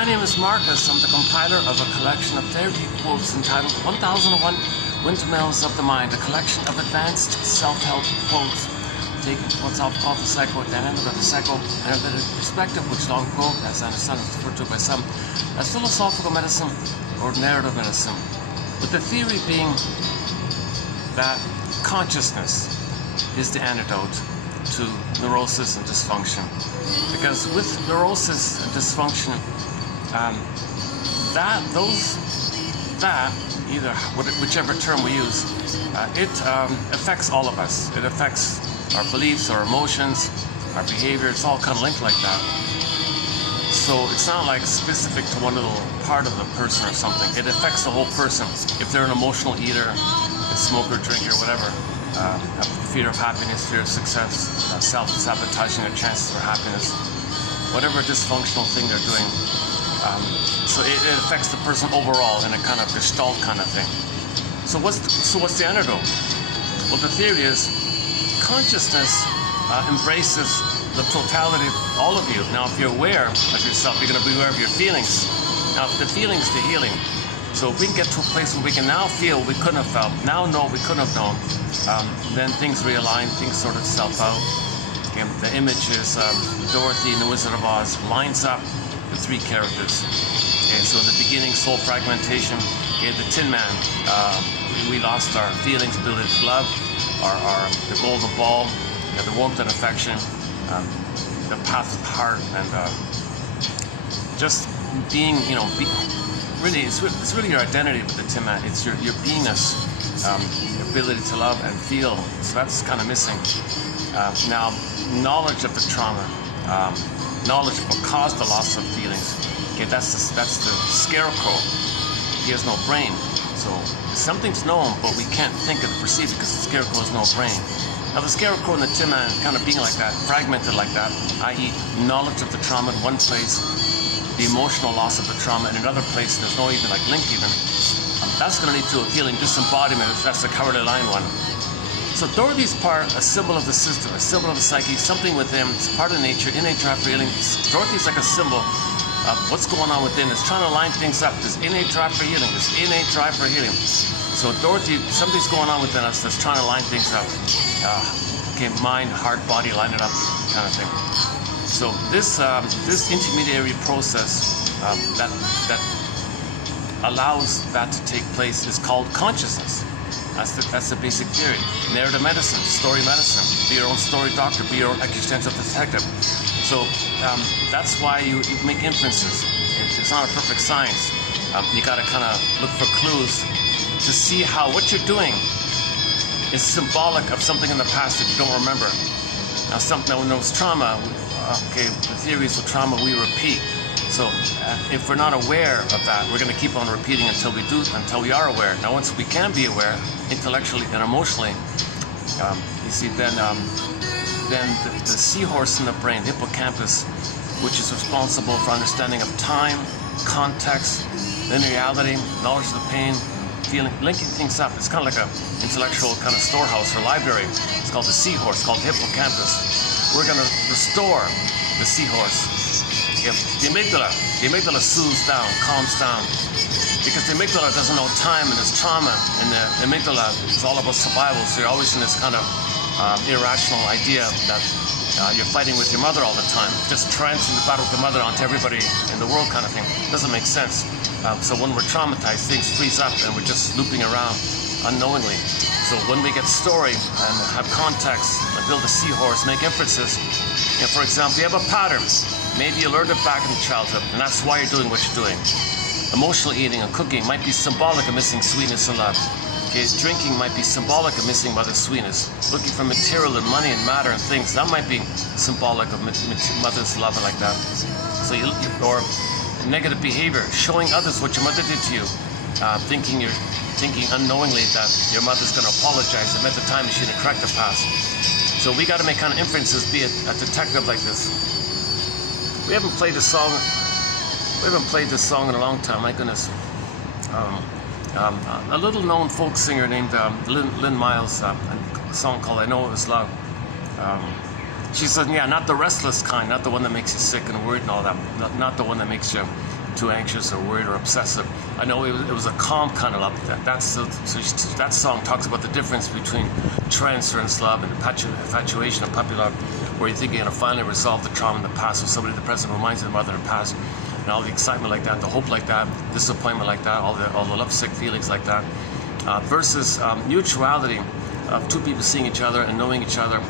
My name is Marcus. I'm the compiler of a collection of therapy quotes entitled 1001 Windmills of the Mind, a collection of advanced self-help quotes taken from what's often called the psychoanalytic or the psychoanalytic perspective, which long ago, as I understand, is referred to by some as philosophical medicine or narrative medicine, with the theory being that consciousness is the antidote to neurosis and dysfunction. Because with neurosis and dysfunction, whichever term we use, it affects all of us. It affects our beliefs, our emotions, our behavior. It's all kind of linked like that. So it's not like specific to one little part of the person or something. It affects the whole person. If they're an emotional eater, a smoker, drinker, whatever, fear of happiness, fear of success, self-sabotaging their chances for happiness, whatever dysfunctional thing they're doing. So it affects the person overall in a kind of gestalt kind of thing. So what's the antidote? Well, the theory is consciousness embraces the totality of all of you. Now, if you're aware of yourself, you're going to be aware of your feelings. Now, if the feelings, the healing. So if we can get to a place where we can now feel we couldn't have felt, now know we couldn't have known, then things realign, things sort of self out. Okay, the image is Dorothy in The Wizard of Oz lines up the three characters. Okay, so in the beginning, soul fragmentation. Okay, the Tin Man, we lost our feelings, ability to love, the golden ball, the warmth and affection, the path of heart, and just being, really, it's really your identity with the Tin Man. It's your beingness, your ability to love and feel. So that's kind of missing. Now, knowledge of the trauma, knowledge of what caused the loss of feelings. Okay, that's the scarecrow. He has no brain. So something's known, but we can't think and perceive it because the scarecrow has no brain. Now, the scarecrow and the Tin Man kind of being like that, fragmented like that, i.e., knowledge of the trauma in one place, the emotional loss of the trauma in another place, there's no even like link even, that's going to lead to a feeling disembodiment. That's the cowardly lion one. So Dorothy's part, a symbol of the system, a symbol of the psyche, something within, it's part of nature, innate drive for healing. Dorothy's like a symbol of what's going on within. It's trying to line things up. There's innate drive for healing. There's innate drive for healing. So Dorothy, something's going on within us that's trying to line things up. Okay, mind, heart, body, line it up, kind of thing. So this intermediary process that allows that to take place is called consciousness. That's the basic theory. Narrative medicine, story medicine. Be your own story doctor. Be your own existential detective. So that's why you make inferences. It's not a perfect science. You got to kind of look for clues to see how what you're doing is symbolic of something in the past that you don't remember. Now when there was trauma, the theories of trauma we repeat. So if we're not aware of that, we're going to keep on repeating until we are aware. Now once we can be aware, intellectually and emotionally, you see, then the seahorse in the brain, the hippocampus, which is responsible for understanding of time, context, linearity, knowledge of the pain, feeling, linking things up. It's kind of like an intellectual kind of storehouse or library. It's called the seahorse, called the hippocampus. We're going to restore the seahorse. The amygdala soothes down, calms down, because the amygdala doesn't know time and there's trauma, and the amygdala is all about survival. So you're always in this kind of irrational idea that you're fighting with your mother all the time, just transferring the battle with the mother onto everybody in the world kind of thing. Doesn't make sense. So when we're traumatized, things freeze up and we're just looping around unknowingly. So when we get story and have context and build a seahorse, make inferences, for example, you have a pattern. Maybe you learned it back in childhood, and that's why you're doing what you're doing. Emotional eating and cooking might be symbolic of missing sweetness and love. Okay, drinking might be symbolic of missing mother's sweetness. Looking for material and money and matter and things, that might be symbolic of mother's love and like that. So or negative behavior, showing others what your mother did to you, thinking unknowingly that your mother's going to apologize, and at the time she didn't correct the past. So we got to make kind of inferences, be a detective like this. We haven't played this song in a long time, my goodness. A little known folk singer named Lynn Miles, a song called I Know It Was Love. She said, yeah, not the restless kind, not the one that makes you sick and worried and all that, not the one that makes you too anxious or worried or obsessive. I know it was a calm kind of love. That song talks about the difference between transference love and infatuation or puppy love, where you think you're going to finally resolve the trauma in the past, or somebody in the present reminds you of the mother in the past, and all the excitement like that, the hope like that, disappointment like that, all the lovesick feelings like that, versus mutuality of two people seeing each other and knowing each other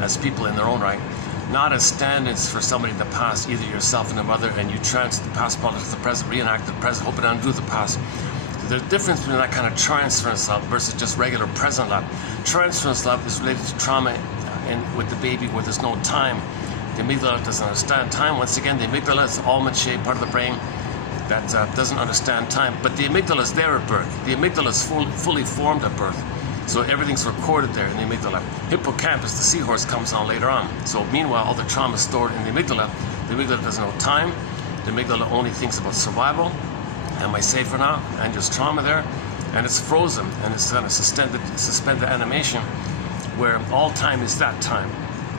as people in their own right, not as stand-ins for somebody in the past, either yourself and the mother, and you transfer the past politics to the present, reenact the present, hoping to undo the past. The difference between that kind of transference love versus just regular present love. Transference love is related to trauma with the baby where there's no time. The amygdala doesn't understand time. Once again, the amygdala is the almond-shaped part of the brain that doesn't understand time. But the amygdala is there at birth. The amygdala is fully formed at birth. So everything's recorded there in the amygdala. Hippocampus, the seahorse, comes on later on. So meanwhile, all the trauma is stored in the amygdala. The amygdala doesn't know time. The amygdala only thinks about survival. Am I safe or not? And there's trauma there. And it's frozen. And it's kind of suspended animation where all time is that time.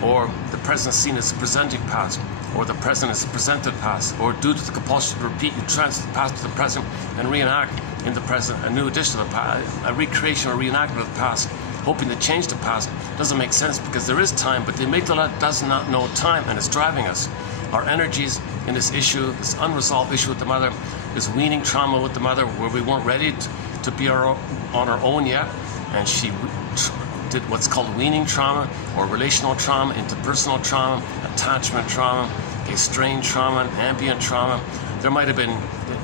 Or the present scene is presenting past. Or the present is presented past. Or due to the compulsion to repeat, you transfer the past to the present and reenact in the present a new edition of the past, a recreation or reenactment of the past, hoping to change the past. Doesn't make sense because there is time, but the amygdala does not know time and it's driving us. Our energies in this issue, this unresolved issue with the mother, this weaning trauma with the mother where we weren't ready to be on our own yet, and she did what's called weaning trauma or relational trauma, interpersonal trauma, attachment trauma, strain trauma, ambient trauma. There might have been,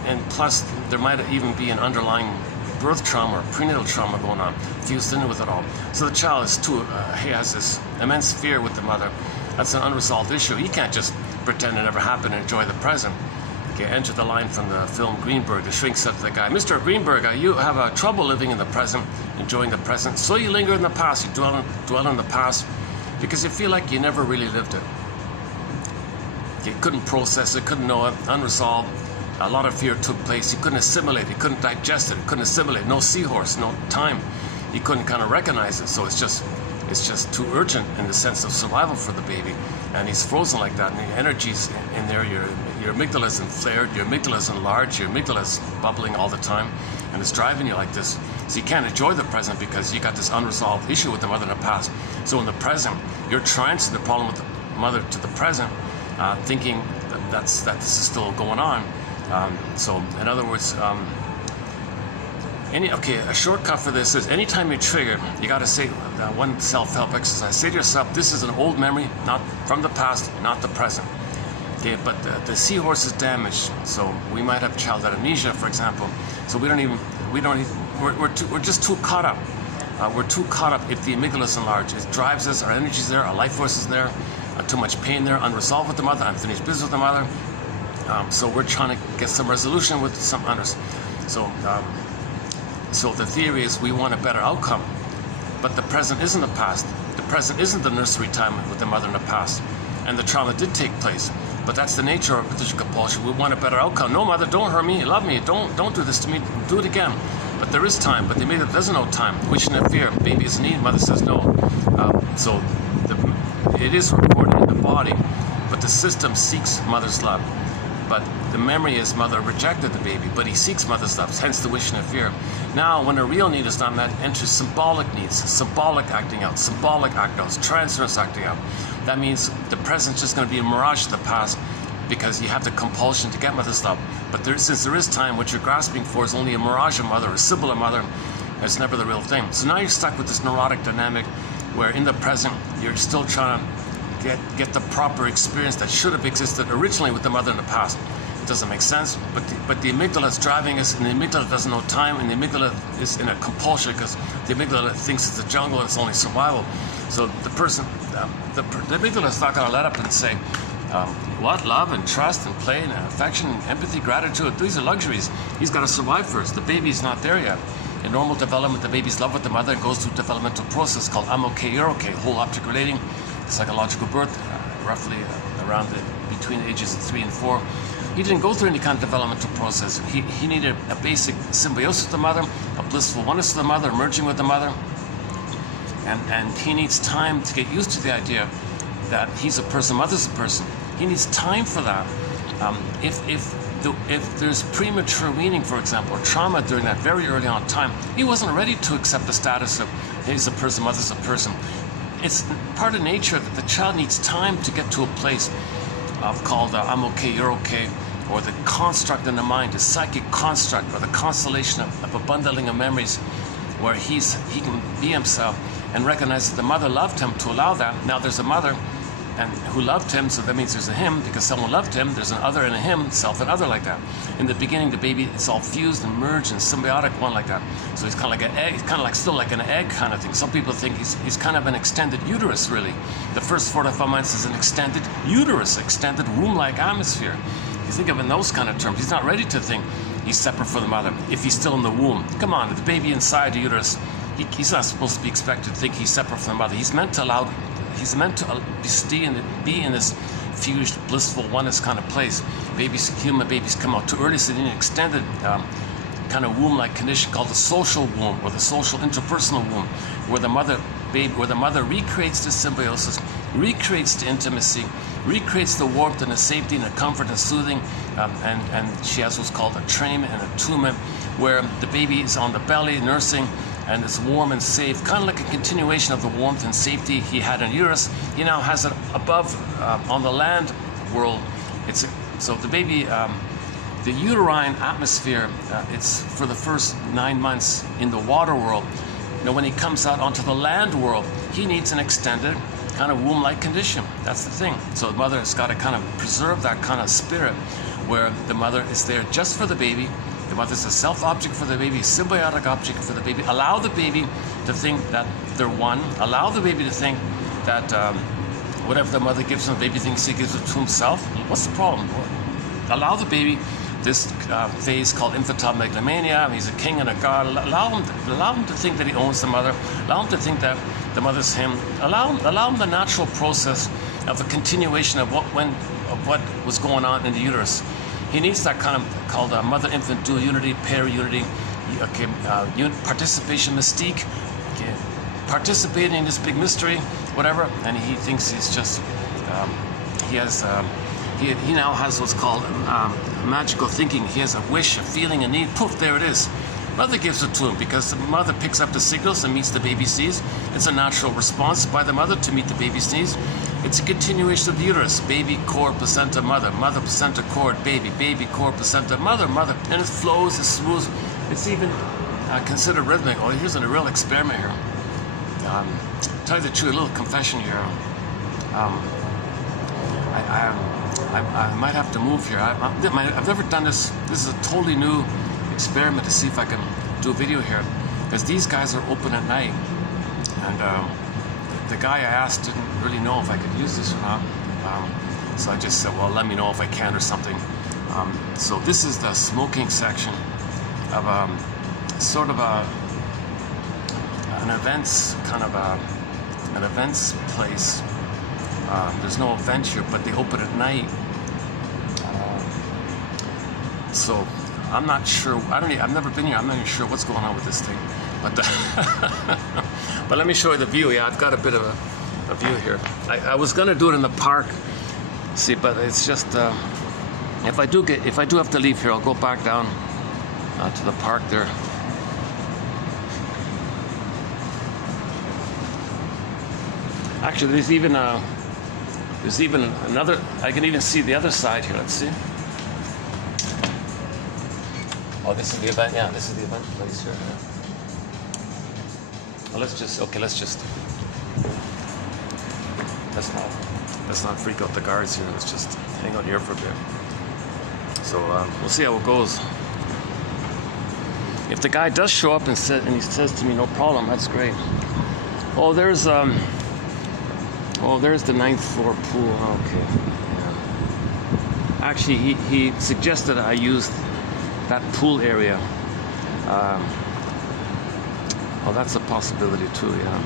and plus there might even be an underlying birth trauma or prenatal trauma going on, fused in with it all. So the child is he has this immense fear with the mother. That's an unresolved issue. You can't just pretend it never happened and enjoy the present. Okay, enter the line from the film Greenberg. The shrink said to the guy, "Mr. Greenberg, you have trouble living in the present, enjoying the present. So you linger in the past, you dwell in the past, because you feel like you never really lived it. You couldn't process it, couldn't know it, unresolved. A lot of fear took place. You couldn't assimilate it, couldn't digest it, couldn't assimilate. No seahorse, no time. You couldn't kind of recognize it. So it's just too urgent in the sense of survival for the baby. And he's frozen like that. And the energy's in there. Your amygdala is flared. Your amygdala is enlarged. Your amygdala is bubbling all the time, and it's driving you like this. So you can't enjoy the present because you got this unresolved issue with the mother in the past. So in the present, you're transferring the problem with the mother to the present, thinking that this is still going on. So in other words, a shortcut for this is anytime you trigger, you got to say one self-help exercise. Say to yourself, this is an old memory, not from the past, not the present. Okay, but the seahorse is damaged, so we might have childhood amnesia, for example. So we're just too caught up. We're too caught up if the amygdala is enlarged. It drives us, our energy's there, our life force is there, too much pain there, unresolved with the mother, unfinished business with the mother. So we're trying to get some resolution with some others. So the theory is we want a better outcome, but the present isn't the past. The present isn't the nursery time with the mother in the past, and the trauma did take place. But that's the nature of petition compulsion. We want a better outcome. No, mother, don't hurt me. Love me. Don't do this to me. Do it again. But there is time. But the amygdala doesn't know time. Wishing and fear. Baby is in need. Mother says no. So it is recorded in the body, but the system seeks mother's love. But the memory is mother rejected the baby, but he seeks mother's love, hence the wish and fear. Now, when a real need is not met, enters symbolic needs, symbolic acting out, symbolic act outs, transference acting out. That means the present's just going to be a mirage of the past because you have the compulsion to get mother's love. But since there is time, what you're grasping for is only a mirage of mother, a symbol of mother. It's never the real thing. So now you're stuck with this neurotic dynamic where in the present, you're still trying to get the proper experience that should have existed originally with the mother in the past. It doesn't make sense, but the amygdala is driving us, and the amygdala doesn't know time, and the amygdala is in a compulsion because the amygdala thinks it's a jungle and it's only survival. So the amygdala is not going to let up and say, what? Love and trust and play and affection and empathy, gratitude, these are luxuries. He's got to survive first. The baby's not there yet. In normal development, the baby's love with the mother and goes through a developmental process called I'm okay, you're okay, whole object relating, psychological birth, roughly around between ages of 3 and 4. He didn't go through any kind of developmental process. He needed a basic symbiosis with the mother, a blissful oneness with the mother, merging with the mother. And he needs time to get used to the idea that he's a person, mother's a person. He needs time for that. If there's premature weaning, for example, or trauma during that very early on time, he wasn't ready to accept the status of he's a person, mother's a person. It's part of nature that the child needs time to get to a place called I'm okay, you're okay, or the construct in the mind, the psychic construct, or the constellation of a bundling of memories where he can be himself and recognize that the mother loved him to allow that. Now there's a mother and who loved him, so that means there's a him because someone loved him. There's an other and a him, self and other like that. In the beginning, the baby is all fused and merged and symbiotic one like that. So he's kind of like an egg. He's kind of like still like an egg kind of thing. Some people think he's kind of an extended uterus really. The first 4 to 5 months is an extended uterus, extended womb-like atmosphere. You think of it in those kind of terms. He's not ready to think he's separate from the mother if he's still in the womb. Come on, the baby inside the uterus, he's not supposed to be expected to think he's separate from the mother. He's meant to be in this fused, blissful oneness kind of place. Human babies come out too early, so they need an extended kind of womb-like condition called the social womb or the social interpersonal womb, where the mother recreates the symbiosis, recreates the intimacy, recreates the warmth and the safety and the comfort and soothing, and she has what's called a trainment and attunement, where the baby is on the belly nursing and it's warm and safe, kind of like a continuation of the warmth and safety he had in uterus. He now has it above on the land world. So the baby, the uterine atmosphere, it's for the first 9 months in the water world. Now when he comes out onto the land world, he needs an extended kind of womb-like condition. That's the thing. So the mother has got to kind of preserve that kind of spirit where the mother is there just for the baby. The mother's a self-object for the baby, symbiotic object for the baby. Allow the baby to think that they're one. Allow the baby to think that whatever the mother gives him, the baby thinks he gives it to himself. What's the problem? Allow the baby this phase called infantile megalomania. He's a king and a god. Allow him to think that he owns the mother. Allow him to think that the mother's him. Allow him the natural process of a continuation of what was going on in the uterus. He needs that kind of called mother-infant dual unity, pair unity, participation mystique, participating in this big mystery, whatever. And he thinks he's just he now has what's called magical thinking. He has a wish, a feeling, a need. Poof, there it is. Mother gives it to him because the mother picks up the signals and meets the baby's needs. It's a natural response by the mother to meet the baby's needs. It's a continuation of the uterus. Baby, cord, placenta, mother. Mother, placenta, cord, baby. Baby, cord, placenta, mother, mother. And it flows, it's smooth. It's even considered rhythmic. Oh, here's a real experiment here. Tell you the truth, a little confession here. I might have to move here. I've never done this. This is a totally new experiment to see if I can do a video here, because these guys are open at night, and the guy I asked didn't really know if I could use this or not, so I just said, well, let me know if I can or something. So this is the smoking section of sort of an events place. There's no event here, but they open at night. So I'm not sure. I've never been here. I'm not even sure what's going on with this thing. But but let me show you the view. Yeah, I've got a bit of a view here. I was gonna do it in the park. See, but it's just if I do have to leave here, I'll go back down to the park there. Actually, there's even another. I can even see the other side here. Let's see. Oh, this is the event. Yeah, this is the event place here. Yeah. Well, let's not freak out the guards here. Let's just hang out here for a bit. So we'll see how it goes. If the guy does show up and he says to me, no problem, that's great. Oh, there's the 9th floor pool. Okay. Yeah. Actually, he suggested I use that pool area. Oh, that's a possibility too, yeah.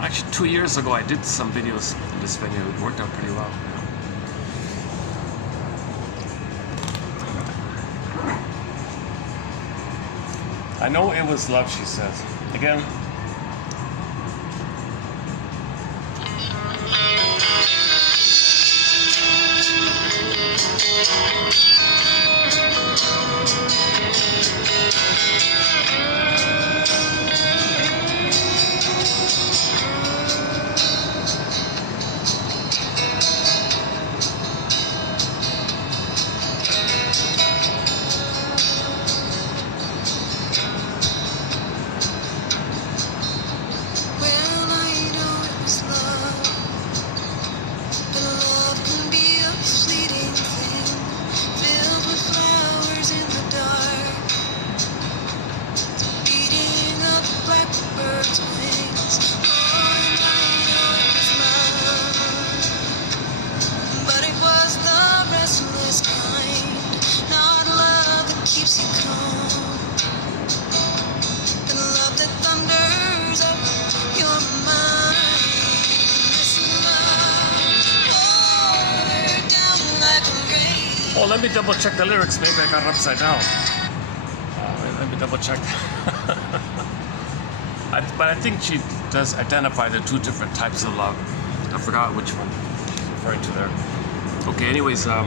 Actually, 2 years ago, I did some videos in this venue. It worked out pretty well. I know it was love, she says. Again, Oh, let me double check the lyrics. Maybe I got it upside down. Let me double check. But I think she does identify the two different types of love. I forgot which one she's referring to there. Okay, anyways, so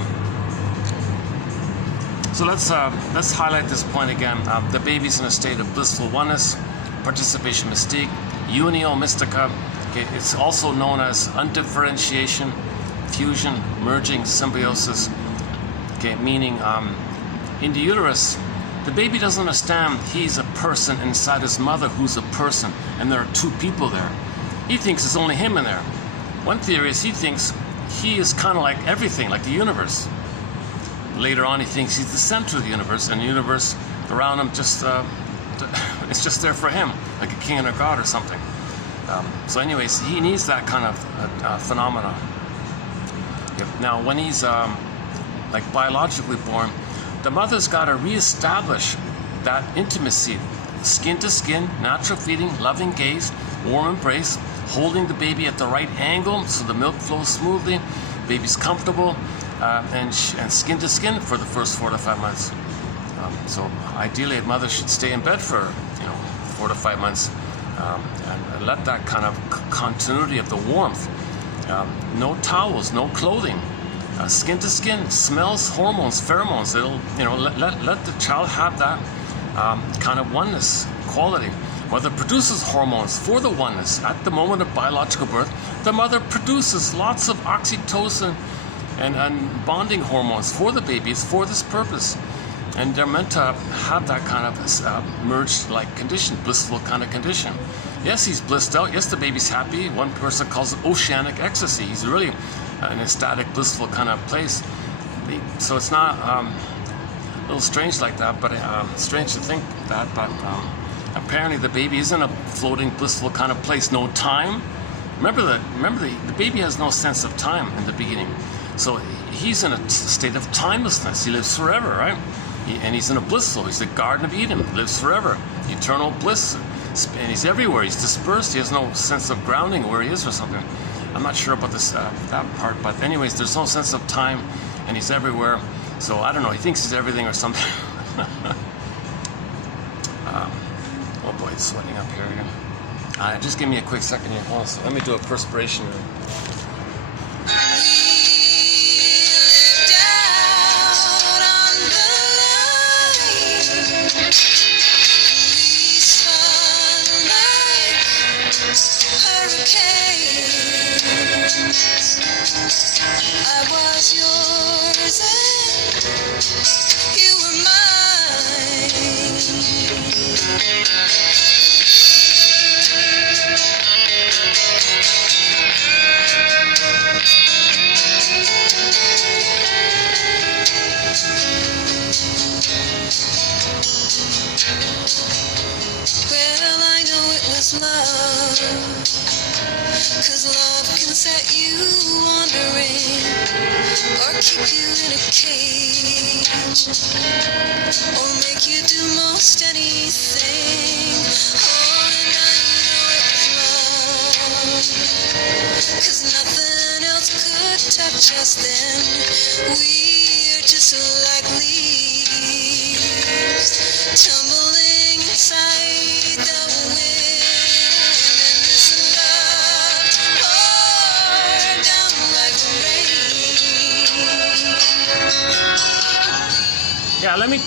let's highlight this point again. The baby's in a state of blissful oneness, participation mystique, unio mystica. Okay, it's also known as undifferentiation, fusion, merging, symbiosis. Okay, meaning in the uterus, the baby doesn't understand he's a person inside his mother who's a person, and there are two people there. He thinks it's only him in there. One theory is he thinks he is kind of like everything, like the universe. Later on, he thinks he's the center of the universe, and the universe around him just it's just there for him, like a king and a god or something. So anyways, he needs that kind of phenomenon. Yep. Now, when he's like biologically born, the mother's got to reestablish that intimacy, skin to skin, natural feeding, loving gaze, warm embrace, holding the baby at the right angle so the milk flows smoothly, baby's comfortable, and skin to skin for the first 4 to 5 months. So ideally, a mother should stay in bed for 4 to 5 months and let that kind of continuity of the warmth. No towels, no clothing. Skin to skin, smells, hormones, pheromones. It'll, let the child have that kind of oneness quality. Mother produces hormones for the oneness. At the moment of biological birth, the mother produces lots of oxytocin and bonding hormones for the babies for this purpose. And they're meant to have that kind of merged-like condition, blissful kind of condition. Yes, he's blissed out. Yes, the baby's happy. One person calls it oceanic ecstasy. He's really an ecstatic, blissful kind of place. So it's not a little strange like that, but strange to think that. But apparently the baby is in a floating, blissful kind of place. No time. Remember the baby has no sense of time in the beginning. So he's in a state of timelessness. He lives forever, right? And he's in a blissful. He's the Garden of Eden. Lives forever. Eternal bliss. And he's everywhere. He's dispersed. He has no sense of grounding where he is or something. I'm not sure about this that part, but anyways, there's no sense of time, and he's everywhere. So I don't know. He thinks he's everything or something. Oh boy, it's sweating up here again. Just give me a quick second here. Hold on, so let me do a perspiration.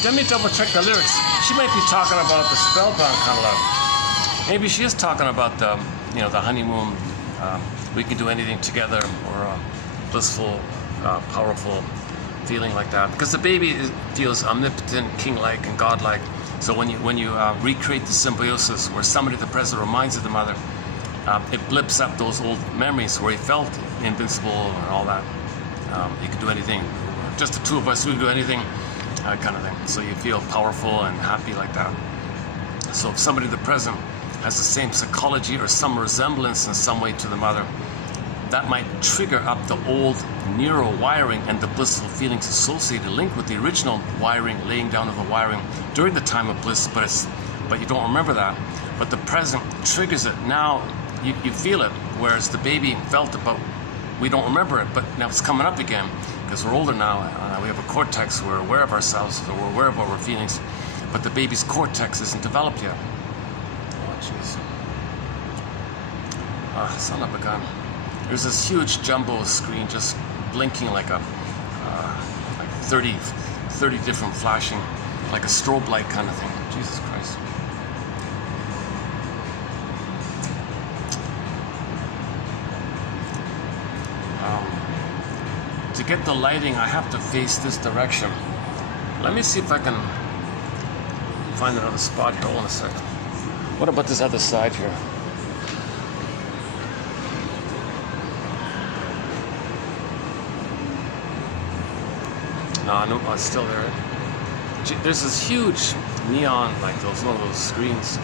Let me double check the lyrics. She might be talking about the spellbound kind of love. Maybe she is talking about the honeymoon. We can do anything together, or a blissful, powerful feeling like that. Because the baby feels omnipotent, king-like, and godlike. So when you recreate the symbiosis, where somebody at the present reminds of the mother, it blips up those old memories where he felt invincible and all that. He could do anything. Just the two of us, we could do anything. Kind of thing. So you feel powerful and happy like that. So if somebody in the present has the same psychology or some resemblance in some way to the mother, that might trigger up the old neural wiring and the blissful feelings associated, linked with the original wiring, laying down of the wiring during the time of bliss, but you don't remember that. But the present triggers it. Now you feel it, whereas the baby felt it, but we don't remember it, but now it's coming up again because we're older now. We have a cortex, we're aware of ourselves, so we're aware of our feelings, but the baby's cortex isn't developed yet. Oh, jeez. Son of a gun. There's this huge jumbo screen just blinking like a, like 30 different flashing, like a strobe light kind of thing. Jesus Christ. To get the lighting, I have to face this direction. Let me see if I can find another spot here. Hold on a second. What about this other side here? No, it's still there. There's this huge neon, like one of those screens,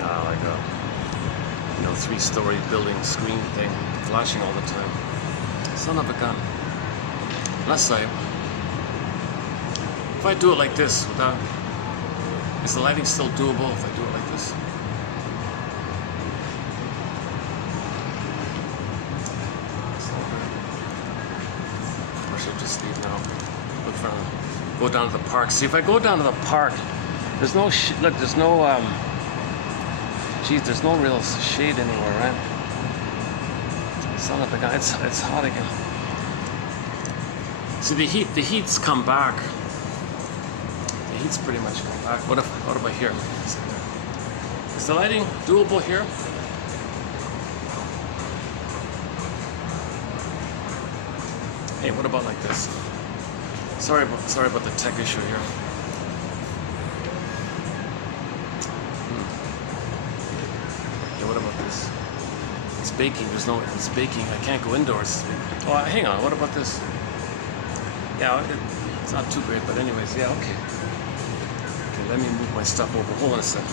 like a 3-story building screen thing, flashing all the time. Son of a gun. Unless if I do it like this, is the lighting still doable if I do it like this? Or should I just leave now? Look for, go down to the park. See, if I go down to the park, there's no look. There's no there's no real shade anywhere, right? Son of a gun. It's hot again. See, the heat's come back. The heat's pretty much come back. What about here? Is the lighting doable here? Hey, what about like this? Sorry about the tech issue here. Yeah, what about this? It's baking. It's baking. I can't go indoors. Oh, hang on. What about this? Yeah, it's not too great, but anyways, yeah, okay. Okay, let me move my stuff over. Hold on a second.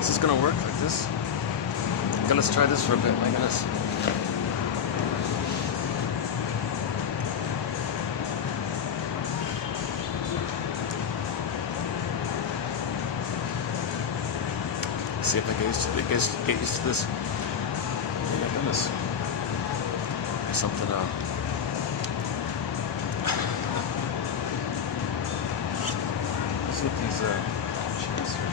Is this gonna work like this? Okay, let's try this for a bit. My goodness. See if I get used to this. Oh my goodness. Something see if these chairs here.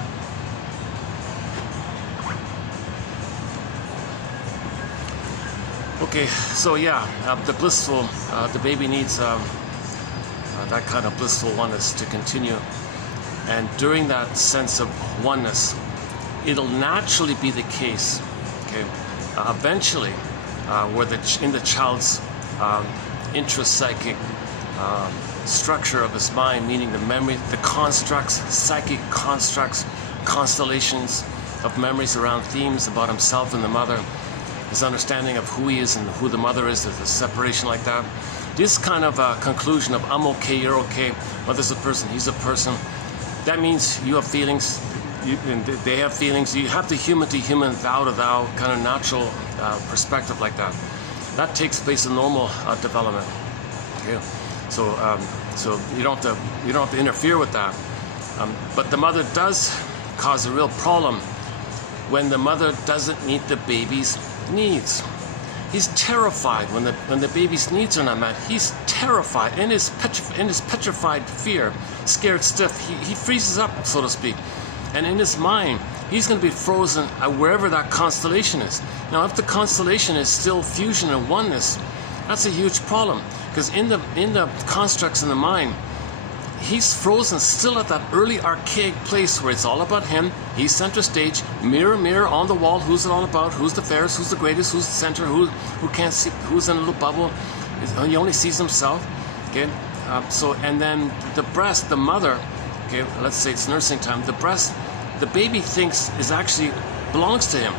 Okay, so yeah, the blissful, the baby needs that kind of blissful oneness to continue, and during that sense of oneness, it'll naturally be the case. Okay, eventually, where in the child's intrapsychic structure of his mind, meaning the memory, the constructs, psychic constructs, constellations of memories around themes about himself and the mother, his understanding of who he is and who the mother is, there's a separation like that. This kind of conclusion of I'm okay, you're okay, mother's a person, he's a person, that means you have feelings, and they have feelings. You have the human to human, thou to thou kind of natural perspective like that. That takes place in normal development. Okay, so you don't have to interfere with that. But the mother does cause a real problem when the mother doesn't meet the baby's needs. He's terrified when the baby's needs are not met. He's terrified in his petrified fear, scared stiff. He freezes up, so to speak. And in his mind, he's going to be frozen at wherever that constellation is. Now, if the constellation is still fusion and oneness, that's a huge problem. Because in the constructs in the mind, he's frozen still at that early archaic place where it's all about him. He's center stage, mirror, mirror on the wall. Who's it all about? Who's the fairest? Who's the greatest? Who's the center? Who can't see? Who's in a little bubble? He only sees himself. Okay. So, and then the breast, the mother. Okay. Let's say it's nursing time. The breast, the baby thinks is actually belongs to him.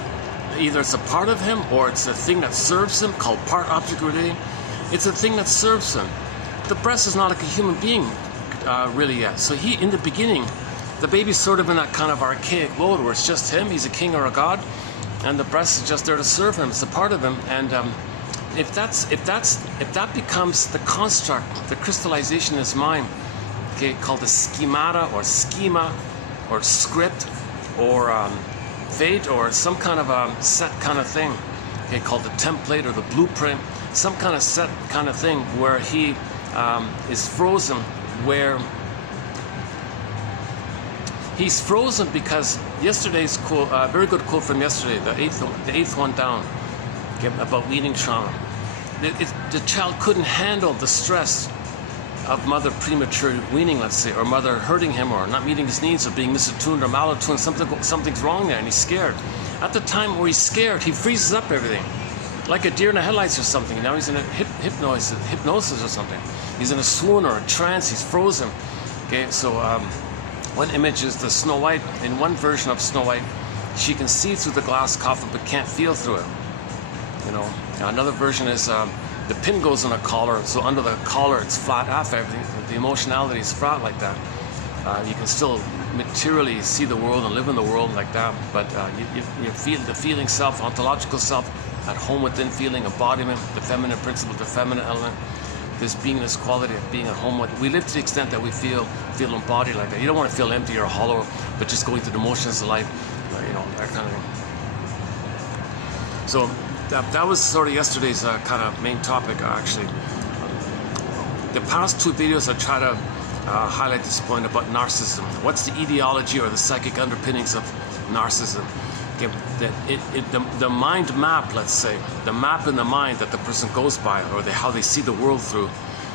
Either it's a part of him or it's a thing that serves him, called part-object relating. It's a thing that serves him. The breast is not like a human being really yet. So in the beginning, the baby's sort of in that kind of archaic mode where it's just him, he's a king or a god, and the breast is just there to serve him. It's a part of him. And if that becomes the construct, the crystallization in his mind, okay, called the schemata or schema or script or fate or some kind of a set kind of thing, okay, called the template or the blueprint, some kind of set kind of thing where he is frozen, where he's frozen because yesterday's quote, very good quote from yesterday, the eighth one down, okay, about weaning trauma. The child couldn't handle the stress of mother premature weaning, let's say, or mother hurting him or not meeting his needs or being misattuned or malattuned. Something's wrong there and he's scared. At the time where he's scared, he freezes up everything. Like a deer in the headlights or something. Now he's in a hypnosis or something. He's in a swoon or a trance. He's frozen. Okay, so one image is the Snow White. In one version of Snow White, she can see through the glass coffin but can't feel through it. You know. Another version is the pin goes in a collar, so under the collar it's flat off everything. The emotionality is flat like that. You can still materially see the world and live in the world like that, but you feel the feeling self, ontological self, at home within feeling, embodiment, the feminine principle, the feminine element, this beingness quality of being at home with. We live to the extent that we feel embodied like that. You don't want to feel empty or hollow, but just going through the motions of life, you know, that kind of thing. So that was sort of yesterday's kind of main topic, actually. The past two videos I try to highlight this point about narcissism. What's the ideology or the psychic underpinnings of narcissism? Okay, the mind map, let's say, the map in the mind that the person goes by, or how they see the world through.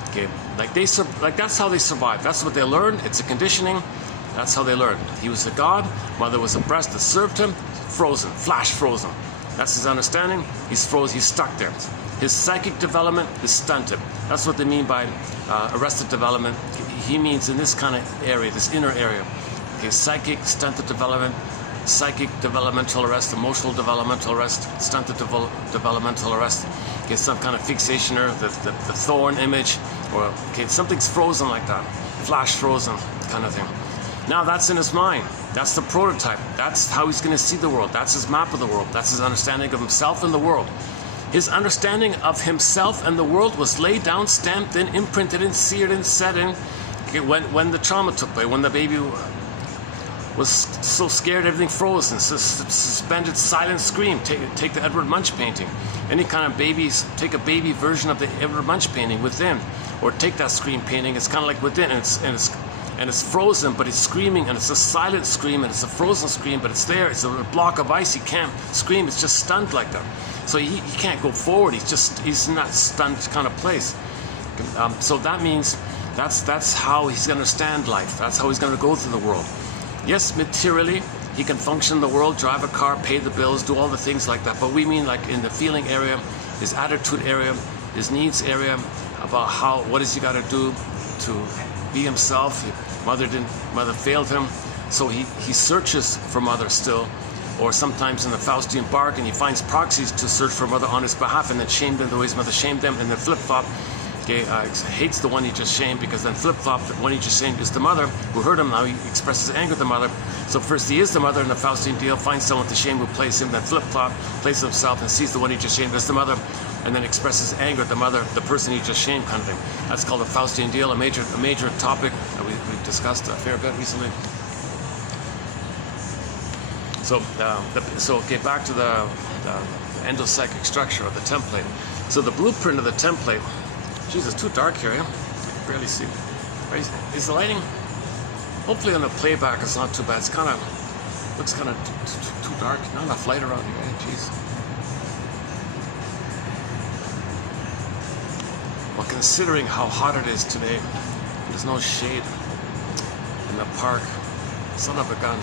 Okay, like that's how they survive. That's what they learn. It's a conditioning. That's how they learn. He was a god. Mother was a breast that served him. Frozen, flash frozen. That's his understanding. He's frozen. He's stuck there. His psychic development is stunted. That's what they mean by arrested development. He means in this kind of area, this inner area. Okay, psychic stunted development, psychic developmental arrest, emotional developmental arrest, stunted developmental arrest. Okay, some kind of fixation or the thorn image, or okay, something's frozen like that, flash frozen kind of thing. Now that's in his mind. That's the prototype. That's how he's going to see the world. That's his map of the world. That's his understanding of himself and the world. His understanding of himself and the world was laid down, stamped in, imprinted in, seared in, set in. Okay, when the trauma took place, when the baby was so scared everything froze and suspended silent scream. Take the Edward Munch painting. Any kind of babies, take a baby version of the Edward Munch painting within, or take that scream painting. It's kind of like within, and it's frozen, but it's screaming, and it's a silent scream, and it's a frozen scream, but it's there. It's a block of ice. He can't scream. It's just stunned like that. So he can't go forward. He's in that stunned kind of place. So that means that's how he's going to understand life. That's how he's going to go through the world. Yes, materially, he can function in the world, drive a car, pay the bills, do all the things like that. But we mean like in the feeling area, his attitude area, his needs area, about what has he got to do to be himself. Mother failed him, so he searches for mother still. Or sometimes in the Faustian bargain, he finds proxies to search for mother on his behalf, and then shame them the way his mother shamed them, and then flip-flop. Okay, hates the one he just shamed, because then flip-flop, the one he just shamed is the mother who hurt him. Now he expresses anger at the mother. So first he is the mother in the Faustian deal, finds someone to shame who plays him, then flip-flop, plays himself and sees the one he just shamed as the mother, and then expresses anger at the mother, the person he just shamed kind of thing. That's called a Faustian deal, a major topic that we've discussed a fair bit recently. So okay, back to the endopsychic structure of the template. So the blueprint of the template. Jeez, it's too dark here, eh? I can barely see. Is the lighting? Hopefully on the playback it's not too bad. It's kind of, looks kind of too dark. Not enough light around here, eh? Jeez. Well, considering how hot it is today, there's no shade. in the park. Son of a gun.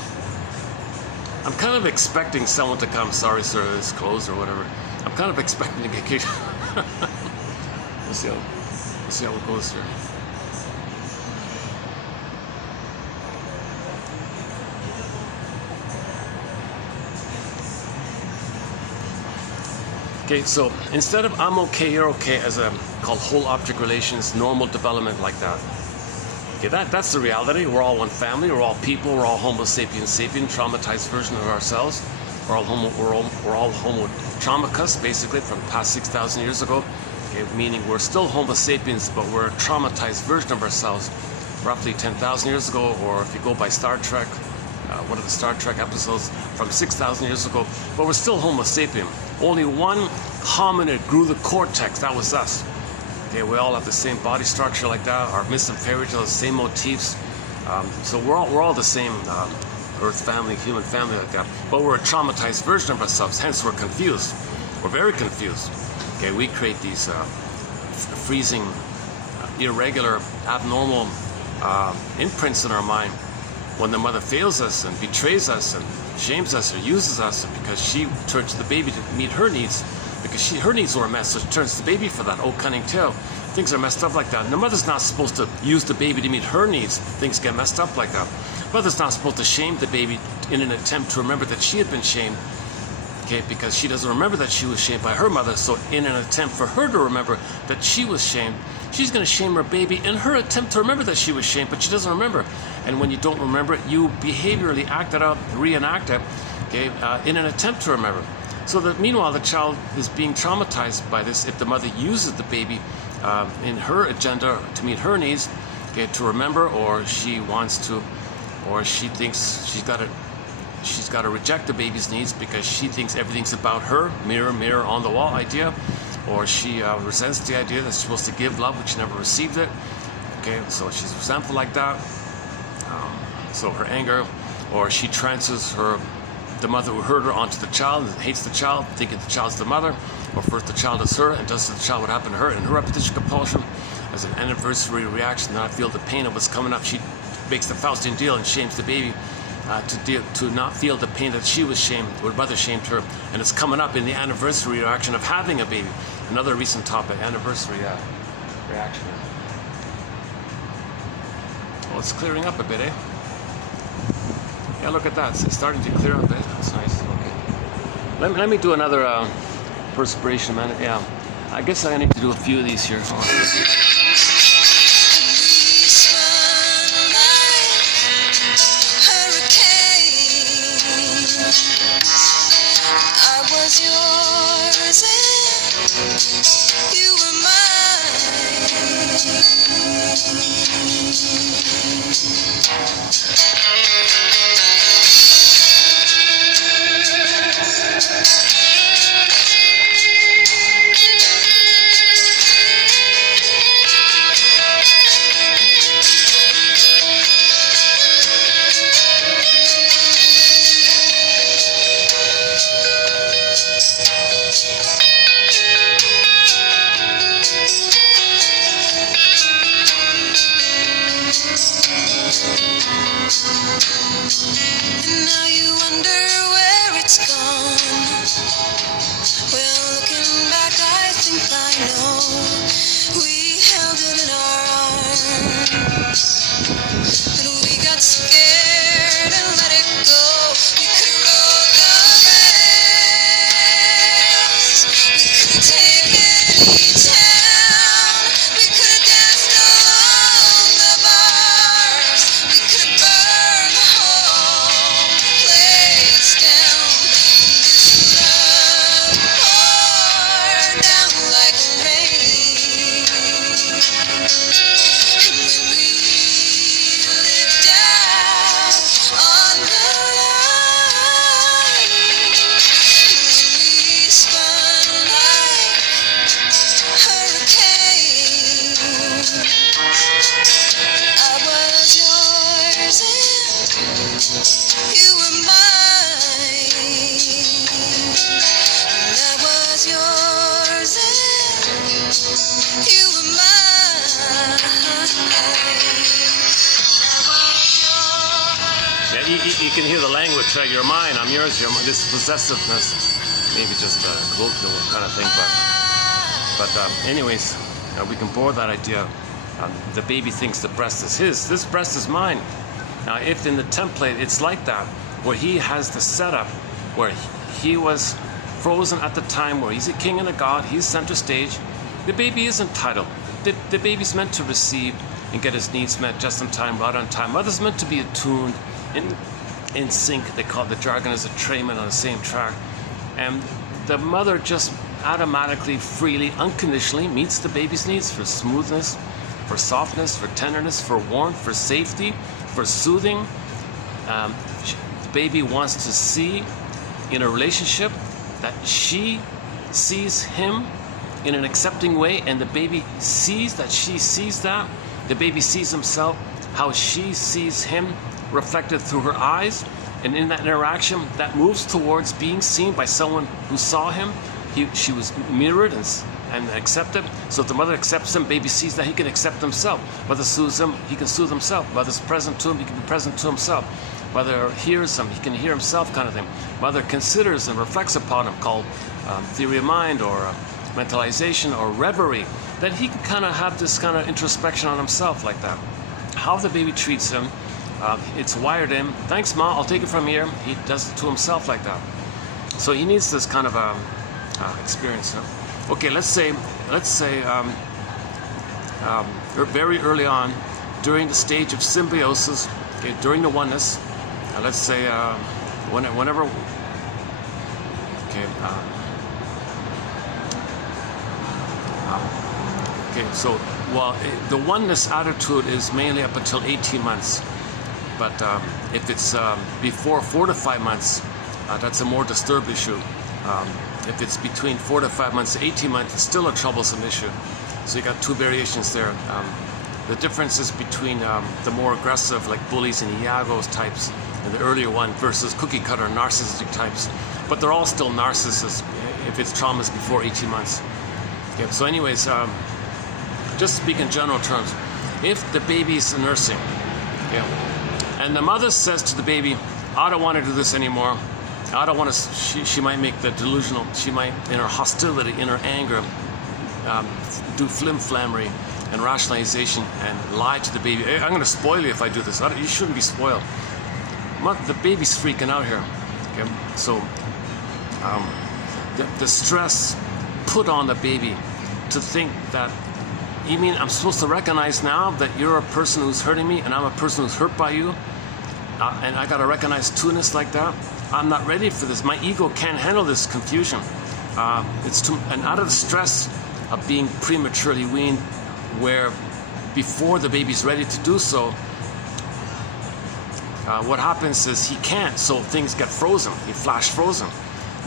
I'm kind of expecting someone to come. Sorry, sir, it's closed or whatever. I'm kind of expecting to get kicked. We'll see how it goes here. Okay, so instead of I'm okay, you're okay, as a called whole object relations, normal development like that. Okay, that's the reality. We're all one family. We're all people. We're all Homo sapiens sapien, traumatized version of ourselves. We're all Homo traumacus, basically, from the past 6,000 years ago. Okay, meaning we're still Homo sapiens, but we're a traumatized version of ourselves, roughly 10,000 years ago, or if you go by Star Trek, one of the Star Trek episodes from 6,000 years ago. But we're still Homo sapien. Only one hominid grew the cortex. That was us. Okay, we all have the same body structure like that. Our myths and fairy tales, the same motifs. So we're all the same Earth family, human family like that. But we're a traumatized version of ourselves. Hence, we're confused. We're very confused. Okay, we create these freezing, irregular, abnormal imprints in our mind when the mother fails us and betrays us and shames us or uses us because she turns to the baby to meet her needs, because her needs were a mess, so she turns to the baby for that. Oh, cunning tale. Things are messed up like that. And the mother's not supposed to use the baby to meet her needs. Things get messed up like that. Mother's not supposed to shame the baby in an attempt to remember that she had been shamed. Okay, because she doesn't remember that she was shamed by her mother. So in an attempt for her to remember that she was shamed, she's going to shame her baby in her attempt to remember that she was shamed, but she doesn't remember. And when you don't remember it, you behaviorally act it out, reenact it, okay, in an attempt to remember. So that meanwhile, the child is being traumatized by this if the mother uses the baby in her agenda to meet her needs, okay, to remember, or she wants to, or she thinks she's got to reject the baby's needs because she thinks everything's about her, mirror, mirror on the wall idea, or she resents the idea that she's supposed to give love but she never received it. Okay, so she's resentful like that. So her anger, or she transfers the mother who hurt her onto the child and hates the child, thinking the child's the mother, or first the child is her and does to the child what happened to her, and her repetition compulsion as an anniversary reaction. Then I feel the pain of what's coming up. She makes the Faustian deal and shames the baby to not feel the pain that she was shamed, or mother shamed her, and it's coming up in the anniversary reaction of having a baby. Another recent topic, anniversary reaction. Well, it's clearing up a bit, eh? Yeah, look at that. It's starting to clear up a bit. That's nice. Okay. Let me do another perspiration, man. Yeah. I guess I need to do a few of these here. Hold on. you can hear the language, right? You're mine, I'm yours, this possessiveness, maybe just a colloquial kind of thing, but anyways, we can borrow that idea. The baby thinks the breast is his. This breast is mine. Now, if in the template it's like that, where he has the setup, where he was frozen at the time, where he's a king and a god, he's center stage, the baby is entitled. The baby's meant to receive and get his needs met just in time, right on time. Mother's meant to be attuned, in sync. They call it, the jargon is a trayman on the same track. And the mother just automatically, freely, unconditionally meets the baby's needs for smoothness, for softness, for tenderness, for warmth, for safety, for soothing. The baby wants to see in a relationship that she sees him in an accepting way, and the baby sees that she sees that. The baby sees himself, how she sees him reflected through her eyes, and in that interaction that moves towards being seen by someone who saw him. She was mirrored and accepted. So if the mother accepts him, baby sees that he can accept himself. Mother soothes him, he can soothe himself. Mother's present to him, he can be present to himself. Mother hears him, he can hear himself, kind of thing. Mother considers and reflects upon him, called theory of mind, or mentalization, or reverie, that he can kind of have this kind of introspection on himself like that. How the baby treats him, it's wired in. Thanks, Ma, I'll take it from here. He does it to himself like that. So he needs this kind of experience. Okay, let's say very early on, during the stage of symbiosis, okay, during the oneness, let's say whenever, okay, okay, so the oneness attitude is mainly up until 18 months, but if it's before 4 to 5 months, that's a more disturbed issue. If it's between 4 to 5 months, 18 months, it's still a troublesome issue. So you got two variations there. The differences between the more aggressive, like bullies and Iagos types, and the earlier one versus cookie cutter narcissistic types. But they're all still narcissists if it's traumas before 18 months. Okay, so anyways, just speak in general terms. If the baby's nursing, yeah, and the mother says to the baby, I don't want to do this anymore. I don't want to, she might make the delusional, she might, in her hostility, in her anger, do flim-flammery and rationalization and lie to the baby. Hey, I'm going to spoil you if I do this. You shouldn't be spoiled. The baby's freaking out here. Okay? So the stress put on the baby to think that, you mean I'm supposed to recognize now that you're a person who's hurting me and I'm a person who's hurt by you? And I got to recognize two-ness like that? I'm not ready for this. My ego can't handle this confusion. It's too, and out of the stress of being prematurely weaned, where before the baby's ready to do so, what happens is he can't, so things get frozen. He flash frozen.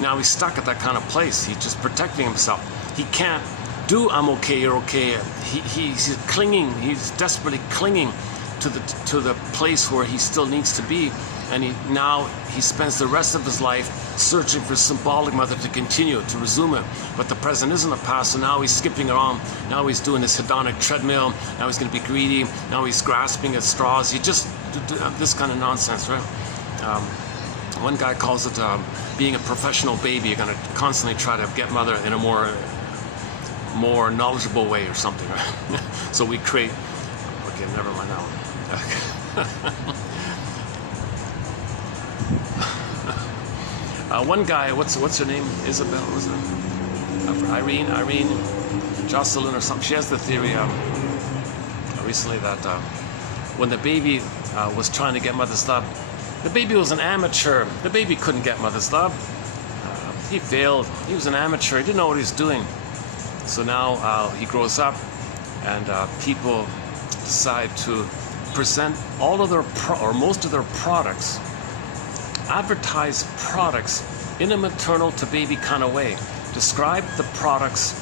Now he's stuck at that kind of place. He's just protecting himself. He can't do I'm okay, you're okay. He's clinging. He's desperately clinging to the place where he still needs to be. And he spends the rest of his life searching for symbolic mother to continue, to resume it. But the present isn't the past, so now he's skipping around. Now he's doing this hedonic treadmill. Now he's going to be greedy. Now he's grasping at straws. He just this kind of nonsense, right? One guy calls it being a professional baby. You're going to constantly try to get mother in a more knowledgeable way or something, right? So we create. Okay, never mind that one. Okay. One guy, what's her name? Isabel, was it? Irene, Jocelyn or something. She has the theory recently that when the baby was trying to get mother's love, the baby was an amateur. The baby couldn't get mother's love. He failed. He was an amateur. He didn't know what he was doing. So now he grows up, and people decide to present all of their or most of their products, advertise products in a maternal to baby kind of way. Describe the products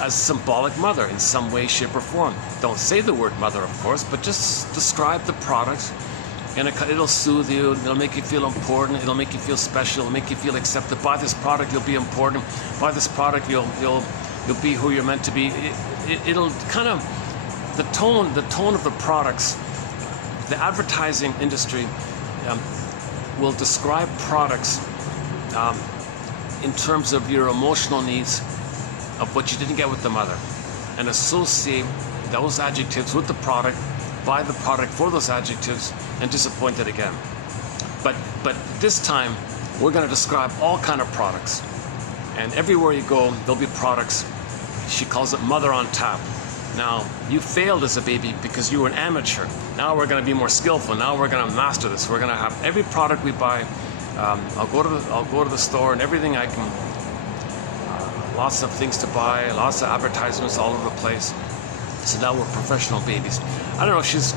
as symbolic mother in some way, shape, or form. Don't say the word mother, of course, but just describe the products, and it'll soothe you. It'll make you feel important. It'll make you feel special. It'll make you feel accepted. Buy this product, you'll be important. Buy this product, you'll be who you're meant to be. It'll kind of the tone of the products. The advertising industry will describe products in terms of your emotional needs of what you didn't get with the mother, and associate those adjectives with the product, buy the product for those adjectives, and disappoint it again. But this time, we're going to describe all kind of products. And everywhere you go, there'll be products. She calls it mother on tap. Now, you failed as a baby because you were an amateur. Now we're going to be more skillful. Now we're going to master this. We're going to have every product we buy. I'll go to the store and everything I can. Lots of things to buy. Lots of advertisements all over the place. So now we're professional babies. I don't know. She's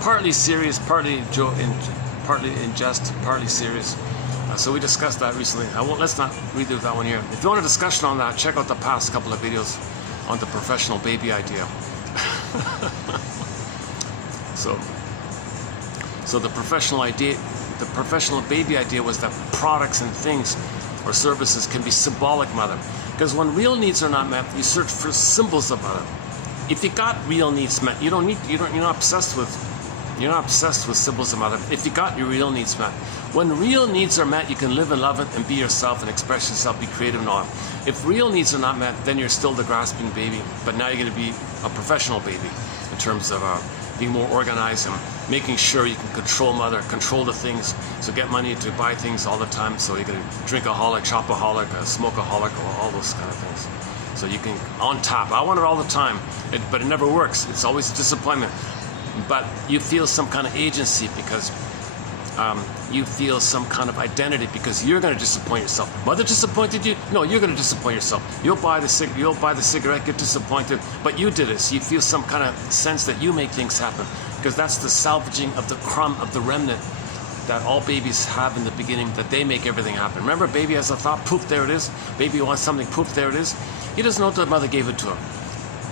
partly serious, partly in jest, partly serious. So we discussed that recently. Let's not read through that one here. If you want a discussion on that, check out the past couple of videos on the professional baby idea. So the professional baby idea was that products and things or services can be symbolic mother. Because when real needs are not met, you search for symbols of mother. If you got real needs met, you're not obsessed with symbols of mother. If you got your real needs met. When real needs are met, you can live and love it and be yourself and express yourself, be creative and all. If real needs are not met, then you're still the grasping baby, but now you're going to be a professional baby in terms of being more organized and making sure you can control mother, control the things, so get money to buy things all the time, so you're going to drinkaholic, shopaholic, smokeaholic, all those kind of things. So you can, on tap, I want it all the time, but it never works. It's always a disappointment. But you feel some kind of agency because you feel some kind of identity because you're going to disappoint yourself. Mother disappointed you? No, you're going to disappoint yourself. You'll buy the cigarette, get disappointed, but you did it. So you feel some kind of sense that you make things happen because that's the salvaging of the crumb of the remnant that all babies have in the beginning, that they make everything happen. Remember, baby has a thought, poof, there it is. Baby wants something, poof, there it is. He doesn't know that mother gave it to him.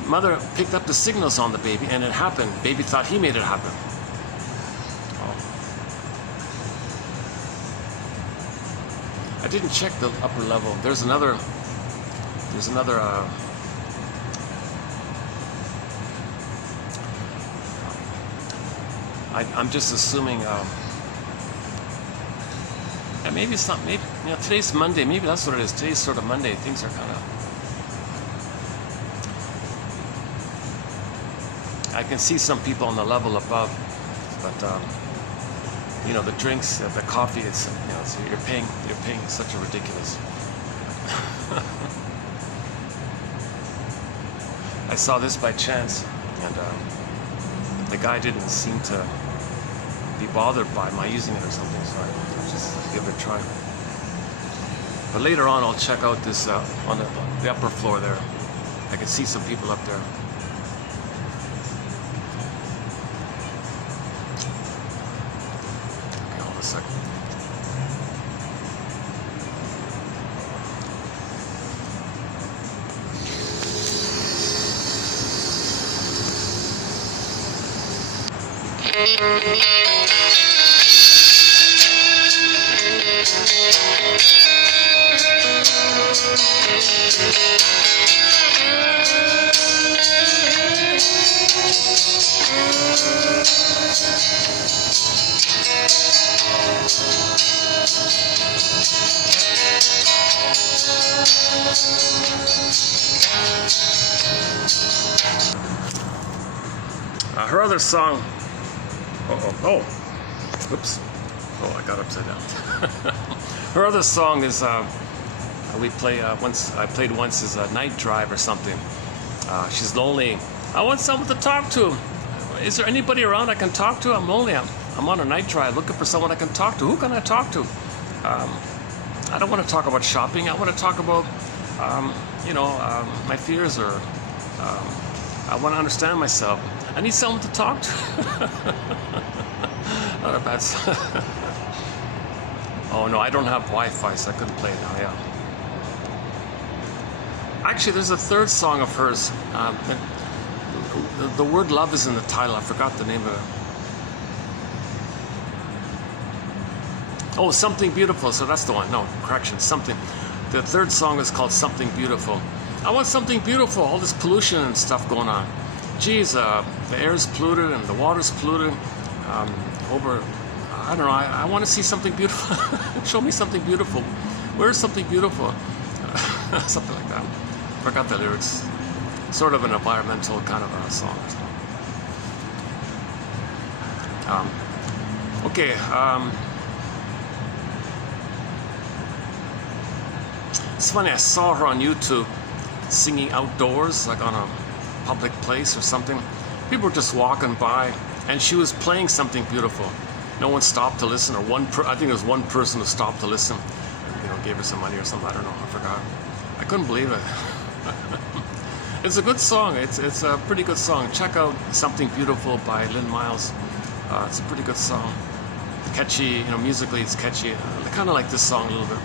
Mother picked up the signals on the baby and it happened. Baby thought he made it happen. I didn't check the upper level. There's another I'm just assuming and maybe it's not, maybe, you know, today's Monday, maybe that's what it is. Today's sort of Monday. Things are kind of, I can see some people on the level above, but you know, the drinks, the coffee, it's, you know, so you're paying such a ridiculous. I saw this by chance, and the guy didn't seem to be bothered by my using it or something, so I just give it a try. But later on, I'll check out this on the upper floor there. I can see some people up there. Okay, hold a second. Her other song, oops, I got upside down. Her other song is, we play once, I played once as a night drive or something. She's lonely. I want someone to talk to. Is there anybody around I can talk to? I'm lonely. I'm on a night drive looking for someone I can talk to. Who can I talk to? I don't want to talk about shopping. I want to talk about, my fears, or I want to understand myself. I need someone to talk to. Not a bad song. Oh no, I don't have Wi-Fi, so I couldn't play it now, yeah. Actually, there's a third song of hers. The word love is in the title. I forgot the name of it. Oh, Something Beautiful. So that's the one. No, correction, Something. The third song is called Something Beautiful. I want something beautiful. All this pollution and stuff going on. Geez, the air's polluted and the water's polluted. I I don't know, I want to see something beautiful. Show me something beautiful. Where's something beautiful? Something like that. Forgot the lyrics. Sort of an environmental kind of a song. Okay. It's funny, I saw her on YouTube singing outdoors, like on a public place or something. People were just walking by, and she was playing something beautiful. No one stopped to listen, or I think there was one person who stopped to listen. You know, gave her some money or something. I don't know. I forgot. I couldn't believe it. It's a good song. It's a pretty good song. Check out "Something Beautiful" by Lynn Miles. It's a pretty good song. Catchy, you know, musically it's catchy. I kind of like this song a little bit.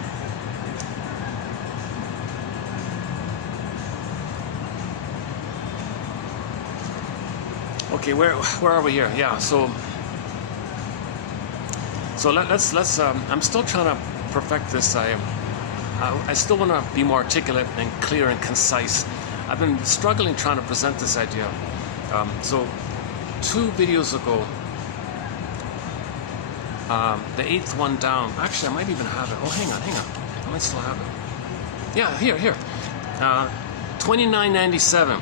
Okay, where are we here? Yeah, so let's. I'm still trying to perfect this. I still want to be more articulate and clear and concise. I've been struggling trying to present this idea. So 2 videos ago, the 8th one down. Actually, I might even have it. Oh, hang on. I might still have it. Yeah, here. 2997.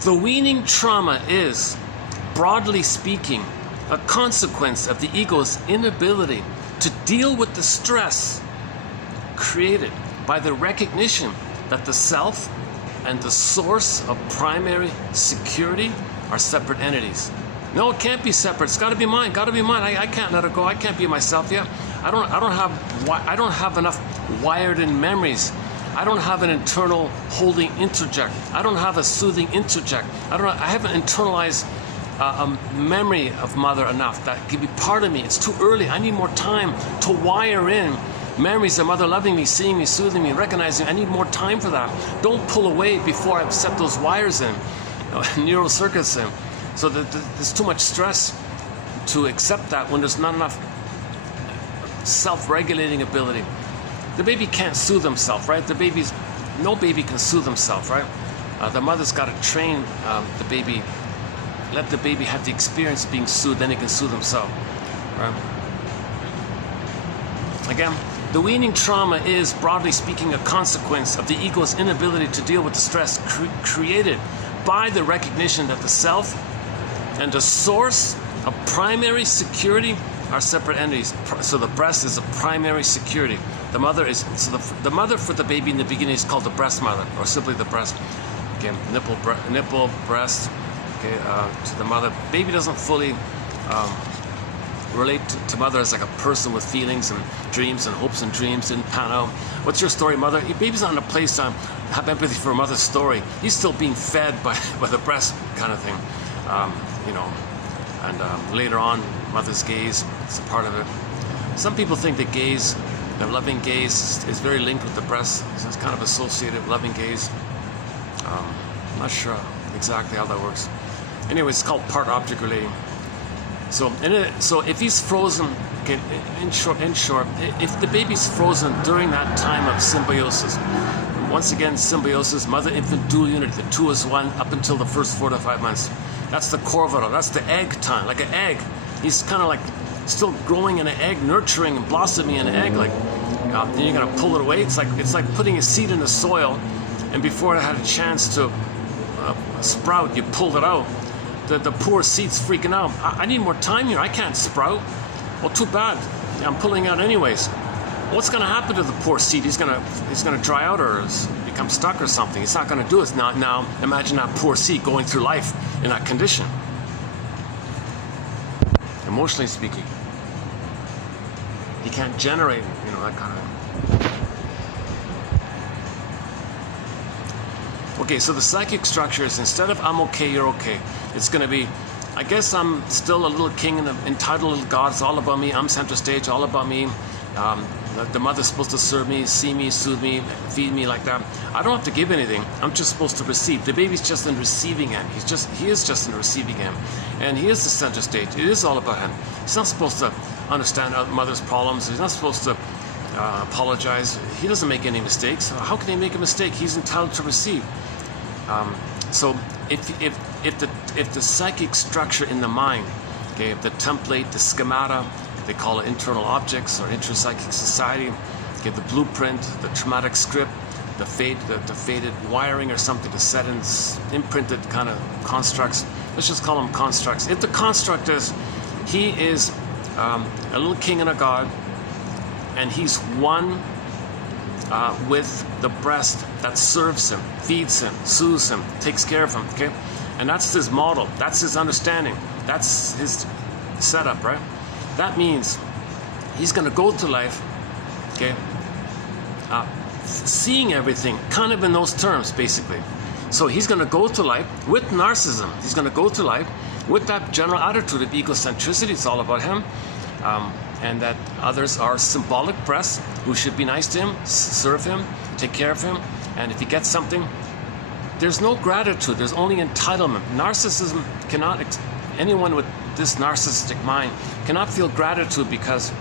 The weaning trauma is, broadly speaking, a consequence of the ego's inability to deal with the stress created by the recognition that the self and the source of primary security are separate entities. No, it can't be separate. It's got to be mine. I can't let it go. I can't be myself yet. I don't have enough wired-in memories. I don't have an internal holding interject. I don't have a soothing interject. I haven't internalized a memory of mother enough that can be part of me. It's too early. I need more time to wire in memories of mother loving me, seeing me, soothing me, recognizing me. I need more time for that. Don't pull away before I set those wires in, neural circuits in. So there's too much stress to accept that when there's not enough self-regulating ability. The baby can't soothe himself, right? No baby can soothe himself, right? The mother's got to train the baby, let the baby have the experience of being soothed, then he can soothe himself, right? Again, the weaning trauma is, broadly speaking, a consequence of the ego's inability to deal with the stress created by the recognition that the self and the source of primary security are separate entities. So the breast is a primary security. The mother is, so the mother for the baby in the beginning is called the breast mother, or simply the breast. Okay, nipple, breast, okay, to the mother. Baby doesn't fully relate to mother as like a person with feelings and dreams and hopes and dreams. Didn't pan out. What's your story, mother? Your baby's not in a place to have empathy for a mother's story. He's still being fed by the breast kind of thing, you know. And later on, mother's gaze is a part of it. Some people think that gaze, the loving gaze, is very linked with the breast. So it's kind of associated with loving gaze. I'm not sure exactly how that works. Anyway, it's called part object relating. So, so if he's frozen, okay, in short, if the baby's frozen during that time of symbiosis, once again, symbiosis, mother-infant dual unity, the 2 is 1 up until the first 4 to 5 months. That's the core of it all. That's the egg time, like an egg. He's kind of like still growing in an egg, nurturing and blossoming in an egg. Like then you're gonna pull it away. It's like putting a seed in the soil, and before it had a chance to sprout, you pulled it out. The poor seed's freaking out. I need more time here. I can't sprout. Well, too bad. I'm pulling out anyways. What's gonna happen to the poor seed? He's gonna dry out or become stuck or something. It's not gonna do it. Now imagine that poor seed going through life in that condition. Emotionally speaking, he can't generate, you know, that kind of. Okay, so the psychic structure is, instead of I'm okay, you're okay, it's going to be, I guess I'm still a little king and entitled little god. It's all about me. I'm center stage. All about me. The mother's supposed to serve me, see me, soothe me, feed me like that. I don't have to give anything. I'm just supposed to receive. The baby's just in receiving end. He is just in receiving end. And he is the center stage. It is all about him. He's not supposed to understand mother's problems. He's not supposed to apologize. He doesn't make any mistakes. How can he make a mistake? He's entitled to receive. So if the psychic structure in the mind, okay, the template, the schemata, They call it internal objects or intrapsychic society. Okay, the blueprint, the traumatic script, the faded wiring or something to set in imprinted kind of constructs. Let's just call them constructs. If the construct is, he is a little king and a god, and he's one with the breast that serves him, feeds him, soothes him, takes care of him, okay? And that's his model, that's his understanding, that's his setup, right? That means he's gonna go through life, okay, seeing everything kind of in those terms, basically. So he's gonna go through life with narcissism. He's gonna go through life with that general attitude of egocentricity. It's all about him. And that others are symbolic breasts who should be nice to him, serve him, take care of him. And if he gets something, there's no gratitude, there's only entitlement. Narcissism cannot, anyone with this narcissistic mind cannot feel gratitude because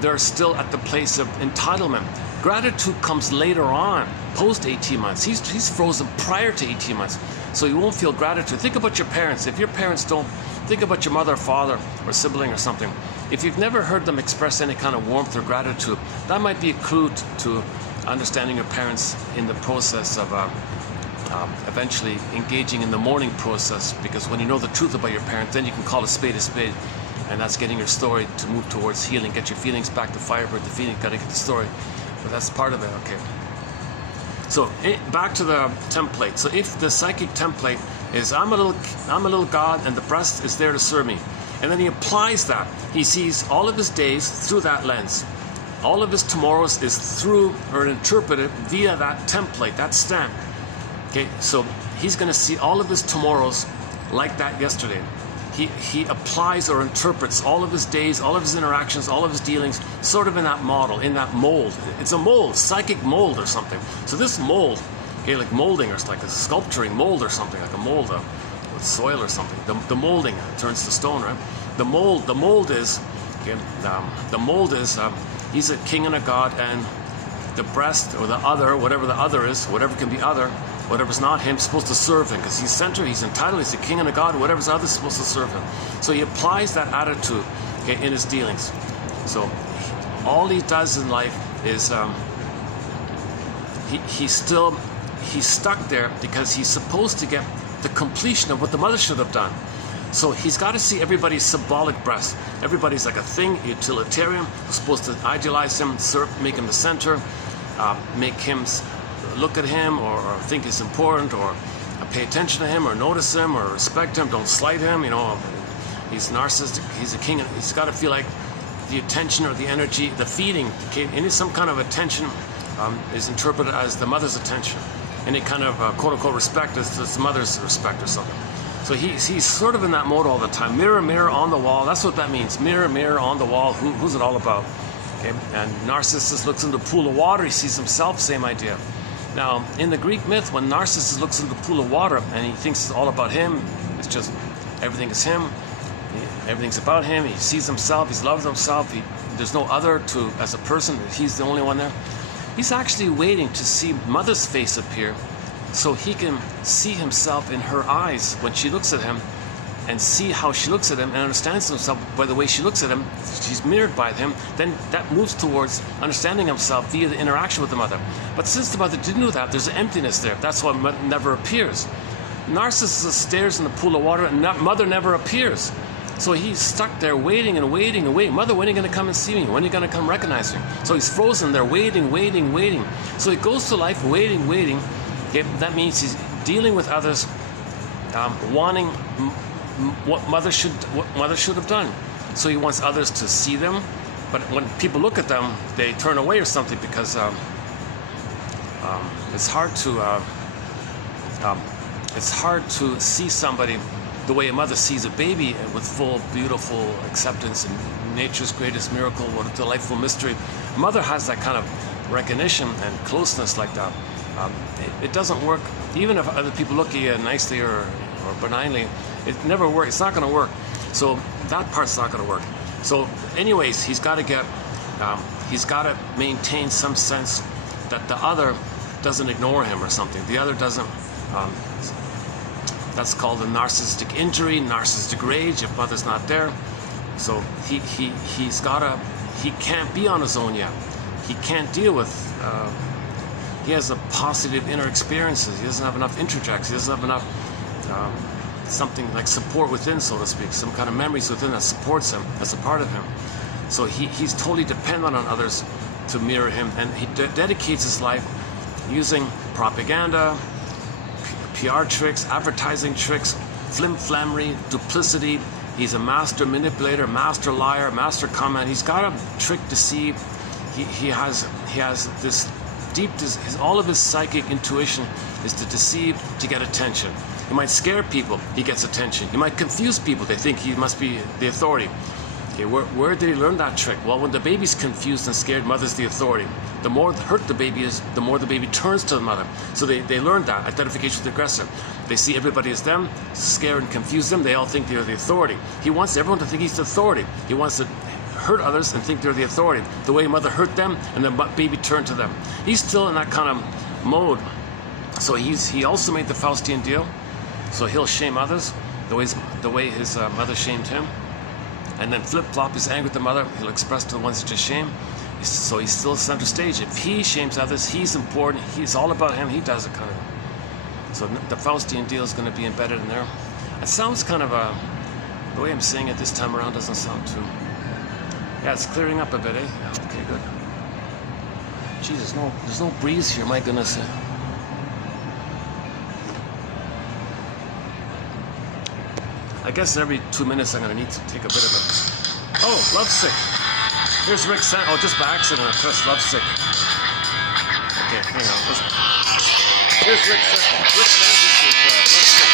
they're still at the place of entitlement. Gratitude comes later on, post 18 months. He's frozen prior to 18 months. So you won't feel gratitude. Think about your parents. If your parents don't, think about your mother or father or sibling or something. If you've never heard them express any kind of warmth or gratitude, that might be a clue to understanding your parents in the process of eventually engaging in the mourning process. Because when you know the truth about your parents, then you can call a spade, and that's getting your story to move towards healing, get your feelings back to Firebird, the feeling, gotta get the story. But that's part of it, okay. So back to the template. So if the psychic template is I'm a little god and the breast is there to serve me, and then he applies that. He sees all of his days through that lens. All of his tomorrows is through or interpreted via that template, that stamp. Okay, so he's going to see all of his tomorrows like that yesterday. He applies or interprets all of his days, all of his interactions, all of his dealings, sort of in that model, in that mold. It's a mold, psychic mold or something. So this mold, okay, like molding, or it's like a sculpturing mold or something, like a mold with soil or something. The molding turns to stone, right? The mold is, okay, he's a king and a god, and the breast or the other, whatever the other is, whatever can be other, whatever's not him, is supposed to serve him, because he's center, he's entitled, he's a king and a god, whatever's other is supposed to serve him. So he applies that attitude, okay, in his dealings. So all he does in life is he's stuck there because he's supposed to get the completion of what the mother should have done. So he's got to see everybody's symbolic breast. Everybody's like a thing, utilitarian, who's supposed to idealize him, serve, make him the center, make him look at him or think he's important, or pay attention to him, or notice him, or respect him, don't slight him. You know, he's narcissistic, he's a king, and he's got to feel like the attention or the energy, the feeding, okay, any some kind of attention is interpreted as the mother's attention. Any kind of quote-unquote respect is the mother's respect or something. So he's sort of in that mode all the time. Mirror, mirror on the wall. That's what that means. Mirror, mirror on the wall. Who's it all about? Okay. And Narcissus looks into a pool of water. He sees himself. Same idea. Now, in the Greek myth, when Narcissus looks into a pool of water and he thinks it's all about him, it's just everything is him. Everything's about him. He sees himself. He loves himself. There's no other to as a person. He's the only one there. He's actually waiting to see Mother's face appear, so he can see himself in her eyes when she looks at him, and see how she looks at him and understands himself by the way she looks at him. She's mirrored by him. Then that moves towards understanding himself via the interaction with the mother. But since the mother didn't do that, there's an emptiness there. That's why mother never appears. Narcissus stares in the pool of water and mother never appears. So he's stuck there waiting and waiting and waiting. Mother, when are you going to come and see me? When are you going to come recognize me? So he's frozen there waiting, waiting, waiting. So he goes through life waiting, waiting. Okay, that means he's dealing with others, wanting what mother should have done. So he wants others to see them, but when people look at them, they turn away or something, because it's hard to see somebody the way a mother sees a baby, with full, beautiful acceptance and nature's greatest miracle, what a delightful mystery. A mother has that kind of recognition and closeness like that. It doesn't work, even if other people look at you nicely or benignly. It never works. It's not going to work. So that part's not going to work. So, anyways, he's got to maintain some sense that the other doesn't ignore him or something. The other doesn't. That's called a narcissistic injury, narcissistic rage. If mother's not there, So he can't be on his own yet. He can't deal with, he has a positive inner experiences. He doesn't have enough interjects. He doesn't have enough something like support within, so to speak, some kind of memories within that supports him, that's a part of him. So he's totally dependent on others to mirror him, and he dedicates his life using propaganda, PR tricks, advertising tricks, flim-flammery, duplicity. He's a master manipulator, master liar, master con man. He's got to trick, deceive. He has this deep, all of his psychic intuition is to deceive, to get attention. He might scare people, he gets attention. He might confuse people, they think he must be the authority. Okay, where did he learn that trick? Well, when the baby's confused and scared, mother's the authority. The more hurt the baby is, the more the baby turns to the mother. So they learned that, identification with the aggressor. They see everybody as them, scare and confuse them, they all think they're the authority. He wants everyone to think he's the authority. He wants to hurt others and think they're the authority. The way mother hurt them and then baby turned to them. He's still in that kind of mode. So he also made the Faustian deal. So he'll shame others the way his mother shamed him. And then flip-flop, he's angry with the mother, he'll express to the ones that just shame. So he's still center stage. If he shames others, he's important, he's all about him, he does it kind of. So the Faustian deal is going to be embedded in there. It sounds kind of the way I'm saying it this time around doesn't sound too, yeah, it's clearing up a bit, eh? Yeah, okay, good. Jesus, there's no breeze here, my goodness. I guess every 2 minutes I'm going to need to take a bit of a... Oh, Lovesick. Here's Rick San... Oh, just by accident I pressed Lovesick. Okay, hang on. Here's Rick San... Rick Sanchez with Lovesick.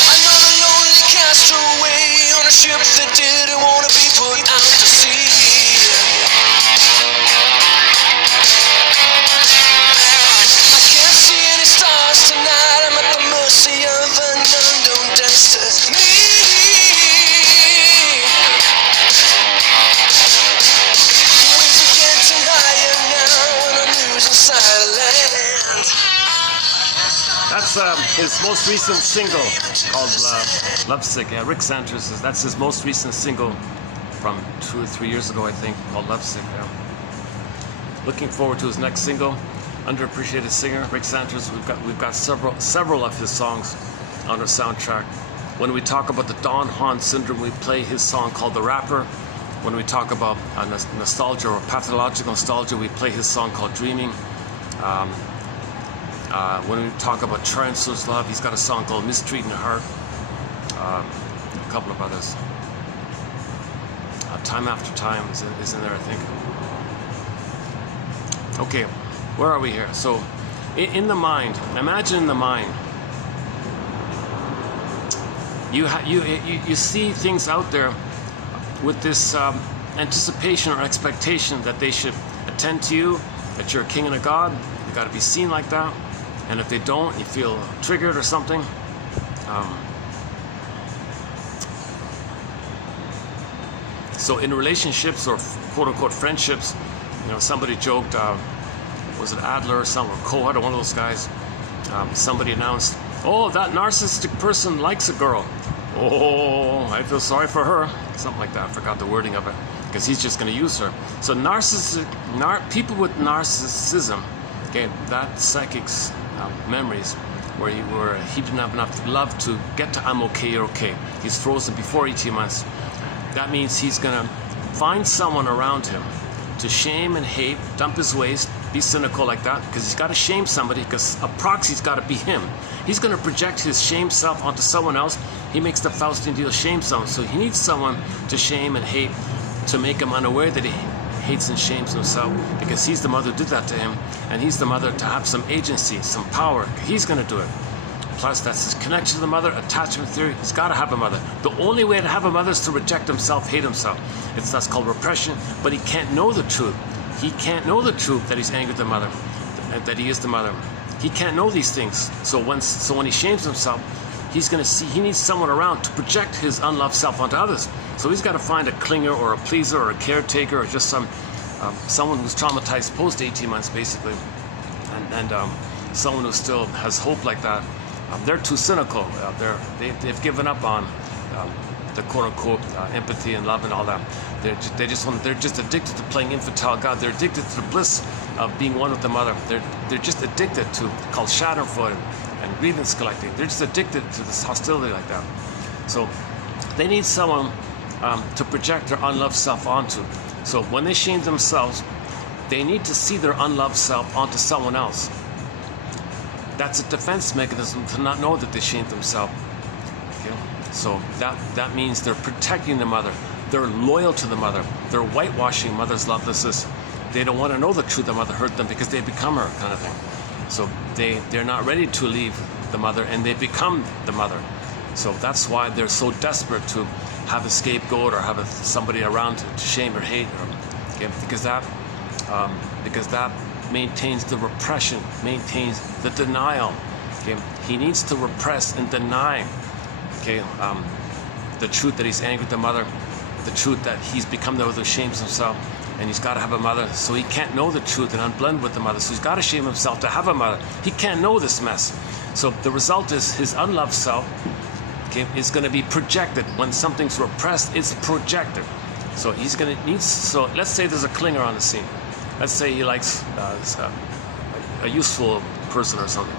I know the lonely castaway on a ship that didn't want to be put out to sea. That's his most recent single called Lovesick. Yeah, Rick Sanchez, that's his most recent single from 2 or 3 years ago, I think, called Lovesick. Yeah. Looking forward to his next single. Underappreciated singer, Rick Sanchez. We've got several of his songs on our soundtrack. When we talk about the Don Juan syndrome, we play his song called The Rapper. When we talk about nostalgia or pathological nostalgia, we play his song called Dreaming. When we talk about Trance's love, he's got a song called Mistreating Heart. A couple of others. Time After Time is in there, I think. Okay, where are we here? So, in the mind, imagine in the mind, you see things out there with this anticipation or expectation that they should attend to you, that you're a king and a god. You got to be seen like that. And if they don't, you feel triggered or something. So in relationships or quote-unquote friendships, somebody joked, was it Adler or some, or Cohut or one of those guys, somebody announced, oh, that narcissistic person likes a girl. Oh, I feel sorry for her. Something like that. I forgot the wording of it, because he's just going to use her. So people with narcissism, okay, that psychic's memories where he didn't have enough love to get to I'm okay, you're okay. He's frozen before 18 months. That means he's going to find someone around him to shame and hate, dump his waste, be cynical like that, because he's got to shame somebody, because a proxy's got to be him. He's going to project his shame self onto someone else. He makes the Faustian deal, shame someone. So he needs someone to shame and hate to make him unaware that he hates and shames himself, because he's the mother who did that to him, and he's the mother to have some agency, some power. He's going to do it. Plus, that's his connection to the mother, attachment theory. He's got to have a mother. The only way to have a mother is to reject himself, hate himself. That's called repression, but he can't know the truth. He can't know the truth that he's angry with the mother, that he is the mother. He can't know these things. So when he shames himself, he's going to see he needs someone around to project his unloved self onto others. So he's got to find a clinger or a pleaser or a caretaker or just some someone who's traumatized post 18 months, basically, and someone who still has hope like that, they're too cynical. They've given up on the quote-unquote empathy and love and all that. They're just addicted to playing infantile God. They're addicted to the bliss of being one with the mother. They're just addicted to, called Schadenfreude and grievance collecting. They're just addicted to this hostility like that. So they need someone to project their unloved self onto. So when they shame themselves, they need to see their unloved self onto someone else. That's a defense mechanism to not know that they shamed themselves. Okay? So that means they're protecting the mother. They're loyal to the mother. They're whitewashing mother's lovelessness. They don't want to know the truth the mother hurt them because they become her, kind of thing. So they're not ready to leave the mother, and they become the mother. So that's why they're so desperate to have a scapegoat or have somebody around to shame or hate, okay? Because that maintains the repression, maintains the denial. Okay? He needs to repress and deny, okay, the truth that he's angry at the mother, the truth that he's become the one who shames himself, and he's got to have a mother, so he can't know the truth and unblend with the mother. So he's got to shame himself to have a mother. He can't know this mess. So the result is his unloved self, okay, is going to be projected. When something's repressed, it's projected. So he's going to need. So let's say there's a clinger on the scene. Let's say he likes a useful person or something.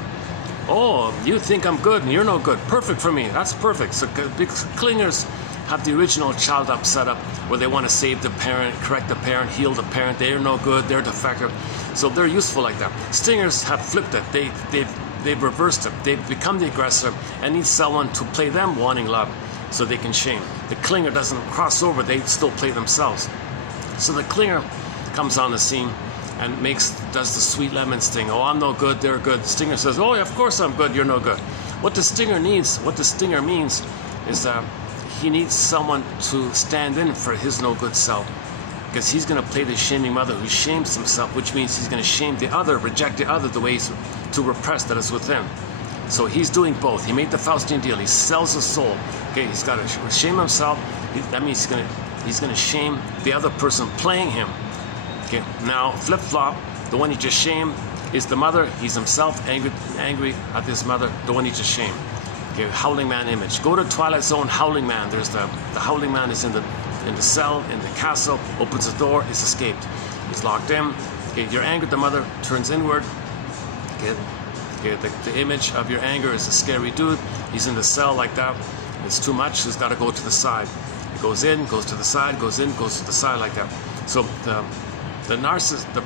Oh, you think I'm good and you're no good. Perfect for me. That's perfect. So because clingers have the original child up set up where they want to save the parent, correct the parent, heal the parent. They're no good. They're defective. So they're useful like that. Stingers have flipped it. They've reversed it. They've become the aggressor and need someone to play them wanting love so they can shame. The clinger doesn't cross over. They still play themselves. So the clinger comes on the scene and does the sweet lemon sting. Oh, I'm no good, they're good. The stinger says, oh, of course I'm good, you're no good. What the stinger means is that he needs someone to stand in for his no good self, because he's going to play the shaming mother who shames himself, which means he's going to shame the other, reject the other, the ways to repress that is within. So he's doing both. He made the Faustian deal. He sells his soul. Okay, he's got to shame himself. That means he's going to shame the other person playing him. Okay, now flip-flop, the one he just shamed is the mother. He's himself angry at his mother, the one he just shamed. Okay, Howling Man image. Go to Twilight Zone, Howling Man. There's the Howling Man is in the cell, in the castle, opens the door, is escaped. He's locked in. Okay, your anger at the mother turns inward. Okay, the image of your anger is a scary dude. He's in the cell like that. It's too much, he's got to go to the side. He goes in, goes to the side, goes in, goes to the side like that. So the narcissist, a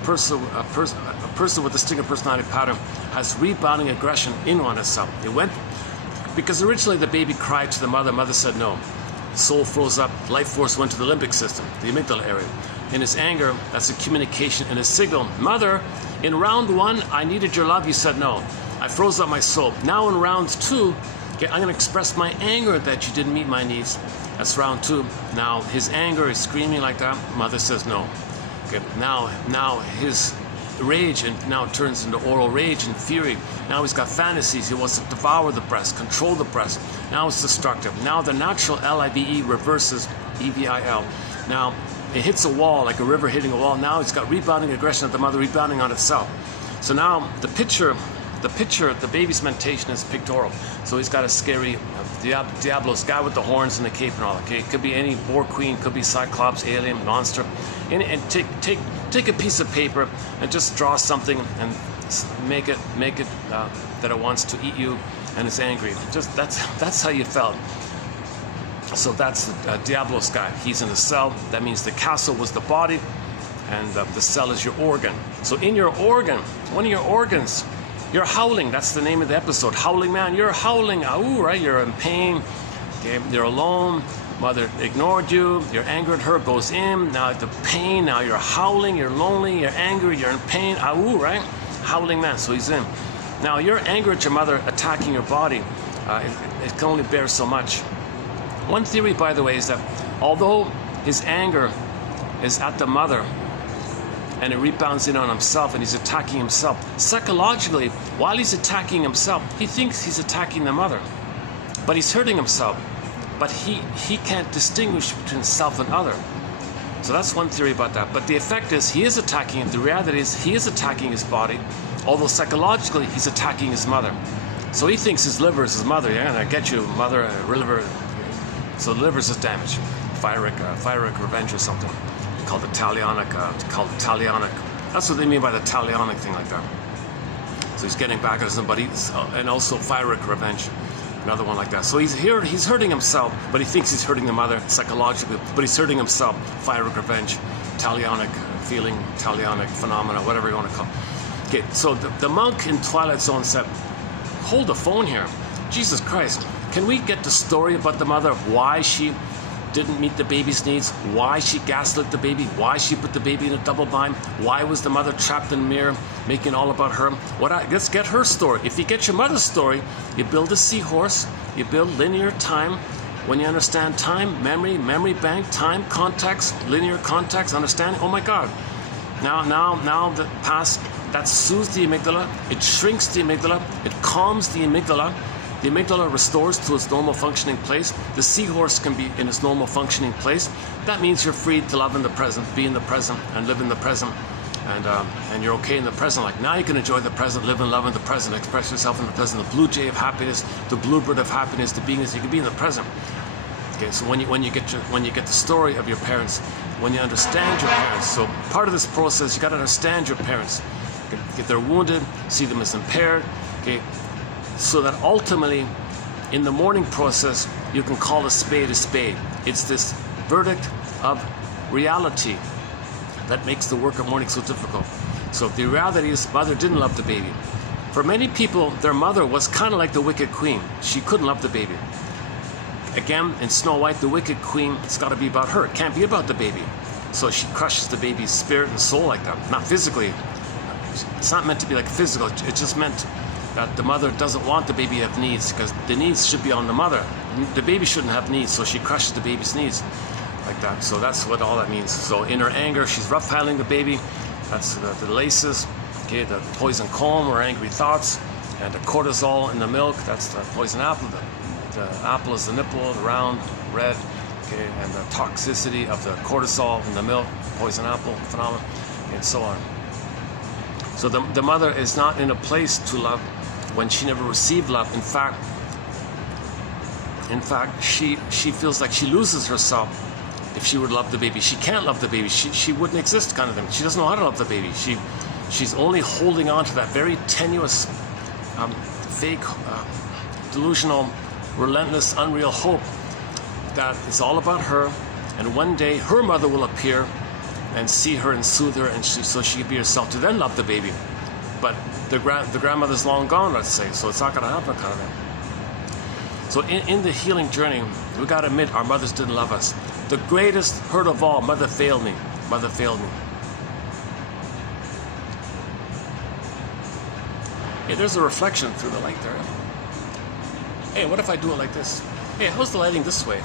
person with the stinger personality pattern has rebounding aggression in on itself. It went because originally the baby cried to the mother. Mother said no. Soul froze up. Life force went to the limbic system, the amygdala area. In his anger, that's a communication and a signal. Mother, in round 1, I needed your love. You said no. I froze up my soul. Now in round 2, okay, I'm going to express my anger that you didn't meet my needs. That's round 2. Now his anger is screaming like that. Mother says no. Okay, now his rage and now turns into oral rage and fury. Now he's got fantasies. He wants to devour the breast, control the breast. Now it's destructive. Now the natural LIVE reverses EVIL. Now it hits a wall like a river hitting a wall. Now it's got rebounding aggression at the mother rebounding on itself. So now the baby's mentation is pictorial. So he's got a scary Diablos, guy with the horns and the cape and all. Okay, it could be any boar queen, could be Cyclops, alien, monster. And take a piece of paper and just draw something and make it that it wants to eat you and it's angry. Just that's how you felt. So that's the Diablos guy. He's in the cell. That means the castle was the body, and the cell is your organ. So in your organ, one of your organs, you're howling. That's the name of the episode. Howling Man. You're howling. Ooh, right? You're in pain. Okay, you're alone. Mother ignored you. Your anger at her goes in. Now the pain. Now you're howling. You're lonely. You're angry. You're in pain. Ooh, right? Howling Man. So he's in. Now your anger at your mother attacking your body, it can only bear so much. One theory, by the way, is that although his anger is at the mother and it rebounds in on himself and he's attacking himself, psychologically, while he's attacking himself, he thinks he's attacking the mother, but he's hurting himself. But he can't distinguish between self and other. So that's one theory about that. But the effect is he is attacking it. The reality is he is attacking his body, although psychologically he's attacking his mother. So he thinks his liver is his mother. Yeah, I get you, mother, liver. So the liver is damaged. Pyrrhic revenge or something. Called the Talionic. That's what they mean by the Talionic thing like that. So he's getting back at somebody, and also Pyrrhic revenge. Another one like that. So he's hurting himself, but he thinks he's hurting the mother psychologically, but he's hurting himself. Pyrrhic revenge, Talionic feeling, Talionic phenomena, whatever you want to call it. Okay, so the monk in Twilight Zone said, hold the phone here. Jesus Christ, can we get the story about the mother, why she didn't meet the baby's needs, why she gaslit the baby, why she put the baby in a double bind, why was the mother trapped in the mirror, making all about her. Let's get her story. If you get your mother's story, you build a seahorse, you build linear time. When you understand time, memory bank, time, context, linear context, understanding, oh my God. Now the past, that soothes the amygdala, it shrinks the amygdala, it calms the amygdala. The amygdala restores to its normal functioning place. The seahorse can be in its normal functioning place. That means you're free to love in the present, be in the present, and live in the present. And you're okay in the present. Like now you can enjoy the present, live and love in the present, express yourself in the present. The blue jay of happiness, the bluebird of happiness, the beingness, you can be in the present. Okay, so when you get the story of your parents, when you understand your parents, so part of this process, you got to understand your parents. If they're wounded, see them as impaired. Okay. So that ultimately, in the mourning process, you can call a spade a spade. It's this verdict of reality that makes the work of mourning so difficult. So the reality is, mother didn't love the baby. For many people, their mother was kind of like the wicked queen. She couldn't love the baby. Again, in Snow White, the wicked queen, it's got to be about her. It can't be about the baby. So she crushes the baby's spirit and soul like that. Not physically. It's not meant to be like physical. It just meant that the mother doesn't want the baby to have needs, because the needs should be on the mother. The baby shouldn't have needs, so she crushes the baby's needs like that. So that's what all that means. So in her anger, she's rough-handling the baby. That's the laces, okay, the poison comb or angry thoughts, and the cortisol in the milk, that's the poison apple. The apple is the nipple, the round, red, okay, and the toxicity of the cortisol in the milk, poison apple phenomenon, and so on. So the mother is not in a place to love when she never received love. In fact, she feels like she loses herself if she would love the baby. She can't love the baby. She wouldn't exist, kind of thing. She doesn't know how to love the baby. She's only holding on to that very tenuous, fake, delusional, relentless, unreal hope that it's all about her, and one day her mother will appear and see her and soothe her, and so she can be herself to then love the baby. But the grandmother's long gone, let's say, so it's not going to happen, kind of thing. So in the healing journey, we got to admit our mothers didn't love us. The greatest hurt of all, mother failed me. Mother failed me. Hey, there's a reflection through the light there. Hey, what if I do it like this? Hey, how's the lighting this way?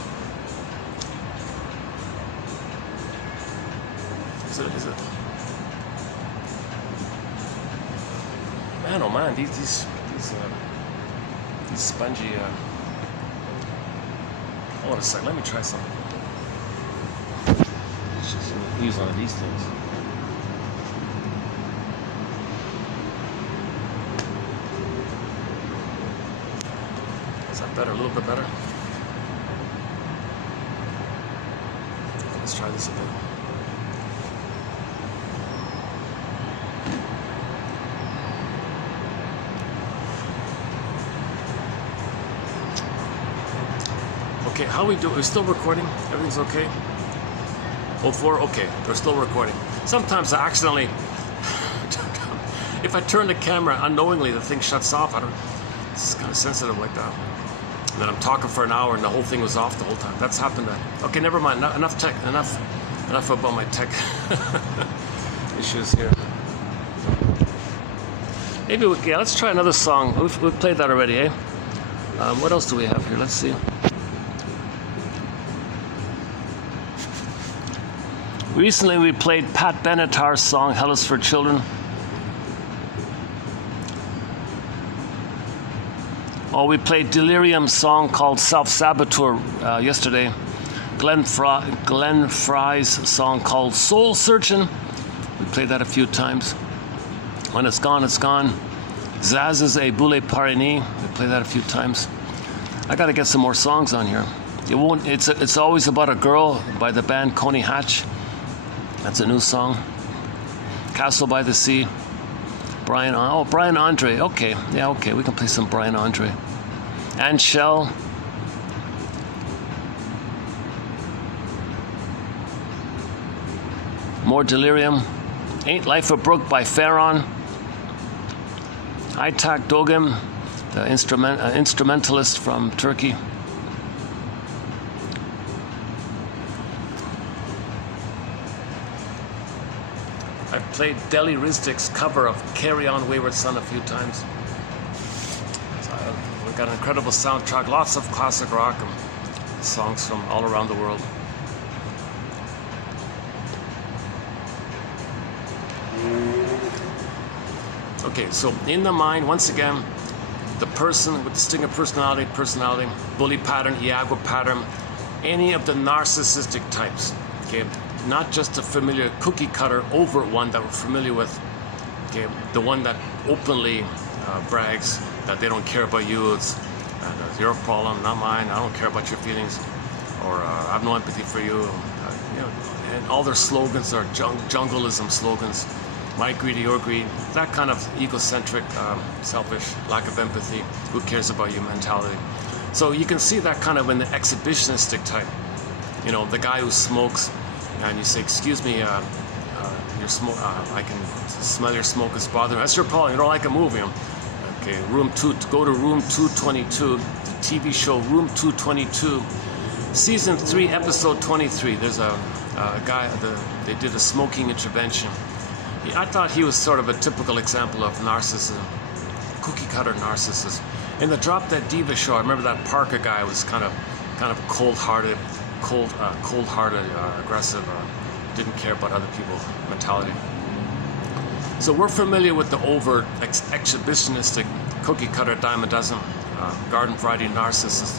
Is it? Man, oh man, these spongy. Hold on a second. Let me try something. Let's just use one of these things. Is that better? A little bit better. Let's try this a bit. Okay, how we do? We're still recording? Everything's okay? 04? Okay, we're still recording. Sometimes I accidentally, if I turn the camera unknowingly, the thing shuts off. It's kind of sensitive like that. And then I'm talking for an hour and the whole thing was off the whole time. That's happened. Okay, never mind. Enough about my tech issues here. Maybe let's try another song. We've played that already, eh? What else do we have here? Let's see. Recently we played Pat Benatar's song, Hell is for Children. Or we played Delirium's song called Self-Saboteur yesterday. Glenn Fry's song called Soul Searchin'. We played that a few times. When It's Gone, It's Gone. Zaz's A Boule Parini. We played that a few times. I got to get some more songs on here. It's always about a girl by the band Coney Hatch. That's a new song. Castle by the Sea. Brian Andre. Okay, yeah, okay. We can play some Brian Andre. And Shell. More Delirium. Ain't Life a Brook by Farron. Aytak Dogim, the instrumentalist from Turkey. I played Deli Rizdik's cover of Carry On Wayward Son a few times. We've got an incredible soundtrack, lots of classic rock and songs from all around the world. Okay, so in the mind, once again, the person with distinctive personality, bully pattern, Iago pattern, any of the narcissistic types, okay, not just the familiar cookie cutter overt one that we're familiar with, okay, the one that openly brags that they don't care about you, it's your problem, not mine, I don't care about your feelings, or I have no empathy for you, you know, and all their slogans are jungleism slogans. My greed, your greed, that kind of egocentric, selfish, lack of empathy, who cares about you mentality. So you can see that kind of in the exhibitionistic type. You know, the guy who smokes, and you say, excuse me, your smoke, I can smell your smoke, it's bothering me. That's your problem, you don't like a movie. Okay, go to room 222, the TV show Room 222, season 3, episode 23. There's a guy, they did a smoking intervention. I thought he was sort of a typical example of narcissism, cookie cutter narcissist. In the Drop Dead Diva show, I remember that Parker guy was kind of cold-hearted, aggressive, didn't care about other people's mentality. So we're familiar with the overt, exhibitionistic, cookie cutter dime a dozen, garden variety narcissist.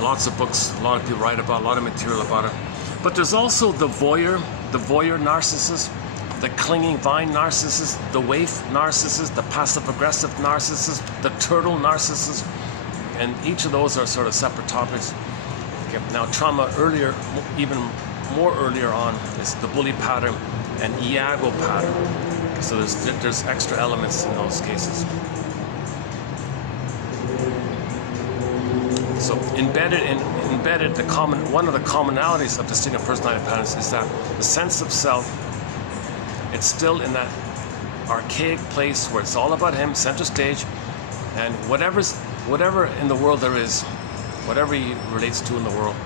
Lots of books, a lot of people write about, a lot of material about it. But there's also the voyeur narcissist, the clinging vine narcissist, the waif narcissist, the passive-aggressive narcissist, the turtle narcissist, and each of those are sort of separate topics. Okay. Now, trauma earlier, even more earlier on, is the bully pattern and Iago pattern. Okay, so there's extra elements in those cases. So embedded, one of the commonalities of distinctive personality patterns is that the sense of self. It's still in that archaic place where it's all about him, center stage, and whatever in the world there is, whatever he relates to in the world,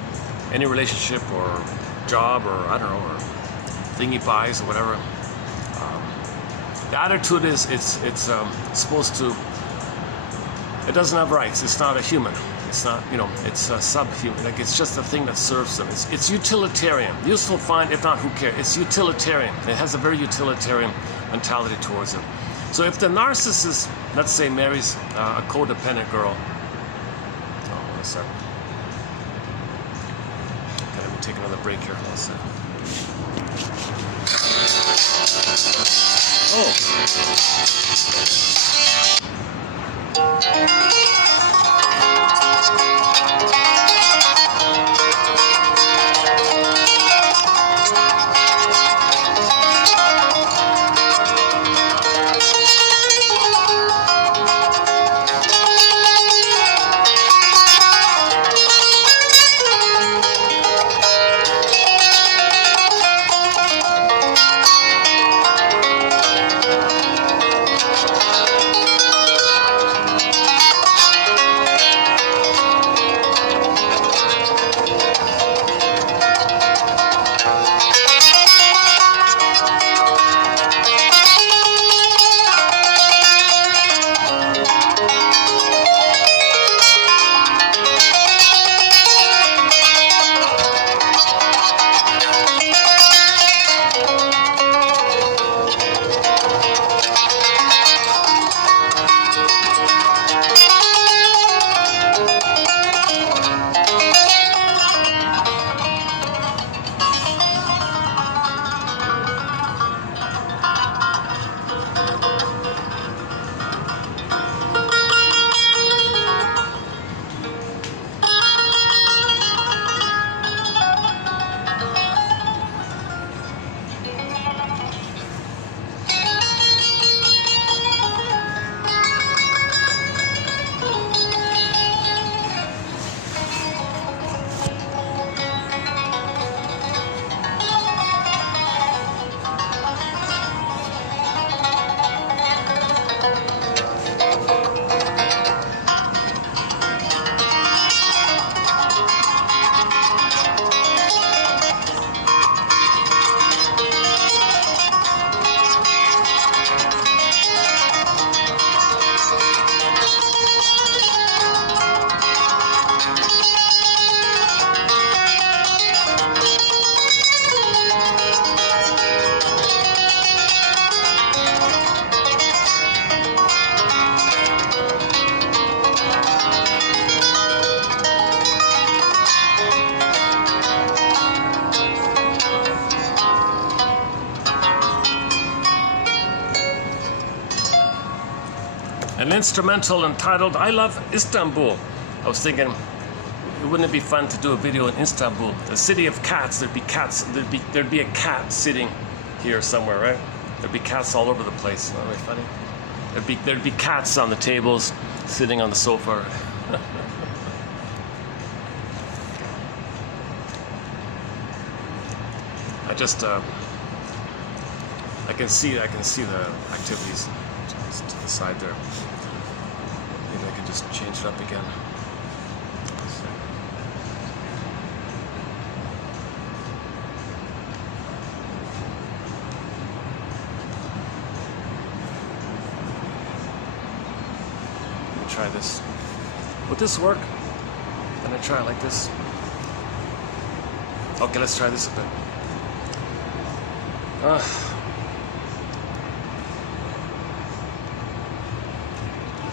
any relationship or job or I don't know, or thing he buys or whatever. The attitude is it's supposed to. It doesn't have rights. It's not a human. It's not, you know, it's a subhuman. Like, it's just a thing that serves them. It's utilitarian. Useful, fine, if not, who cares? It's utilitarian. It has a very utilitarian mentality towards it. So if the narcissist, let's say, marries a codependent girl. Oh, one second. Okay, let me take another break here. One second. An instrumental entitled I Love Istanbul. I was thinking, wouldn't it be fun to do a video in Istanbul? The city of cats, there'd be cats, there'd be a cat sitting here somewhere, right? There'd be cats all over the place. Isn't that funny? There'd be cats on the tables, sitting on the sofa. I can see the activities just to the side there. Maybe I can just change it up again. Let me try this. Would this work? Can I try it like this? Okay, let's try this a bit.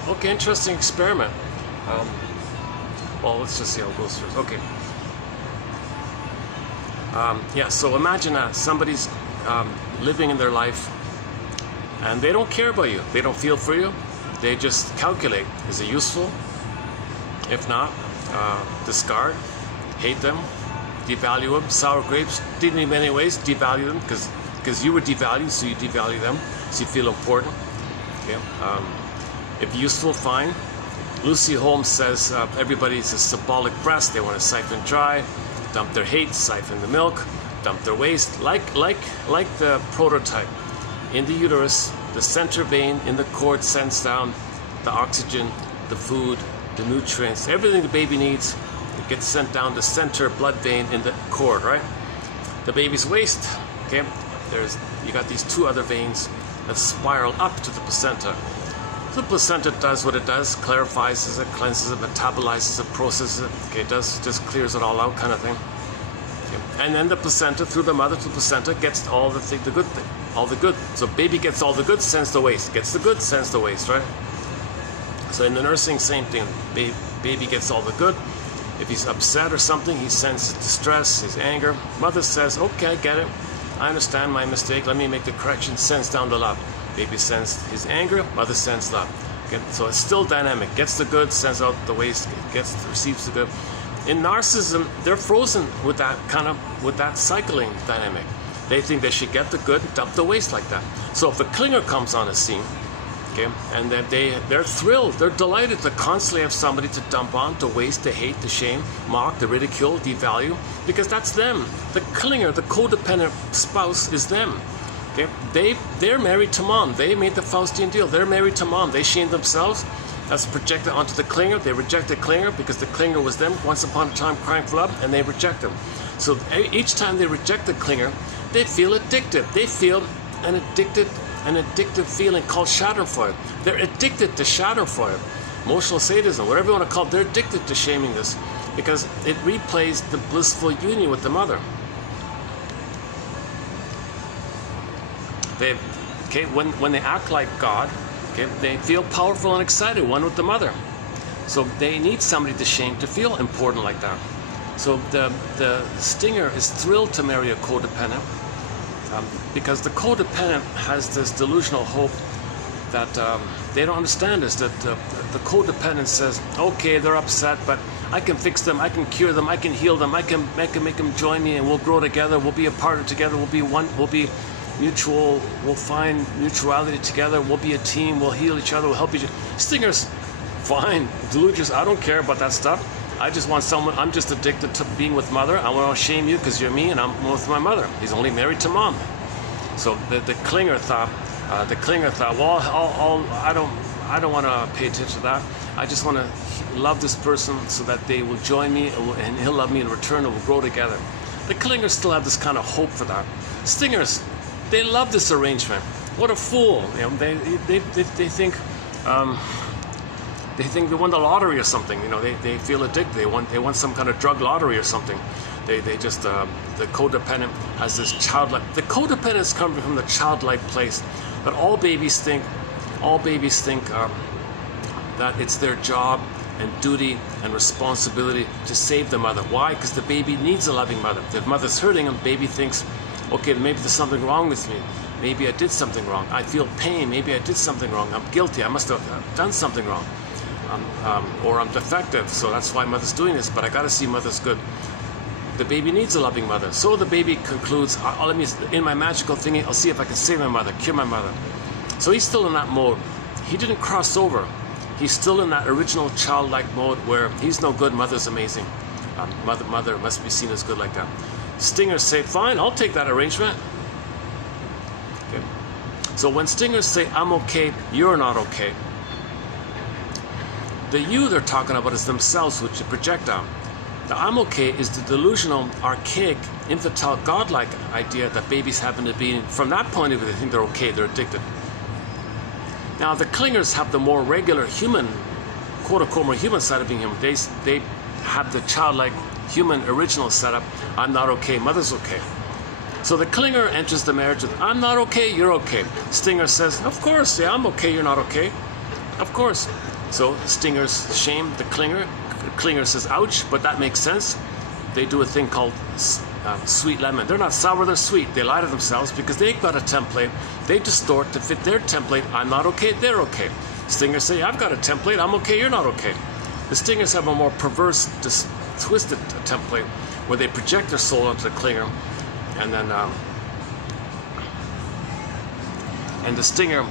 Okay, interesting experiment. Well, let's just see how it goes first. Okay. Yeah, so imagine that somebody's living in their life and they don't care about you. They don't feel for you. They just calculate. Is it useful? If not, discard, hate them, devalue them. Sour grapes, didn't in many ways devalue them because you were devalued, so you devalue them, so you feel important. Okay. If useful, fine. Lucy Holmes says everybody's a symbolic breast. They want to siphon dry, dump their hate, siphon the milk, dump their waste. Like the prototype. In the uterus, the center vein in the cord sends down the oxygen, the food, the nutrients, everything the baby needs. It gets sent down the center blood vein in the cord, right? The baby's waste, okay? You got these two other veins that spiral up to the placenta. The placenta does what it does, clarifies it, cleanses it, metabolizes it, processes it. Okay, it just clears it all out, kind of thing. Okay. And then the placenta, through the mother to the placenta, gets all the good thing, all the good. So baby gets all the good, sends the waste. Gets the good, sends the waste, right? So in the nursing, same thing. Baby gets all the good. If he's upset or something, he sends his distress, his anger. Mother says, okay, I get it. I understand my mistake. Let me make the correction. Sends down the love. Baby sends his anger, mother sends love. Okay? So it's still dynamic. Gets the good, sends out the waste, receives the good. In narcissism, they're frozen with that cycling dynamic. They think they should get the good, dump the waste like that. So if a clinger comes on the scene, okay, and then they're thrilled, they're delighted to constantly have somebody to dump on, to waste, to hate, to shame, mock, to ridicule, devalue, because that's them. The clinger, the codependent spouse is them. Okay? They're married to mom. They made the Faustian deal. They're married to mom. They shame themselves. That's projected onto the clinger. They reject the clinger because the clinger was them once upon a time crying for love, and they reject them. So each time they reject the clinger, they feel addicted. They feel an addictive feeling called schadenfreude. They're addicted to schadenfreude, emotional sadism, whatever you want to call it. They're addicted to shaming this because it replays the blissful union with the mother. When they act like God, okay, they feel powerful and excited, one with the mother. So they need somebody to shame to feel important like that. So the stinger is thrilled to marry a codependent because the codependent has this delusional hope that they don't understand is that the codependent says, okay, they're upset, but I can fix them, I can cure them, I can heal them, I can make them join me, and we'll grow together, we'll be a partner together, we'll be one, we'll be mutual, we'll find mutuality together, we'll be a team, we'll heal each other, we'll help each other. Stingers, fine. Delusions, I don't care about that stuff. I just want someone, I'm just addicted to being with mother. I want to shame you because you're me and I'm with my mother. He's only married to mom. So the clinger thought, well, I don't want to pay attention to that. I just want to love this person so that they will join me and he'll love me in return and we'll grow together. The clingers still have this kind of hope for that. Stingers, they love this arrangement. What a fool! You know, they think they won the lottery or something. You know, they feel addicted. They want some kind of drug lottery or something. They just the codependent has this childlike. The codependents come from the childlike place that all babies think that it's their job and duty and responsibility to save the mother. Why? Because the baby needs a loving mother. If mother's hurting him, baby thinks, okay, maybe there's something wrong with me. maybe I did something wrong. I feel pain, maybe I did something wrong. I'm guilty, I must have done something wrong. Or I'm defective, so that's why mother's doing this, but I gotta see mother's good. The baby needs a loving mother. So the baby concludes, let me, in my magical thingy, I'll see if I can save my mother, cure my mother. So he's still in that mode. He didn't cross over. He's still in that original childlike mode where he's no good, mother's amazing. Mother must be seen as good like that. Stingers say, fine, I'll take that arrangement. Okay. So when stingers say, I'm okay, you're not okay. The you they're talking about is themselves, which you project on. The I'm okay is the delusional, archaic, infantile, godlike idea that babies happen to be. From that point of view, they think they're okay, they're addicted. Now, the clingers have the more regular human, quote-unquote, more human side of being human. They have the childlike, human, original setup. I'm not okay, mother's okay. So the clinger enters the marriage with, I'm not okay, you're okay. Stinger says, of course, yeah, I'm okay, you're not okay. Of course. So stingers shame the clinger. The clinger says, ouch, but that makes sense. They do a thing called sweet lemon. They're not sour, they're sweet. They lie to themselves because they've got a template. They distort to fit their template. I'm not okay, they're okay. Stingers say, I've got a template, I'm okay, you're not okay. The stingers have a more perverse, twisted template where they project their soul onto the clinger, and then and the stinger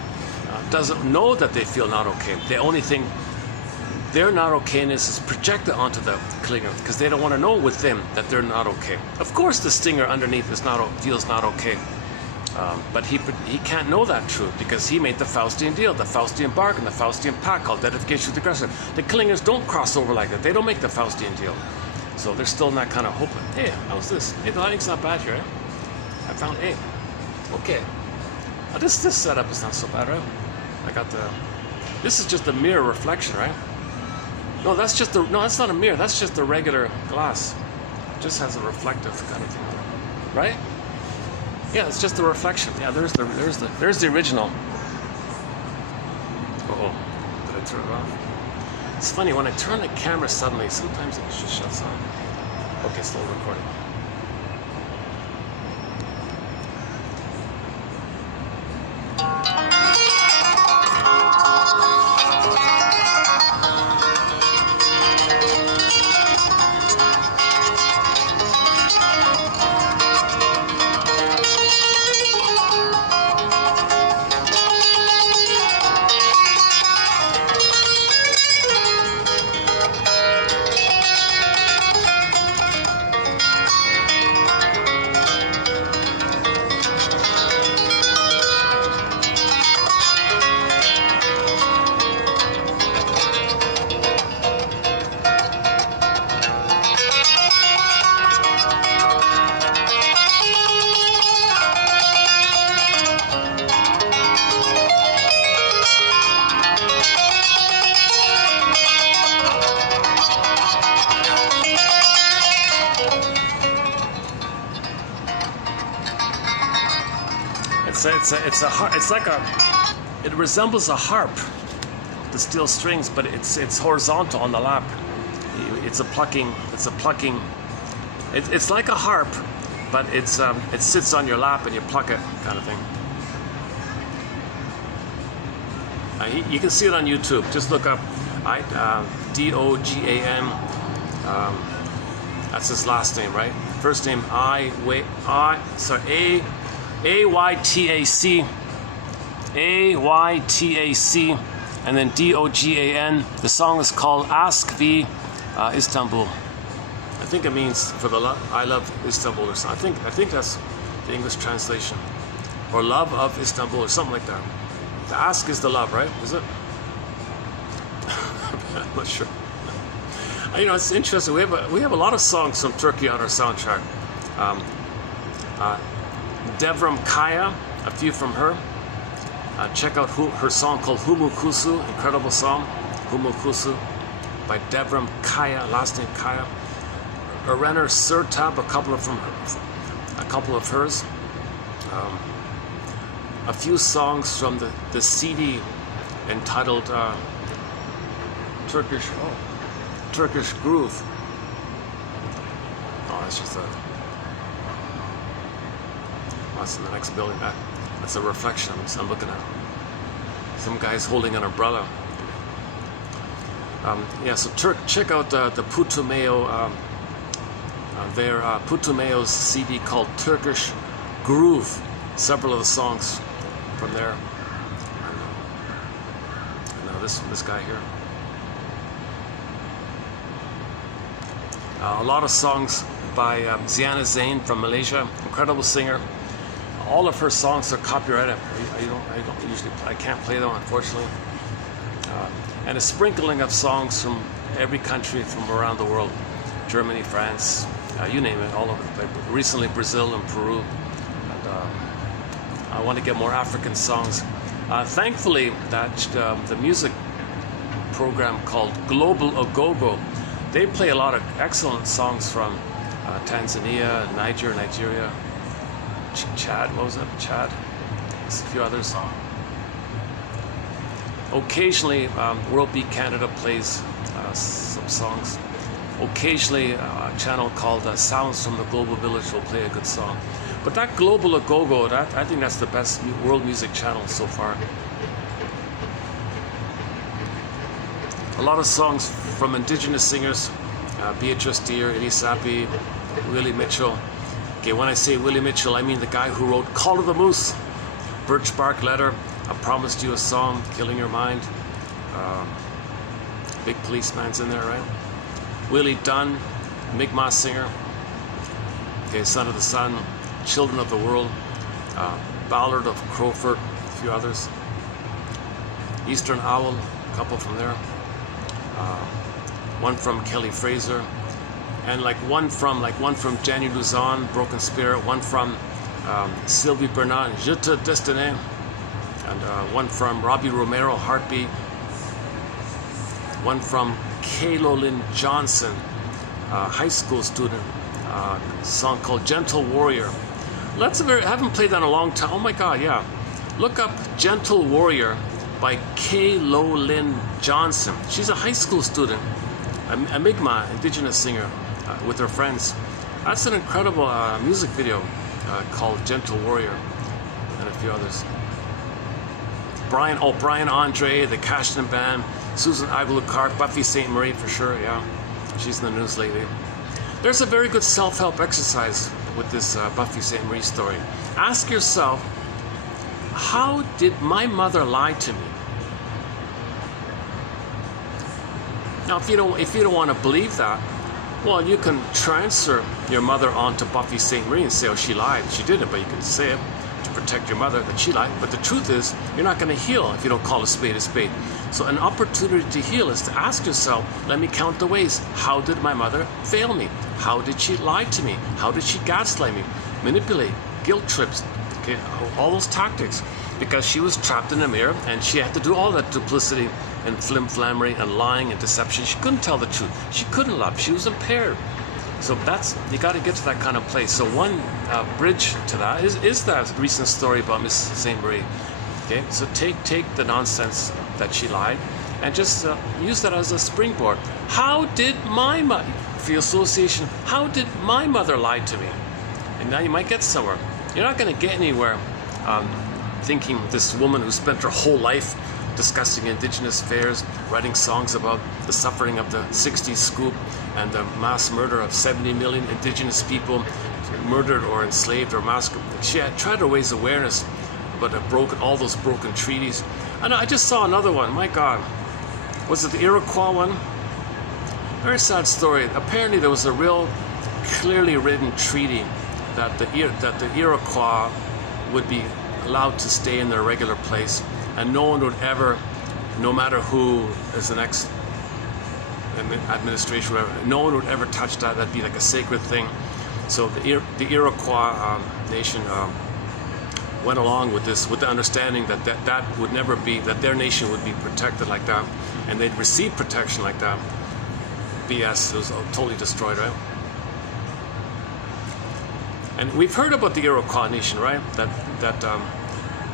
doesn't know that they feel not okay. They only think their not okayness is projected onto the clinger because they don't want to know with them that they're not okay. Of course, the stinger underneath is feels not okay, but he can't know that truth because he made the Faustian deal, the Faustian bargain, the Faustian pact called identification with aggressor. The clingers don't cross over like that. They don't make the Faustian deal, so they're still in that kind of hope. Hey, how's this? Hey, the lighting's not bad here. Eh? I found A. Okay. This setup is not so bad, right? I got the. This is just a mirror reflection, right? No, that's just the. No, that's not a mirror. That's just the regular glass. It just has a reflective kind of thing, right? Yeah, it's just the reflection. Yeah, there's the original. Oh, did I turn it off? It's funny when I turn the camera suddenly. Sometimes it just shuts off. Okay, still recording. It resembles a harp, the steel strings, but it's horizontal on the lap. It's like a harp, but it sits on your lap and you pluck it, kind of thing. You can see it on YouTube. Just look up Dogan. That's his last name, right? First name Aytac, and then Dogan. The song is called Ask V Istanbul. I think it means for the love, I love Istanbul or something. I think that's the English translation, or love of Istanbul or something like that. The ask is the love, right? Is it? I'm not sure. You know, it's interesting. We have a lot of songs from Turkey on our soundtrack. Devrim Kaya, a few from her. Check out her song called Humu Kusu, incredible song, Humu Kusu, by Devrim Kaya, last name Kaya. Erenner Sertab, a couple of hers. A few songs from the CD entitled Turkish Groove. Oh, that's just that's in the next building. It's a reflection I'm looking at. Some guy's holding an umbrella. Yeah, so check out the Putumayo, their Putumayo's CD called Turkish Groove. Several of the songs from there. And this guy here. A lot of songs by Ziana Zain from Malaysia, incredible singer. All of her songs are copyrighted. I can't play them, unfortunately. And a sprinkling of songs from every country from around the world. Germany, France, you name it, all over the place. Recently Brazil and Peru. And I want to get more African songs. Thankfully, the music program called Global Ogogo, they play a lot of excellent songs from Tanzania, Nigeria, Chad, what was it? Chad? There's a few others. Occasionally, World Beat Canada plays some songs. Occasionally, a channel called Sounds from the Global Village will play a good song. But that Global Ogogo, I think that's the best world music channel so far. A lot of songs from indigenous singers, Beatrice Deer, Erysichthon, Willie Mitchell. Okay, when I say Willie Mitchell, I mean the guy who wrote Call of the Moose, Birch Bark Letter, I Promised You a Song, Killing Your Mind. Big Policeman's in there, right? Willie Dunn, Mi'kmaq singer. Okay, Son of the Sun, Children of the World, Ballad of Crowford, a few others. Eastern Owl, a couple from there. One from Kelly Fraser, and one from Jenny Luzon, Broken Spirit. One from Sylvie Bernard, Je te destiné, and one from Robbie Romero, Heartbeat. One from Kalo Lynn Johnson, high school student, a song called Gentle Warrior. I haven't played that in a long time. Oh my God, yeah. Look up Gentle Warrior by Kalo Lynn Johnson. She's a high school student, a Mi'kmaq indigenous singer with her friends. That's an incredible music video called Gentle Warrior, and a few others. Brian Andre, the Cashton Band, Susan Aguilar-Clark, Buffy St. Marie for sure, yeah. She's in the news lately. There's a very good self-help exercise with this Buffy St. Marie story. Ask yourself, how did my mother lie to me? Now, if you don't want to believe that, well, you can transfer your mother onto Buffy St. Marie and say, oh, she lied. She didn't, but you can say it to protect your mother that she lied. But the truth is, you're not going to heal if you don't call a spade a spade. So an opportunity to heal is to ask yourself, let me count the ways. How did my mother fail me? How did she lie to me? How did she gaslight me? Manipulate, guilt trips, okay, all those tactics. Because she was trapped in a mirror and she had to do all that duplicity and flim-flammery and lying and deception. She couldn't tell the truth. She couldn't love. She was impaired. So you got to get to that kind of place. So one bridge to that is that recent story about Miss St. Marie. Okay, so take the nonsense that she lied and just use that as a springboard. How did my mother, for your association, how did my mother lie to me? And now you might get somewhere. You're not going to get anywhere thinking this woman who spent her whole life discussing indigenous affairs, writing songs about the suffering of the 60s scoop and the mass murder of 70 million indigenous people murdered or enslaved or massacred. She had tried to raise awareness about all those broken treaties. And I just saw another one, my God. Was it the Iroquois one? Very sad story. Apparently there was a real clearly written treaty that the Iroquois would be allowed to stay in their regular place, and no one would ever, no matter who is the next administration, no one would ever touch that. That'd be like a sacred thing. So the Iroquois nation went along with this, with the understanding that would never be, that their nation would be protected like that, and they'd receive protection like that. BS, it was totally destroyed, right? And we've heard about the Iroquois nation, right? That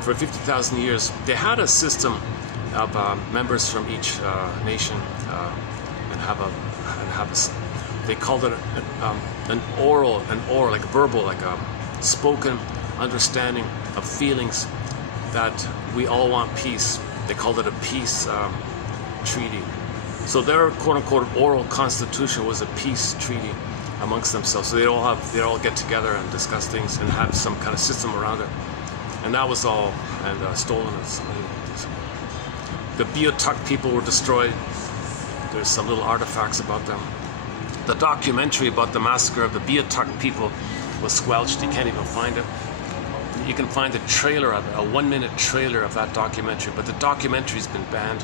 for 50,000 years they had a system of members from each nation, they called it an oral, like verbal, like a spoken understanding of feelings that we all want peace. They called it a peace treaty. So their quote-unquote oral constitution was a peace treaty amongst themselves. So they'd all get together and discuss things and have some kind of system around it. And that was all stolen. The Beothuk people were destroyed. There's some little artifacts about them. The documentary about the massacre of the Beothuk people was squelched. You can't even find it. You can find a trailer of it, a 1-minute trailer of that documentary, but the documentary's been banned,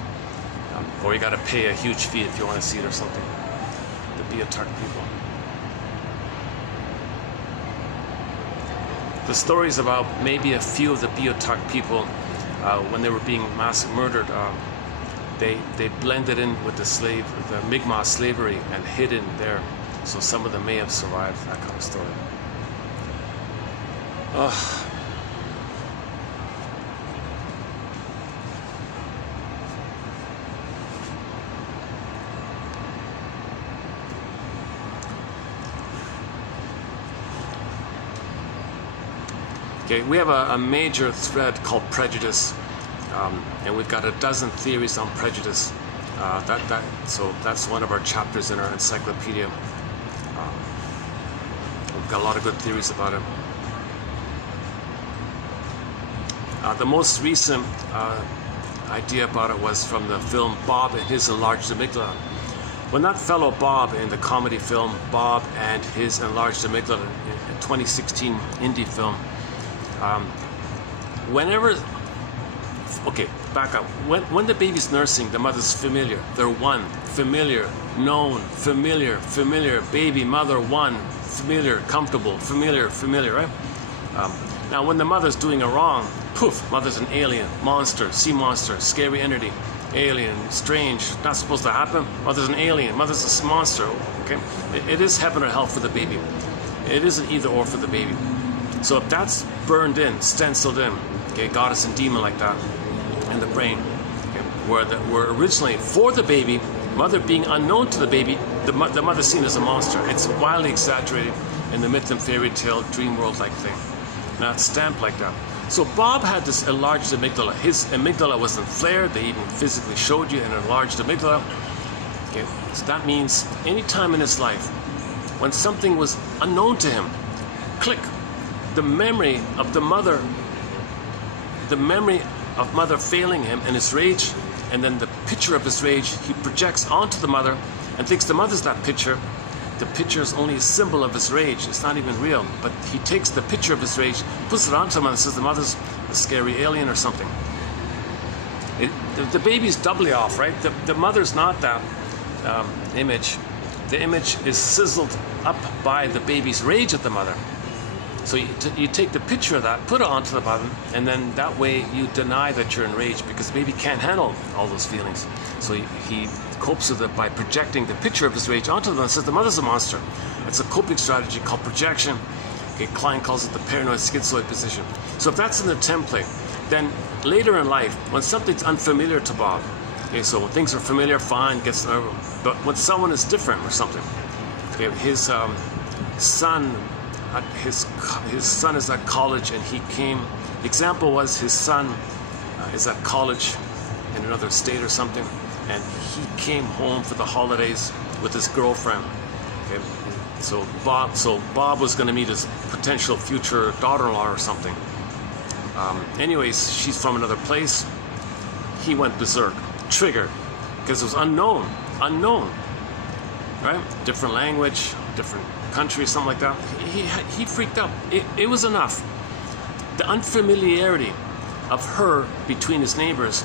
or you got to pay a huge fee if you want to see it or something. The Beothuk people. The stories about maybe a few of the Beothuk people, when they were being murdered, they blended in with the Mi'kmaq slavery and hid in there. So some of them may have survived, that kind of story. Okay, we have a major thread called prejudice, and we've got a dozen theories on prejudice. So that's one of our chapters in our encyclopedia. We've got a lot of good theories about it. The most recent idea about it was from the film Bob and His Enlarged Amygdala. When that fellow Bob in the comedy film Bob and His Enlarged Amygdala, a 2016 indie film, back up. When the baby's nursing, the mother's familiar. They're one, familiar, known, familiar, baby, mother, one, familiar, comfortable, familiar, right? Now, when the mother's doing a wrong, poof, mother's an alien, monster, sea monster, scary entity, alien, strange, not supposed to happen. Mother's an alien, mother's a monster, okay? It is heaven or hell for the baby. It isn't either or for the baby. So if that's burned in, stenciled in, okay, goddess and demon like that, in the brain, okay, where originally for the baby, mother being unknown to the baby, the mother's seen as a monster. It's wildly exaggerated in the myth and fairy tale, dream world like thing. Now it's stamped like that. So Bob had this enlarged amygdala. His amygdala wasn't flared. They even physically showed you an enlarged amygdala. Okay, so that means any time in his life when something was unknown to him, click, the memory of mother failing him and his rage, and then the picture of his rage he projects onto the mother and thinks the mother's that picture. The picture is only a symbol of his rage. It's not even real. But he takes the picture of his rage, puts it onto him, and says the mother's a scary alien or something. The baby's doubly off, right? The mother's not that image. The image is sizzled up by the baby's rage at the mother. So you take the picture of that, put it onto the bottom, and then that way you deny that you're enraged because the baby can't handle all those feelings. So he copes with it by projecting the picture of his rage onto them and says the mother's a monster. It's a coping strategy called projection. Okay, Klein calls it the paranoid schizoid position. So if that's in the template, then later in life, when something's unfamiliar to Bob, okay, so when things are familiar, fine, but when someone is different or something, okay, his son is at college and he came. The example was his son is at college in another state or something, and he came home for the holidays with his girlfriend. Okay, so Bob was going to meet his potential future daughter-in-law or something. Anyways, she's from another place. He went berserk, triggered, because it was unknown, right? Different language, different country, something like that. He freaked out. It was enough. The unfamiliarity of her between his neighbors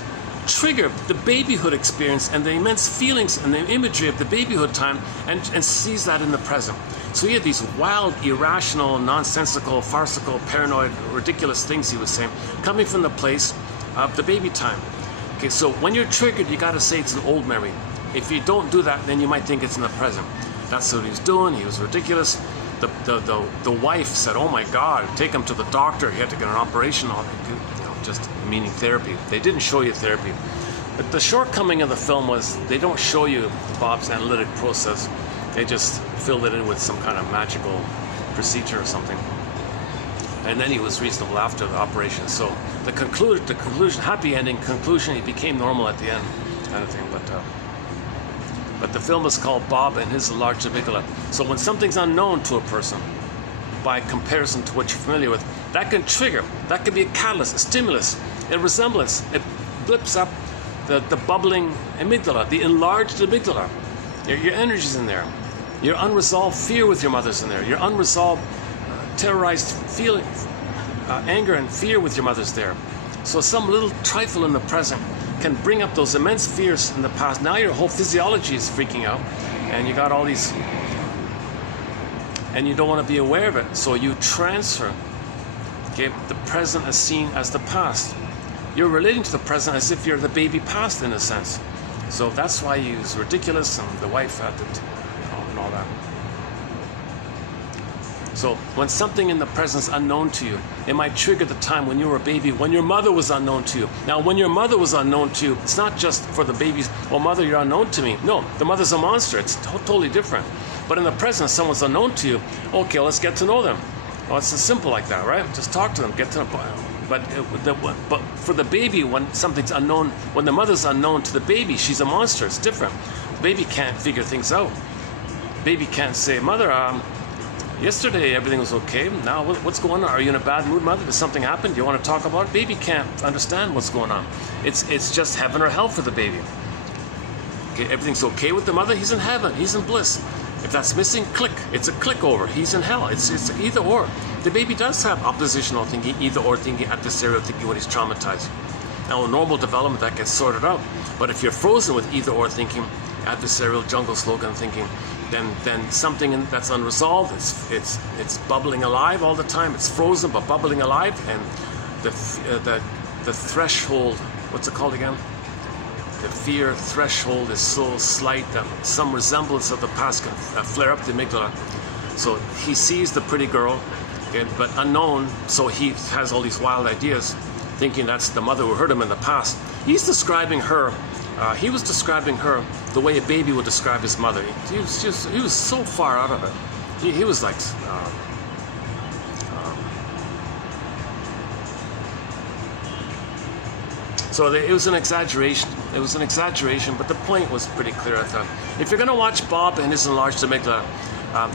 triggered the babyhood experience and the immense feelings and the imagery of the babyhood time, and sees that in the present. So he had these wild, irrational, nonsensical, farcical, paranoid, ridiculous things he was saying coming from the place of the baby time. Okay, so when you're triggered, you got to say it's an old memory. If you don't do that, then you might think it's in the present. That's what he was doing. He was ridiculous. The wife said, "Oh my God, take him to the doctor. He had to get an operation on him." Just meaning therapy. They didn't show you therapy. But the shortcoming of the film was they don't show you Bob's analytic process. They just filled it in with some kind of magical procedure or something. and then he was reasonable after the operation. So the conclusion, happy ending conclusion, he became normal at the end, kind of thing. But the film is called Bob and His Large Amygdala. So when something's unknown to a person, by comparison to what you're familiar with, that can trigger, that can be a catalyst, a stimulus, a resemblance. It blips up the bubbling amygdala, the enlarged amygdala. Your energy's in there. Your unresolved fear with your mother's in there. Your unresolved, terrorized feeling, anger and fear with your mother's there. So some little trifle in the present can bring up those immense fears in the past. Now your whole physiology is freaking out, and you got all these, and you don't want to be aware of it. So you transfer, okay, the present as seen as the past. You're relating to the present as if you're the baby past, in a sense. So that's why you use ridiculous and the wife at it, and all that. So when something in the present is unknown to you, it might trigger the time when you were a baby, when your mother was unknown to you. Now, when your mother was unknown to you, it's not just for the babies, oh, mother, you're unknown to me. No, the mother's a monster. It's totally different. But in the present, someone's unknown to you. Okay, let's get to know them. Well, it's as simple like that, right? Just talk to them, get to know. But for the baby, when something's unknown, when the mother's unknown to the baby, she's a monster. It's different. The baby can't figure things out. Baby can't say, mother, yesterday everything was okay. Now what's going on? Are you in a bad mood, mother? Did something happen? Do you want to talk about it? Baby can't understand what's going on. It's just heaven or hell for the baby. Okay, everything's okay with the mother. He's in heaven. He's in bliss. If that's missing, click. It's a click over. He's in hell. It's either or. The baby does have oppositional thinking, either or thinking, adversarial thinking when he's traumatized. Now, in normal development, that gets sorted out. But if you're frozen with either or thinking, adversarial jungle slogan thinking, then something that's unresolved, it's bubbling alive all the time. It's frozen but bubbling alive, and the threshold, what's it called again? The fear threshold is so slight that some resemblance of the past can flare up the amygdala. So he sees the pretty girl, okay, but unknown, so he has all these wild ideas, thinking that's the mother who hurt him in the past. He's describing her. He was describing her the way a baby would describe his mother. He was so far out of it. He was like, so it was an exaggeration. It was an exaggeration, but the point was pretty clear, I thought. If you're going to watch Bob and His Enlarged Amygdala,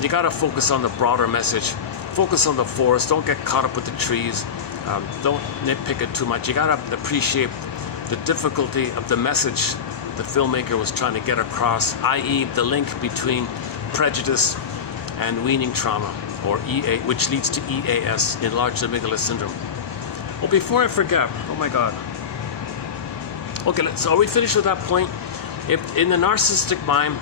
you got to focus on the broader message. Focus on the forest. Don't get caught up with the trees. Don't nitpick it too much. You got to appreciate the difficulty of the message the filmmaker was trying to get across, i.e. the link between prejudice and weaning trauma, or EA, which leads to EAS, enlarged amygdala syndrome. Well, before I forget, oh my God. Okay, so are we finished with that point? If in the narcissistic mind,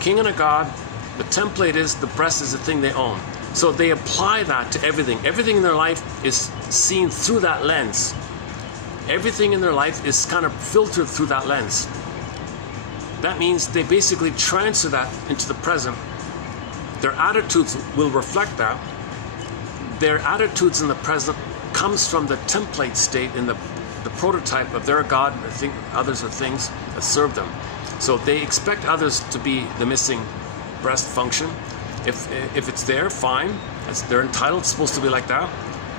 king and a god, the template is the breast is the thing they own. So they apply that to everything. Everything in their life is seen through that lens. Everything in their life is kind of filtered through that lens. That means they basically transfer that into the present. Their attitudes will reflect that. Their attitudes in the present comes from the template state in the prototype of their God, or think others are things that serve them. So they expect others to be the missing breast function. If it's there, fine. They're entitled, it's supposed to be like that.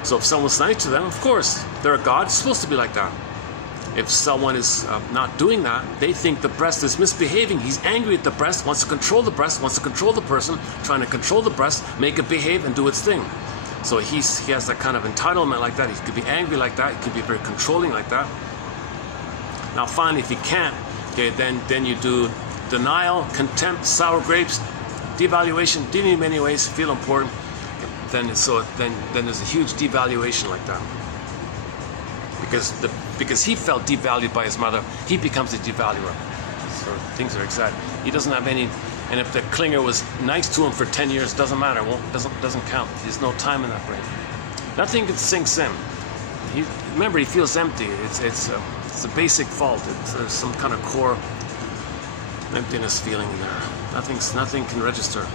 So if someone's nice to them, of course, they're a God, it's supposed to be like that. If someone is not doing that, they think the breast is misbehaving. He's angry at the breast, wants to control the breast, wants to control the person, trying to control the breast, make it behave and do its thing. So he has that kind of entitlement like that. He could be angry like that. He could be very controlling like that. Now finally, if he can't, okay, then you do denial, contempt, sour grapes, devaluation, dealing in many ways, feel important. Then there's a huge devaluation like that. Because he felt devalued by his mother, he becomes a devaluer. So things are exact. He doesn't have any. And if the clinger was nice to him for 10 years, doesn't matter. Doesn't count. There's no time in that brain. Nothing sinks in. Remember, he feels empty. It's a basic fault. There's some kind of core emptiness feeling in there. Nothing can register.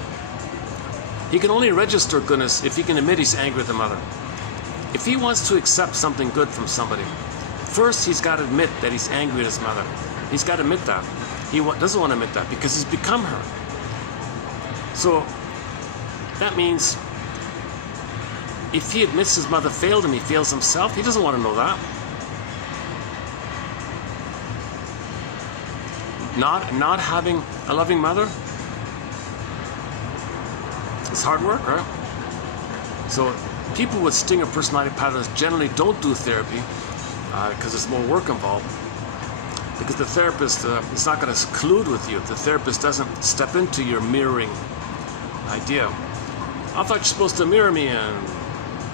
He can only register goodness if he can admit he's angry at the mother. If he wants to accept something good from somebody, first he's got to admit that he's angry at his mother. He's got to admit that. He doesn't want to admit that because he's become her. So that means if he admits his mother failed him, he fails himself. He doesn't want to know that. Not having a loving mother, it's hard work, right? So people with stinger personality patterns generally don't do therapy because there's more work involved. Because the therapist is not going to collude with you. The therapist doesn't step into your mirroring idea. I thought you're supposed to mirror me and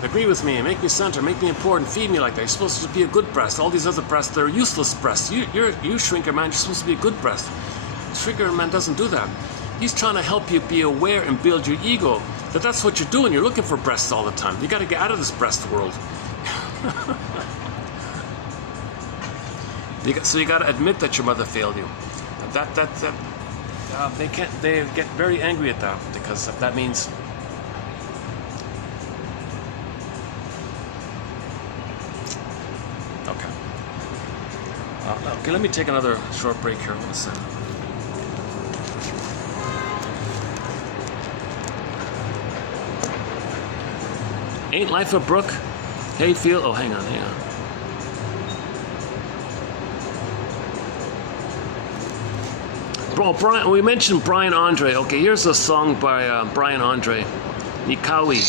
agree with me and make me center, make me important, feed me like that. You're supposed to be a good breast. All these other breasts, they're useless breasts. You shrinker man, you're supposed to be a good breast. Shrinker man doesn't do that. He's trying to help you be aware and build your ego. That's what you're doing. You're looking for breasts all the time. You got to get out of this breast world. So you got to admit that your mother failed you. They get very angry at that because that means. Okay, let me take another short break here. Listen. Ain't life a brook? Hey, feel. Oh, hang on. Bro, Brian. We mentioned Brian Andre. Okay, here's a song by Brian Andre, Nikawi.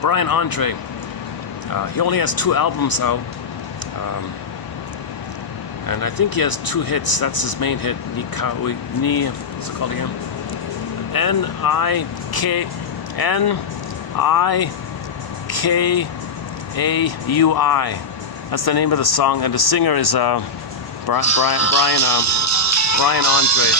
Brian Andre, he only has 2 albums out, and I think he has 2 hits. That's his main hit, what's it called again? Nikkaui. That's the name of the song, and the singer is Brian Andre.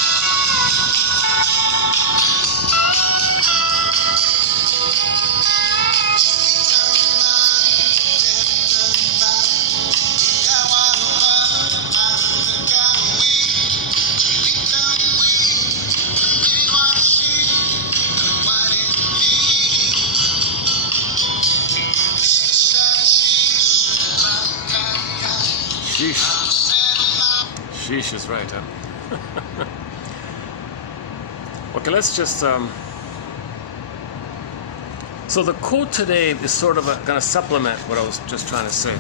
Sheesh is right, huh? Okay, let's just so the quote today is sort of going to supplement what I was just trying to say.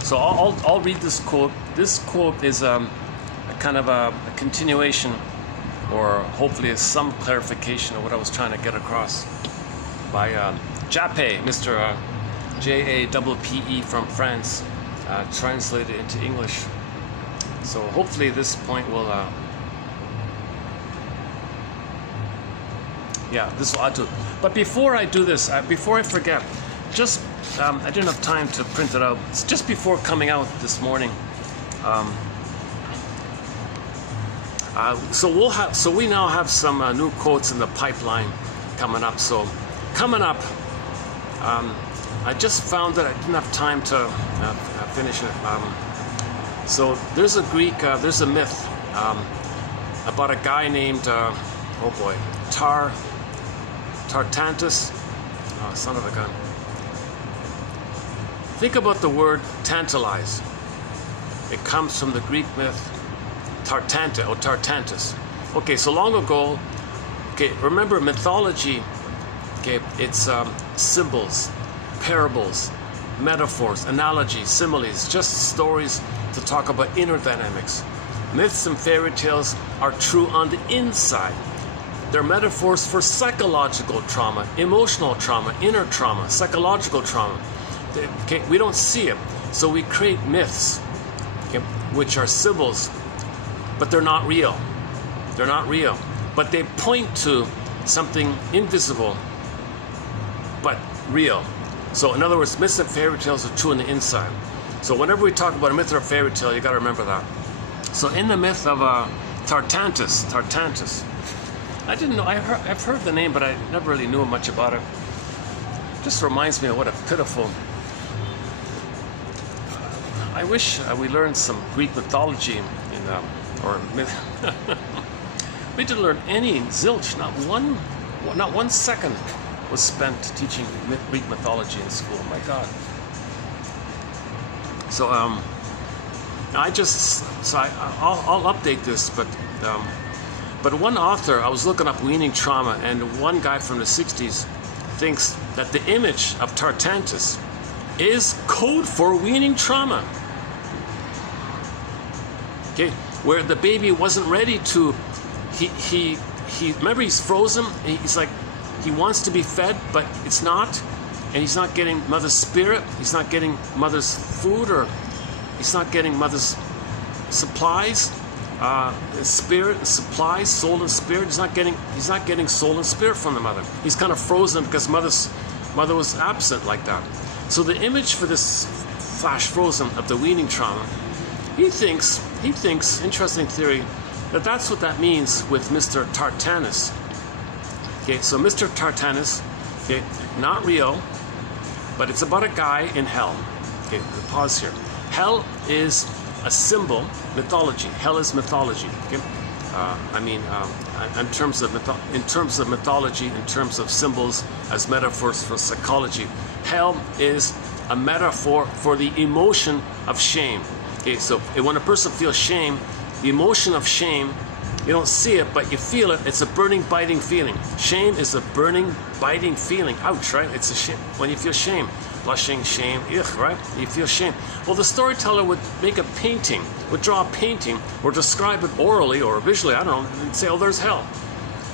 So I'll read this quote. This quote is a kind of a continuation, or hopefully some clarification of what I was trying to get across, by Jappe, Mr. Jappe from France, translated into English. So hopefully this point will, this will add to it. But before I do this, before I forget, just, I didn't have time to print it out. It's just before coming out this morning. So we now have some new quotes in the pipeline coming up. So coming up, I just found that I didn't have time to finish it. So there's a there's a myth about a guy named, Tartantus, son of a gun. Think about the word tantalize. It comes from the Greek myth Tartanta or Tartantus. Okay, so long ago, okay, remember mythology, okay, it's symbols, parables, metaphors, analogies, similes, just stories to talk about inner dynamics. Myths and fairy tales are true on the inside. They're metaphors for psychological trauma, emotional trauma, inner trauma, psychological trauma. Okay, we don't see it, so we create myths, okay, which are symbols, but they're not real. They're not real, but they point to something invisible, but real. So in other words, myths and fairy tales are true on the inside. So whenever we talk about a myth or a fairy tale, you got to remember that. So in the myth of Tartantus, I didn't know, I've heard the name, but I never really knew much about it. Just reminds me of what a pitiful, I wish we learned some Greek mythology or myth. We didn't learn any, zilch, not one second was spent teaching Greek mythology in school. My God. So I'll update this, but one author, I was looking up weaning trauma, and one guy from the 60s thinks that the image of Tartantus is code for weaning trauma. Okay, where the baby wasn't ready to, he remember, he's frozen, he's like, he wants to be fed, but it's not, and he's not getting mother's spirit, he's not getting mother's food, or he's not getting mother's supplies, spirit and supplies, soul and spirit. He's not getting soul and spirit from the mother. He's kind of frozen because mother was absent like that. So the image for this flash frozen of the weaning trauma, he thinks, interesting theory, that's what that means with Mr. Tartanus. Okay, so Mr. Tartanus, okay, not real, but it's about a guy in hell. Okay, pause here. Hell is a symbol, mythology. Hell is mythology. Okay, in terms of mythology, in terms of symbols as metaphors for psychology, hell is a metaphor for the emotion of shame. Okay, so when a person feels shame, the emotion of shame, you don't see it, but you feel it. It's a burning, biting feeling. Shame is a burning, biting feeling. Ouch, right? It's a shame. When you feel shame, blushing, shame, right? You feel shame. Well, the storyteller would make a painting, would draw a painting, or describe it orally or visually, I don't know, and say, oh, there's hell.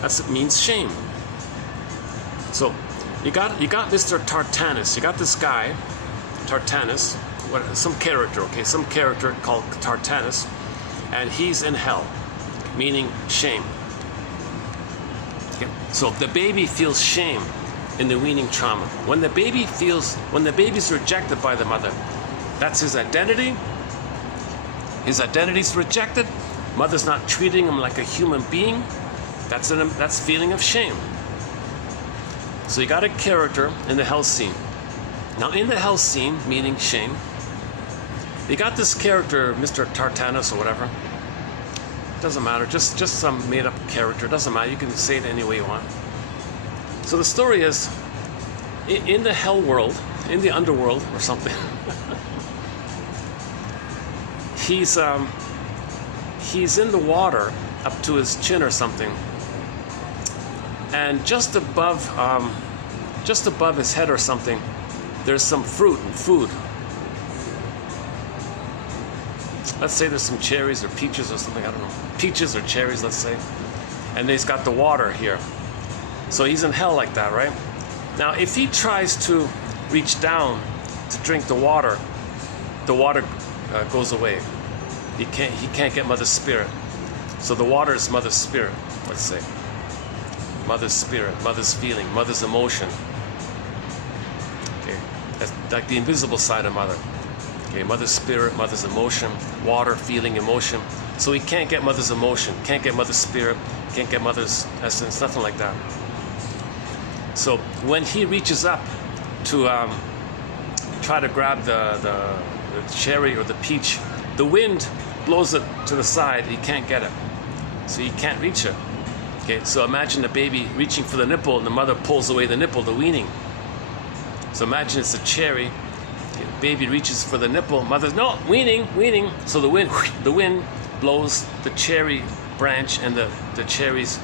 It means shame. So you got Mr. Tartanus. You got this guy, Tartanus, some character called Tartanus, and he's in hell, meaning shame. Okay. So the baby feels shame in the weaning trauma. When the baby's rejected by the mother, that's his identity. His identity's rejected. Mother's not treating him like a human being. That's feeling of shame. So you got a character in the hell scene. Now in the hell scene, meaning shame, you got this character, Mr. Tartanus or whatever. Doesn't matter, just some made-up character. Doesn't matter, you can say it any way you want. So the story is, in the hell world, in the underworld or something, he's in the water up to his chin or something, and just above his head or something, there's some fruit and food. Let's say there's some cherries or peaches or something, I don't know. Peaches or cherries, let's say. And he's got the water here. So he's in hell like that, right? Now, if he tries to reach down to drink the water goes away. He can't get mother's spirit. So the water is mother's spirit, let's say. Mother's spirit, mother's feeling, mother's emotion. Okay, that's like the invisible side of mother. Okay, mother's spirit, mother's emotion, water, feeling, emotion. So he can't get mother's emotion, can't get mother's spirit, can't get mother's essence, nothing like that. So when he reaches up to try to grab the cherry or the peach, the wind blows it to the side, he can't get it. So he can't reach it. Okay, so imagine the baby reaching for the nipple and the mother pulls away the nipple, the weaning. So imagine it's a cherry. Baby reaches for the nipple, mother's no, weaning. So the wind blows the cherry branch and the cherries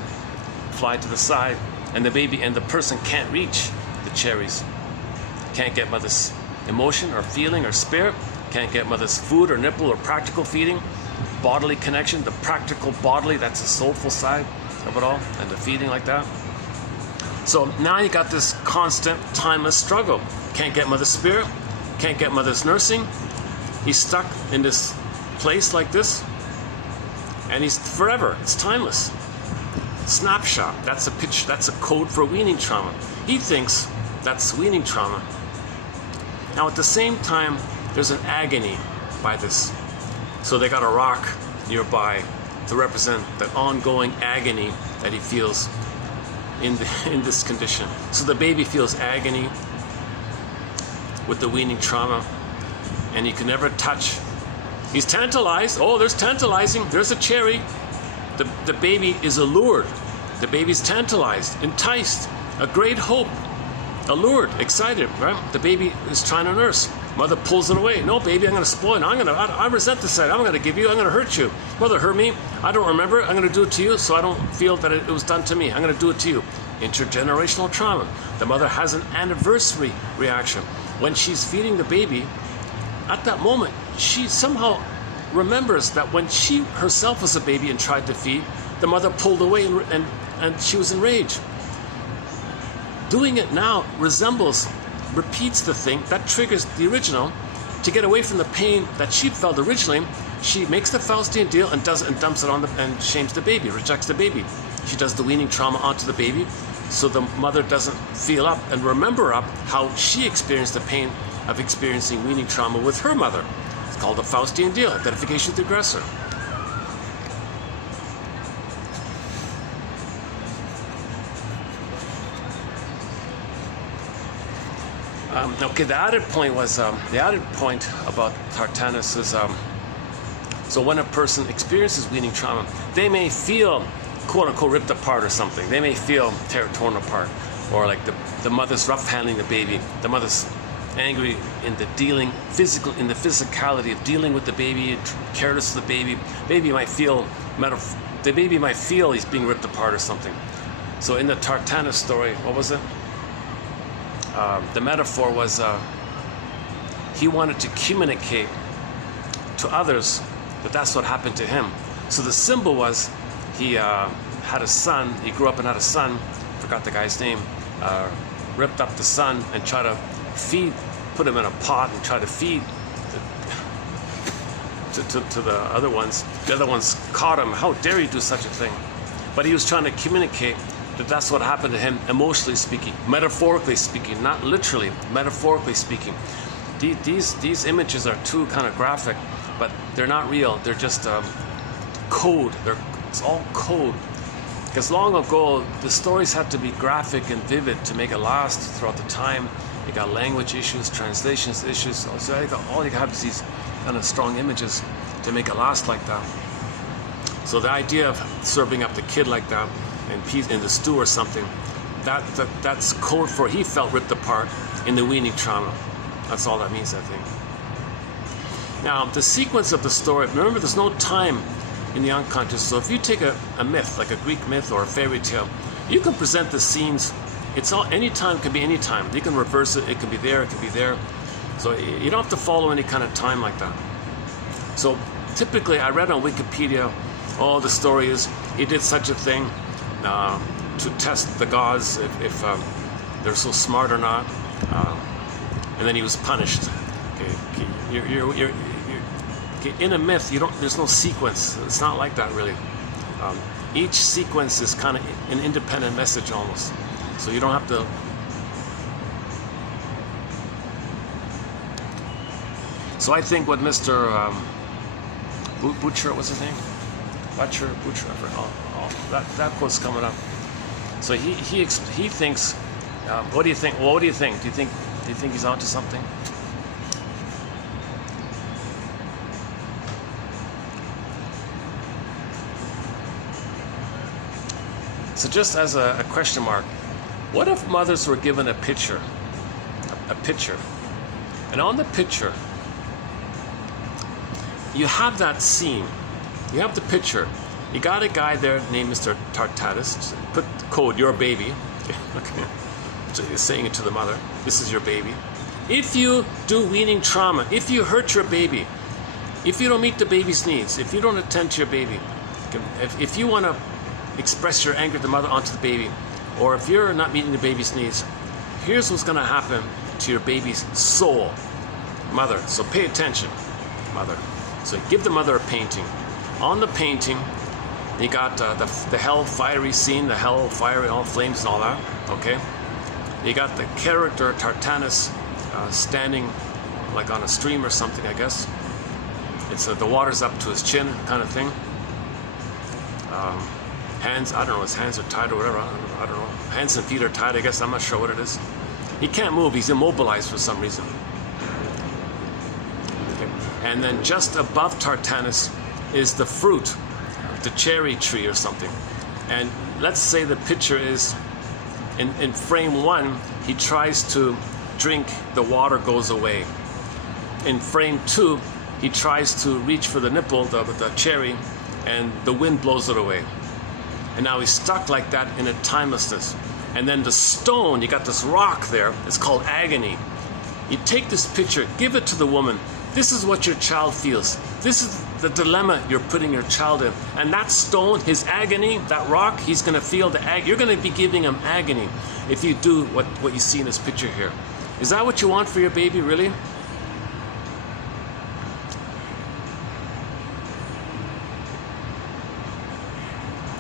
fly to the side, and the person can't reach the cherries. Can't get mother's emotion or feeling or spirit, can't get mother's food or nipple or practical feeding, bodily connection, the practical bodily, that's the soulful side of it all, and the feeding like that. So now you got this constant, timeless struggle. Can't get mother's spirit, can't get mother's nursing. He's stuck in this place like this, and he's forever. It's timeless. Snapshot. That's a pitch. That's a code for weaning trauma. He thinks that's weaning trauma. Now, at the same time, there's an agony by this. So they got a rock nearby to represent the ongoing agony that he feels in this condition. So the baby feels agony with the weaning trauma, and he can never touch. He's tantalized. Oh, there's tantalizing. There's a cherry. The baby is allured. The baby's tantalized, enticed, a great hope, allured, excited, right? The baby is trying to nurse. Mother pulls it away. No, baby, I'm going to spoil it. I resent this side. I'm going to give you. I'm going to hurt you. Mother hurt me. I don't remember. I'm going to do it to you, so I don't feel that it was done to me. I'm going to do it to you. Intergenerational trauma. The mother has an anniversary reaction. When she's feeding the baby, at that moment, she somehow remembers that when she herself was a baby and tried to feed, the mother pulled away and she was enraged. Doing it now repeats the thing that triggers the original. To get away from the pain that she felt originally, she makes the Faustian deal and dumps it on and shames the baby, rejects the baby. She does the weaning trauma onto the baby, so the mother doesn't feel up and remember up how she experienced the pain of experiencing weaning trauma with her mother. It's called the Faustian deal, identification with the aggressor. Okay, the added point about Tartanus is so when a person experiences weaning trauma, they may feel quote unquote ripped apart or something. They may feel torn apart, or like the mother's rough handling the baby, the mother's angry in the physicality of dealing with the baby, careless of the baby. The baby might feel he's being ripped apart or something. So in the Tartanus story, what was it? The metaphor was he wanted to communicate to others that that's what happened to him. So the symbol was he had a son, he grew up and had a son, forgot the guy's name, ripped up the son and tried to put him in a pot and try to feed to the other ones. The other ones caught him. How dare you do such a thing? But he was trying to communicate that that's what happened to him, emotionally speaking, metaphorically speaking, not literally, metaphorically speaking. These images are too kind of graphic, but they're not real. They're just code. It's all code. Because long ago, the stories had to be graphic and vivid to make it last throughout the time. You got language issues, translations issues. So all you have is these kind of strong images to make it last like that. So the idea of serving up the kid like that in the stew or something, that's code for he felt ripped apart in the weaning trauma. That's all that means, I think. Now, the sequence of the story, remember there's no time in the unconscious, so if you take a myth, like a Greek myth or a fairy tale, you can present the scenes. It's all, any time can be any time. You can reverse it, it can be there, it can be there. So you don't have to follow any kind of time like that. So typically, I read on Wikipedia, the story is he did such a thing to test the gods if they're so smart or not, and then he was punished. Okay, in a myth, there's no sequence. It's not like that really. Each sequence is kind of an independent message almost. So you don't have to. So I think what Mr. Butcher, what's his name? Butcher, I forgot. That quote's coming up. So he thinks. What do you think? Well, what do you think? Do you think he's onto something? So just as a question mark, what if mothers were given a picture, and on the picture, you have that scene, You have the picture. You got a guy there named Mr. Tartatus. Put the code, your baby. Okay. So he's saying it to the mother. This is your baby. If you do weaning trauma, if you hurt your baby, if you don't meet the baby's needs, if you don't attend to your baby, if you want to express your anger to the mother onto the baby, or if you're not meeting the baby's needs, here's what's going to happen to your baby's soul. Mother, so pay attention, mother. So give the mother a painting. On the painting, you got the hell fiery scene, the hell fiery, all flames and all that, okay? You got the character Tartanus standing like on a stream or something, I guess. It's the water's up to his chin kind of thing. Hands, I don't know, his hands are tied or whatever, I don't know. Hands and feet are tied, I guess, I'm not sure what it is. He can't move, he's immobilized for some reason. Okay. And then just above Tartanus is the fruit, the cherry tree or something. And let's say the picture is, in frame 1, he tries to drink, the water goes away. In frame 2, he tries to reach for the nipple, the cherry, and the wind blows it away. And now he's stuck like that in a timelessness. And then the stone, you got this rock there, it's called agony. You take this picture, give it to the woman. This is what your child feels. This is the dilemma you're putting your child in. And that stone, his agony, that rock, he's going to feel the agony. You're going to be giving him agony if you do what you see in this picture here. Is that what you want for your baby, really?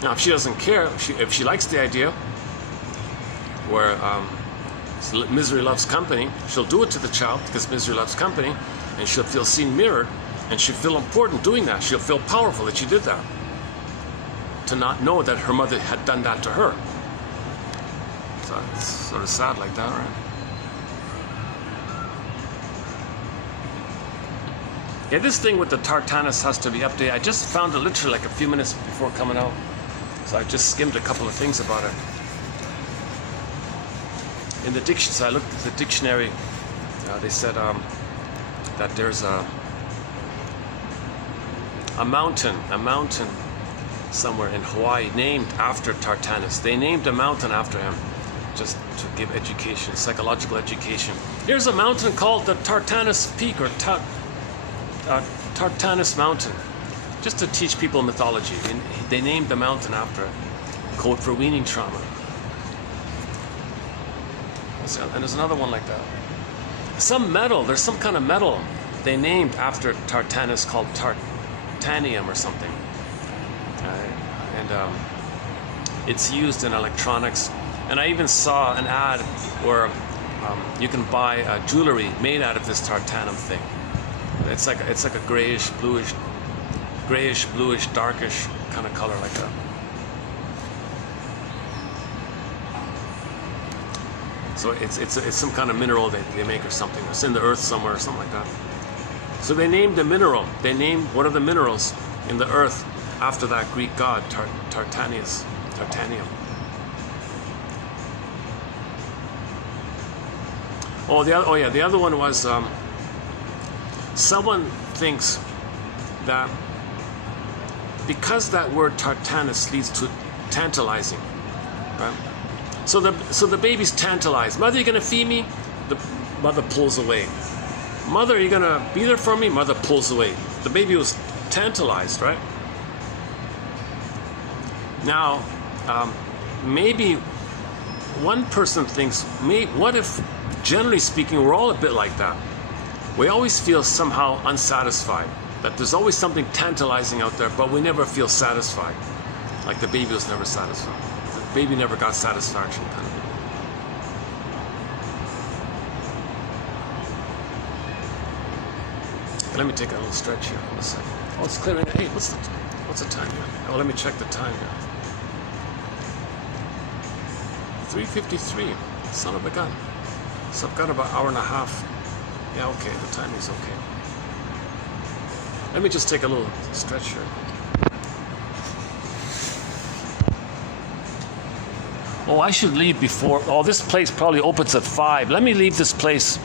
Now, if she doesn't care, if she likes the idea, where misery loves company, she'll do it to the child because misery loves company, and she'll feel seen, mirrored, and she'll feel important doing that. She'll feel powerful that she did that. To not know that her mother had done that to her. So it's sort of sad like that, right? Yeah, this thing with the Tartanus has to be updated. I just found it literally like a few minutes before coming out. So I just skimmed a couple of things about it. In the dictionary, so I looked at the dictionary. They said that there's a mountain somewhere in Hawaii named after Tartanus. They named a mountain after him, just to give education, psychological education. Here's a mountain called the Tartanus Peak or Tartanus Mountain, just to teach people mythology. They named the mountain after it. Code for weaning trauma. And there's another one like that. Some metal, there's some kind of metal they named after Tartanus called tartanium or something. It's used in electronics. And I even saw an ad where you can buy jewelry made out of this tartanium thing. It's like a grayish, bluish, darkish kind of color like that. So it's some kind of mineral they make or something. It's in the earth somewhere or something like that. So they named the mineral. They named one of the minerals in the earth after that Greek god, Tartanium. The other one was someone thinks that because that word Tartanus leads to tantalizing, right? So the baby's tantalized. Mother, you gonna feed me? The mother pulls away. Mother, you gonna be there for me? Mother pulls away. The baby was tantalized, right? Now, maybe one person thinks, what if, generally speaking, we're all a bit like that? We always feel somehow unsatisfied. That there's always something tantalizing out there, but we never feel satisfied. Like the baby was never satisfied. The baby never got satisfaction, kind of thing. Let me take a little stretch here. Hold a second. Oh, it's clearing. Hey, what's the time here? Oh, let me check the time here. 3:53. Son of a gun. So I've got about an hour and a half. Yeah, okay. The timing's okay. Let me just take a little stretch here. Oh, I should leave before. Oh, this place probably opens at 5. Let me leave this place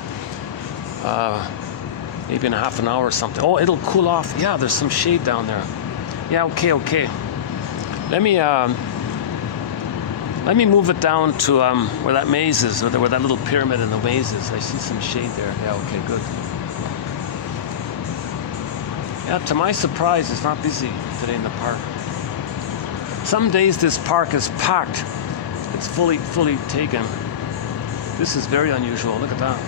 maybe in a half an hour or something. Oh, it'll cool off. Yeah, there's some shade down there. Yeah, okay. Let me move it down to where that maze is, where that little pyramid in the maze is. I see some shade there. Yeah, okay, good. Yeah, to my surprise, it's not busy today in the park. Some days this park is packed. It's fully taken. This is very unusual. Look at that.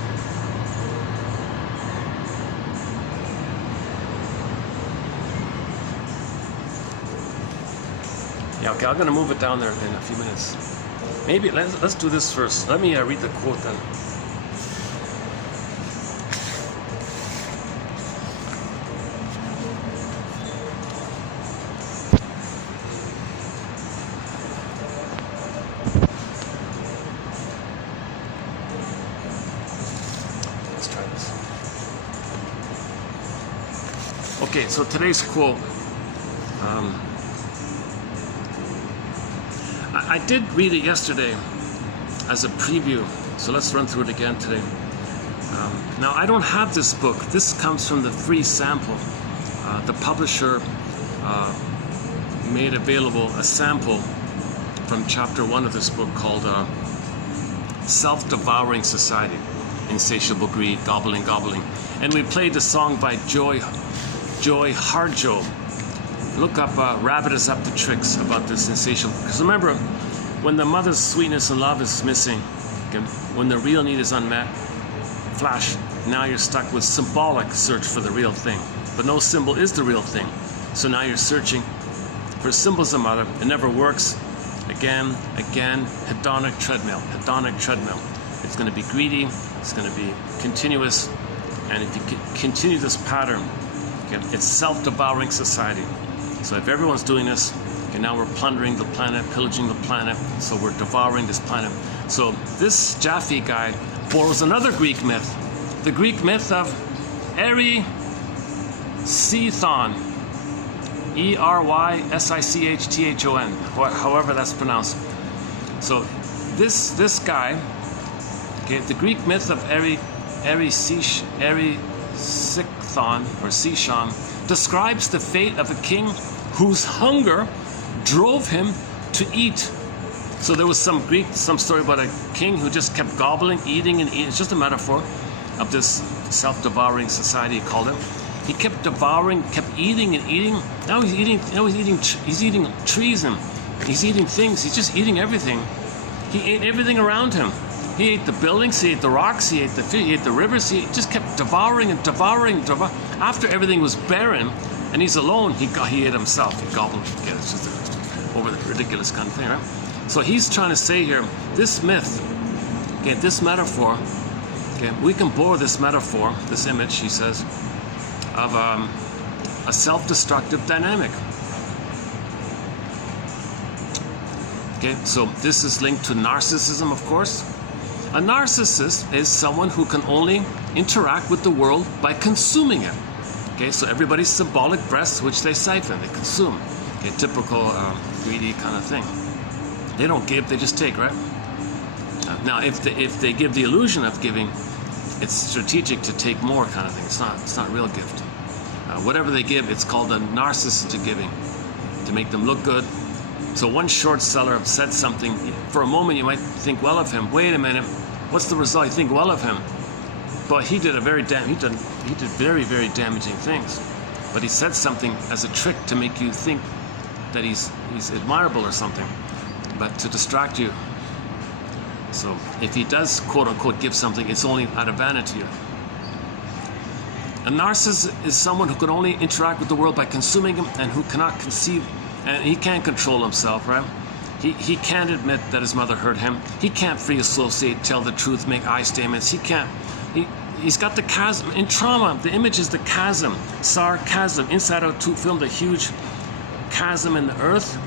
Yeah, okay, I'm going to move it down there in a few minutes. Maybe, let's do this first. Let me read the quote then. Let's try this. Okay, so today's quote. I did read it yesterday as a preview, so let's run through it again today. Now, I don't have this book. This comes from the free sample. The publisher made available a sample from chapter 1 of this book called Self-Devouring Society, Insatiable Greed, Gobbling. And we played the song by Joy Harjo. Look up Rabbit is Up to Tricks about this insatiable. Because remember, when the mother's sweetness and love is missing, okay, when the real need is unmet, flash, now you're stuck with symbolic search for the real thing. But no symbol is the real thing. So now you're searching for symbols of mother. It never works. Again, hedonic treadmill. It's going to be greedy. It's going to be continuous. And if you continue this pattern, okay, it's self-devouring society. So if everyone's doing this, okay, now we're plundering the planet, pillaging the planet, so we're devouring this planet. So this Jappe guy borrows another Greek myth, the Greek myth of Erysichthon, Erysichthon, however that's pronounced. So this guy, okay, the Greek myth of Erysichthon or Sishon describes the fate of a king whose hunger drove him to eat. So there was some story about a king who just kept gobbling, eating. It's just a metaphor of this self-devouring society, he called it. He kept devouring, kept eating and eating. Now he's eating trees and he's eating things. He's just eating everything. He ate everything around him. He ate the buildings, he ate the rocks, he ate the fish, he ate the rivers. He just kept devouring. After everything was barren, and he's alone, he ate himself. He gobbled. Yeah, it's just over the ridiculous kind of thing, right? So he's trying to say here, this myth, okay, this metaphor, okay, we can borrow this metaphor, this image, he says, of a self-destructive dynamic. Okay, so this is linked to narcissism, of course. A narcissist is someone who can only interact with the world by consuming it. Okay, so everybody's symbolic breaths, which they siphon, they consume. Okay, typical greedy kind of thing. They don't give, they just take, right? Now, if they give the illusion of giving, it's strategic to take more kind of thing. It's not real gift. Whatever they give, it's called a narcissistic giving, to make them look good. So one short seller said something. For a moment, you might think well of him. Wait a minute, what's the result? You think well of him, but he did very, very damaging things. But he said something as a trick to make you think that he's admirable or something, but to distract you. So if he does, quote unquote, give something, it's only out of vanity. A narcissist is someone who can only interact with the world by consuming him and who cannot conceive, and he can't control himself, right? He can't admit that his mother hurt him. He can't free associate, tell the truth, make I statements. He's got the chasm. In trauma, the image is the chasm, sarcasm. Inside Out 2 filmed a huge chasm in the earth.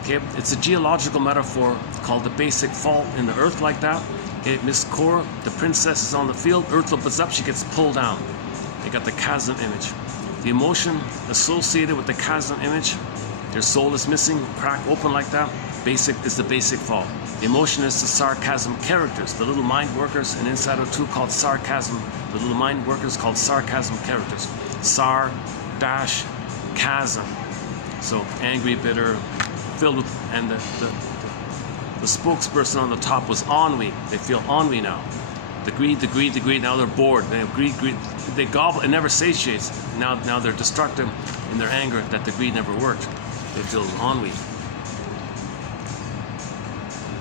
Okay, it's a geological metaphor called the basic fault in the earth, like that. Okay, Miss Core, the princess, is on the field. Earth opens up, she gets pulled down. They got the chasm image. The emotion associated with the chasm image, their soul is missing, crack open like that. Basic is the basic fall. The emotion is the sarcasm characters, the little mind workers, and Inside Out 2 called sarcasm. The little mind workers called sarcasm characters. Sar-chasm. So So angry, bitter, filled with, and the spokesperson on the top was ennui. They feel ennui now. The greed. Now they're bored. They have greed. They gobble. It never satiates. Now they're destructive in their anger that the greed never worked. They feel ennui.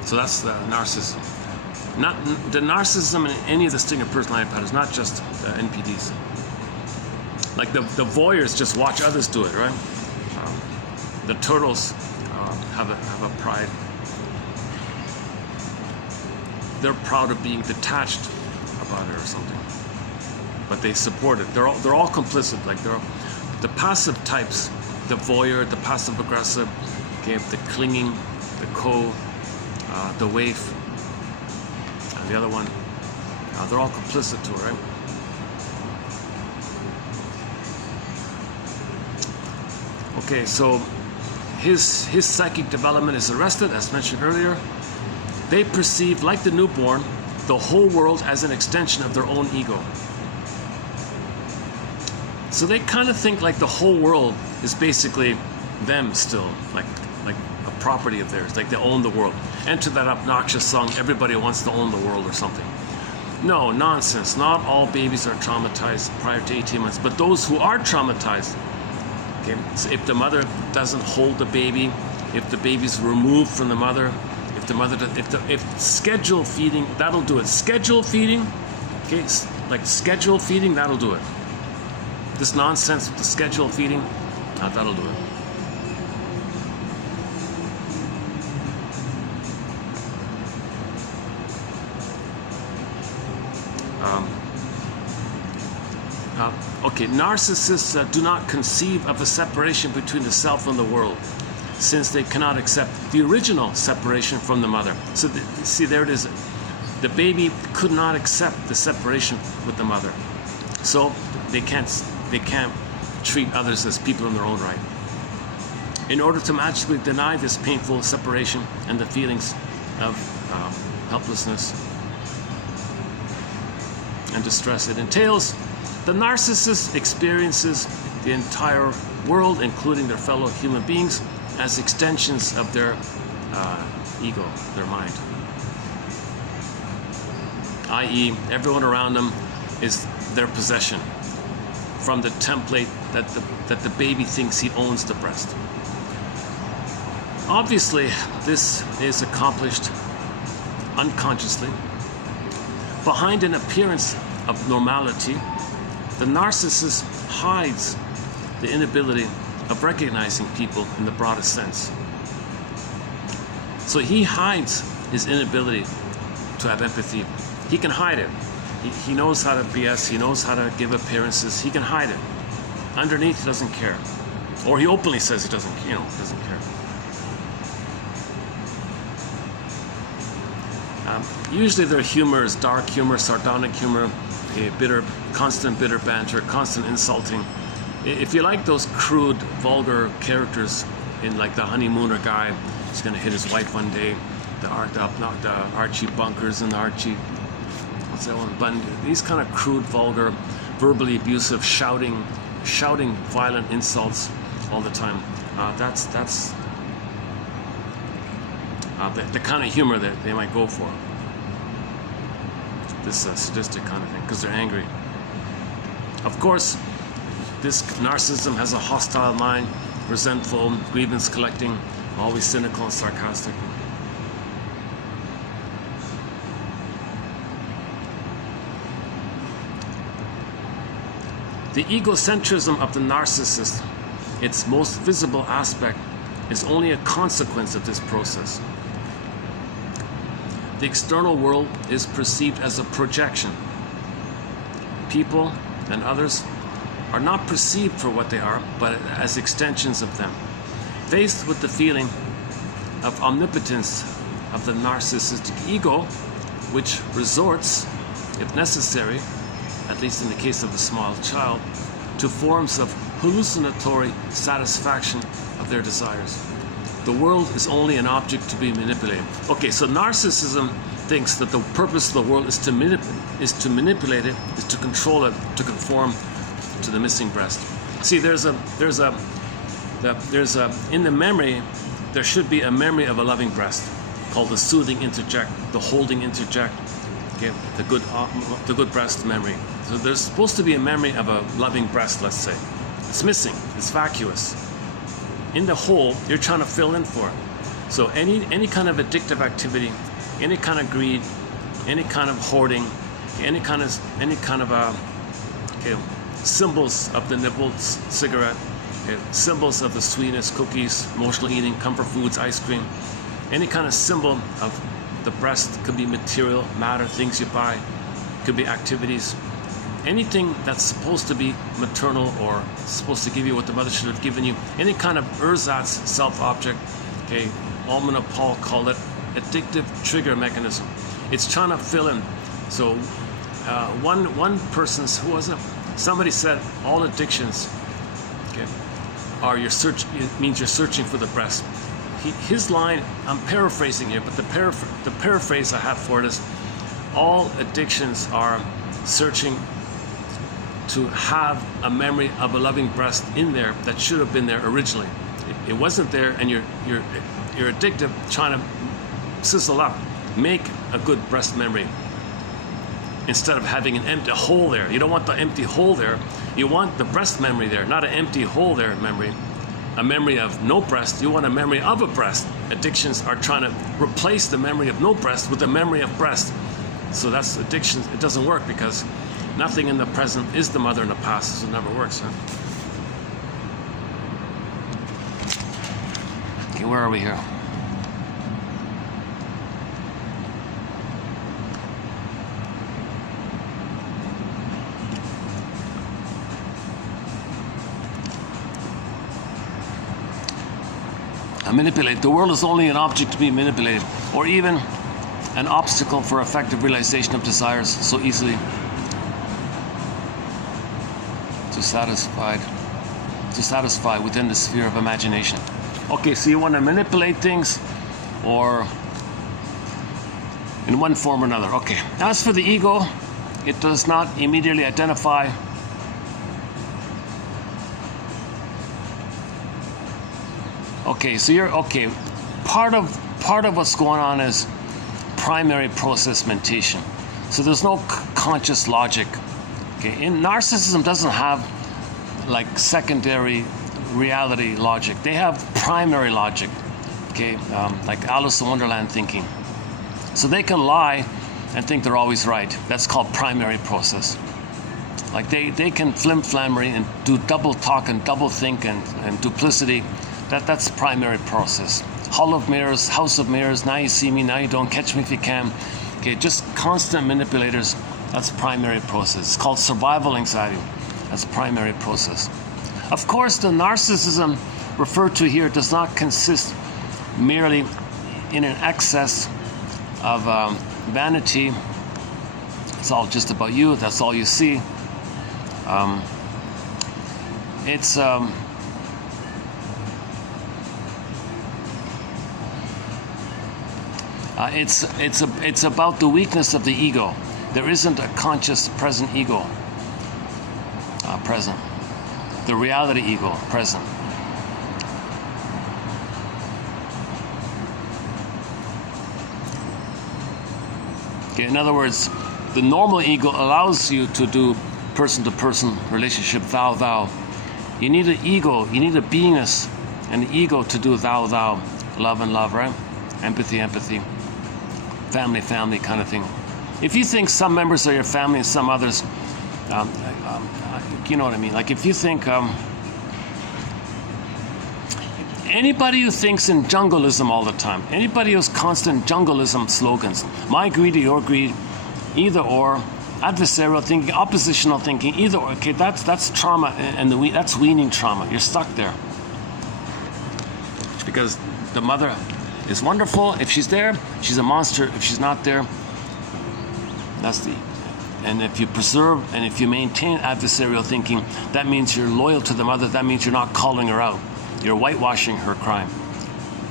So that's the narcissism. Not the narcissism in any of the stinger personality patterns, not just NPDs. Like the voyeurs just watch others do it, right? The turtles have a pride. They're proud of being detached about it or something, but they support it. They're all complicit. Like the passive types, the voyeur, the passive aggressive, okay, the clinging, the the waif, and the other one. They're all complicit to it, right? Okay, so his psychic development is arrested, as mentioned earlier. They perceive, like the newborn, the whole world as an extension of their own ego. So they kind of think like the whole world is basically them still, like a property of theirs, like they own the world. Enter that obnoxious song, everybody wants to own the world or something. No, nonsense. Not all babies are traumatized prior to 18 months, but those who are traumatized, okay, so if the mother doesn't hold the baby, if the baby's removed from the mother, if schedule feeding, that'll do it. Schedule feeding, okay, like schedule feeding, that'll do it. This nonsense with the schedule feeding, that'll do it. Okay, narcissists do not conceive of a separation between the self and the world, since they cannot accept the original separation from the mother. So see, there it is. The baby could not accept the separation with the mother, so they can't treat others as people in their own right. In order to magically deny this painful separation and the feelings of helplessness and distress it entails, the narcissist experiences the entire world, including their fellow human beings, as extensions of their ego, their mind. I.e., everyone around them is their possession, from the template that the baby thinks he owns the breast. Obviously, this is accomplished unconsciously. Behind an appearance of normality, the narcissist hides the inability of recognizing people in the broadest sense. So he hides his inability to have empathy. He can hide it. He knows how to BS, he knows how to give appearances, he can hide it. Underneath, he doesn't care. Or he openly says he doesn't care. Usually their humor is dark humor, sardonic humor, constant bitter banter, constant insulting. If you like those crude, vulgar characters in like the honeymooner guy, he's going to hit his wife one day, the Archie Bunkers and the Archie, what's that one, Bundy, these kind of crude, vulgar, verbally abusive, shouting violent insults all the time. That's the kind of humor that they might go for. This sadistic kind of thing, because they're angry. Of course, this narcissism has a hostile mind, resentful, grievance collecting, always cynical and sarcastic. The egocentrism of the narcissist, its most visible aspect, is only a consequence of this process. The external world is perceived as a projection. People and others are not perceived for what they are, but as extensions of them. Faced with the feeling of omnipotence of the narcissistic ego, which resorts, if necessary, at least in the case of a small child, to forms of hallucinatory satisfaction of their desires. The world is only an object to be manipulated. Okay, so narcissism thinks that the purpose of the world is to manipulate it, is to control it, to conform to the missing breast. See, there's a there's in the memory, there should be a memory of a loving breast called the soothing interject, the holding interject, okay, the good breast memory. So there's supposed to be a memory of a loving breast, let's say. It's missing, it's vacuous. In the whole, you're trying to fill in for it. So any kind of addictive activity, any kind of greed, any kind of hoarding, any kind of symbols of the nibbled cigarette, symbols of the sweetness, cookies, emotional eating, comfort foods, ice cream, any kind of symbol of the breast. Could be material, matter, things you buy, could be activities, anything that's supposed to be maternal or supposed to give you what the mother should have given you, any kind of ersatz self-object, okay, Oedipal called it addictive trigger mechanism. It's trying to fill in. So one person's, who was it? Somebody said all addictions, okay, are your search. It means you're searching for the breast. His line, I'm paraphrasing here, but the paraphrase I have for it is, all addictions are searching to have a memory of a loving breast in there that should have been there originally. It wasn't there, and you're addictive, trying to sizzle up, make a good breast memory instead of having an empty hole there. You don't want the empty hole there. You want the breast memory there, not an empty hole there memory. A memory of no breast. You want a memory of a breast. Addictions are trying to replace the memory of no breast with a memory of breast. So that's addiction. It doesn't work because nothing in the present is the mother in the past. So it never works. Huh? Okay, where are we here? Manipulate. The world is only an object to be manipulated, or even an obstacle for effective realization of desires so easily to satisfy within the sphere of imagination. Okay, so you want to manipulate things, or in one form or another. Okay. As for the ego, it does not immediately identify Okay, so you're okay. Part of what's going on is primary process mentation. So there's no conscious logic. Okay, in narcissism doesn't have like secondary reality logic. They have primary logic. Okay, like Alice in Wonderland thinking. So they can lie and think they're always right. That's called primary process. Like they can flim-flammery and do double talk and double think and duplicity. That's primary process. Hall of mirrors, house of mirrors, now you see me, now you don't, catch me if you can. Okay, just constant manipulators, that's primary process. It's called survival anxiety. That's primary process. Of course, the narcissism referred to here does not consist merely in an excess of vanity. It's all just about you, that's all you see. It's about the weakness of the ego. There isn't a conscious present ego present. The reality ego present. Okay, in other words, the normal ego allows you to do person-to-person relationship, thou. You need an ego, you need a beingness, an ego to do thou, love and love, right? Empathy, family kind of thing. If you think some members are your family and some others, you know what I mean? Like if you think, anybody who thinks in jungleism all the time, anybody who's constant jungleism slogans, my greed or your greed, either or, adversarial thinking, oppositional thinking, either or, okay, that's trauma, and that's weaning trauma. You're stuck there. Because the mother is wonderful. If she's there, she's a monster. If she's not there, and if you preserve and if you maintain adversarial thinking, that means you're loyal to the mother. That means you're not calling her out. You're whitewashing her crime.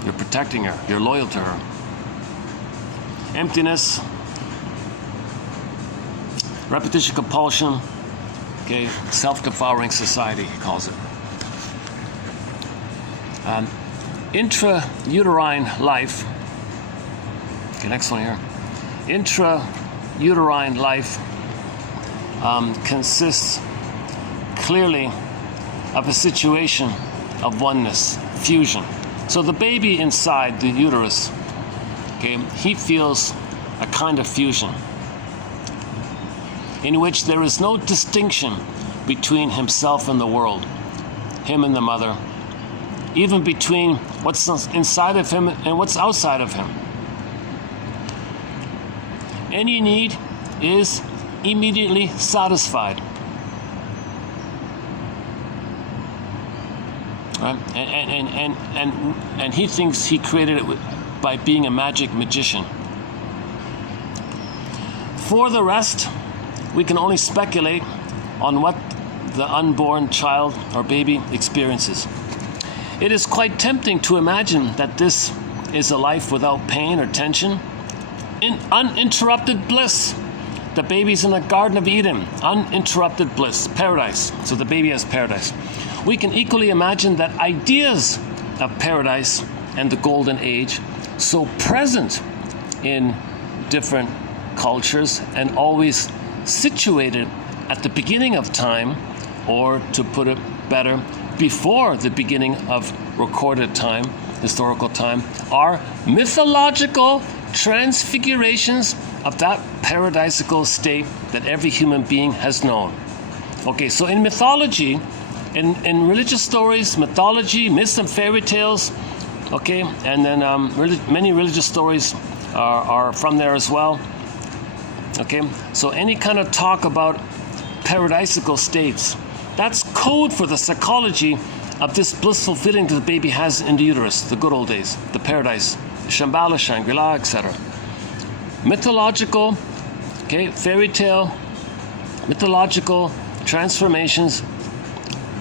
You're protecting her. You're loyal to her. Emptiness, repetition compulsion, okay, self-devouring society, he calls it. Intrauterine life, okay, next one here. Intrauterine life consists clearly of a situation of oneness, fusion. So the baby inside the uterus, okay, he feels a kind of fusion in which there is no distinction between himself and the world, him and the mother, even between what's inside of him and what's outside of him. Any need is immediately satisfied. Right? And he thinks he created it by being a magic magician. For the rest, we can only speculate on what the unborn child or baby experiences. It is quite tempting to imagine that this is a life without pain or tension, in uninterrupted bliss. The baby's in the Garden of Eden, uninterrupted bliss, paradise. So the baby has paradise. We can equally imagine that ideas of paradise and the golden age, so present in different cultures and always situated at the beginning of time, or to put it better, before the beginning of recorded time, historical time, are mythological transfigurations of that paradisical state that every human being has known. Okay, so in mythology, in religious stories, mythology, myths and fairy tales, okay, and then many religious stories are from there as well. Okay, so any kind of talk about paradisical states, that's code for the psychology of this blissful feeling that the baby has in the uterus, the good old days, the paradise, Shambhala, Shangri-La, etc. Mythological, okay, fairy tale, mythological transformations,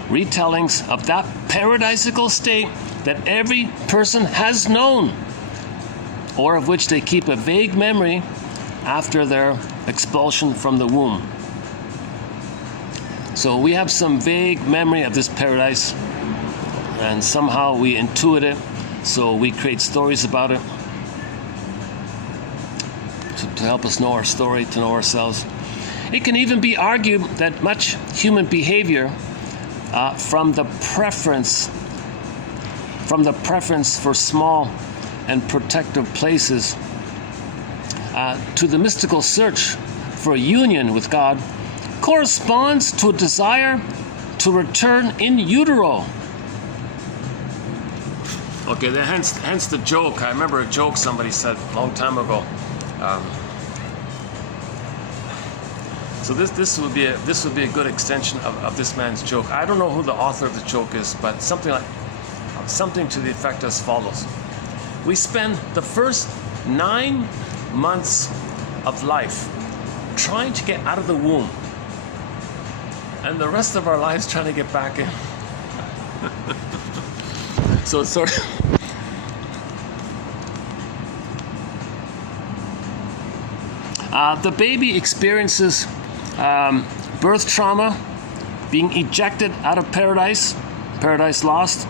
retellings of that paradisical state that every person has known, or of which they keep a vague memory after their expulsion from the womb. So we have some vague memory of this paradise, and somehow we intuit it, so we create stories about it to help us know our story, to know ourselves. It can even be argued that much human behavior from the preference for small and protective places to the mystical search for a union with God corresponds to a desire to return in utero. Okay, hence the joke. I remember a joke somebody said a long time ago. So this would be a good extension of this man's joke. I don't know who the author of the joke is, but something to the effect as follows: we spend the first 9 months of life trying to get out of the womb, and the rest of our lives trying to get back in. So it's sort of the baby experiences birth trauma, being ejected out of paradise lost,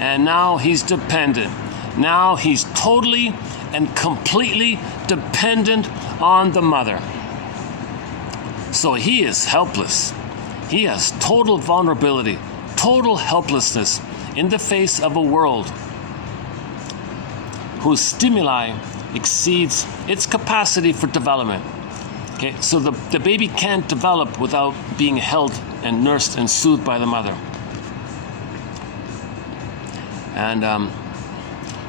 and now he's dependent. Now he's totally and completely dependent on the mother. So he is helpless. He has total vulnerability, total helplessness in the face of a world whose stimuli exceeds its capacity for development. Okay, so the baby can't develop without being held and nursed and soothed by the mother.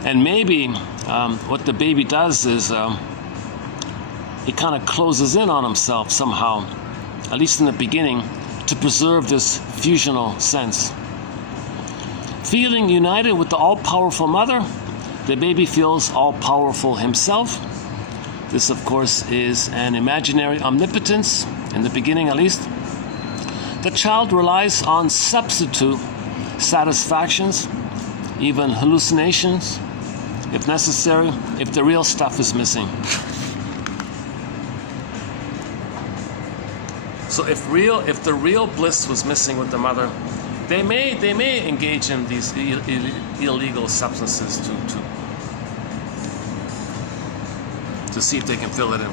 And maybe what the baby does is he kind of closes in on himself somehow, at least in the beginning, to preserve this fusional sense. Feeling united with the all-powerful mother, the baby feels all-powerful himself. This, of course, is an imaginary omnipotence, in the beginning at least. The child relies on substitute satisfactions, even hallucinations, if necessary, if the real stuff is missing. So if the real bliss was missing with the mother, They may engage in these illegal substances to see if they can fill it in.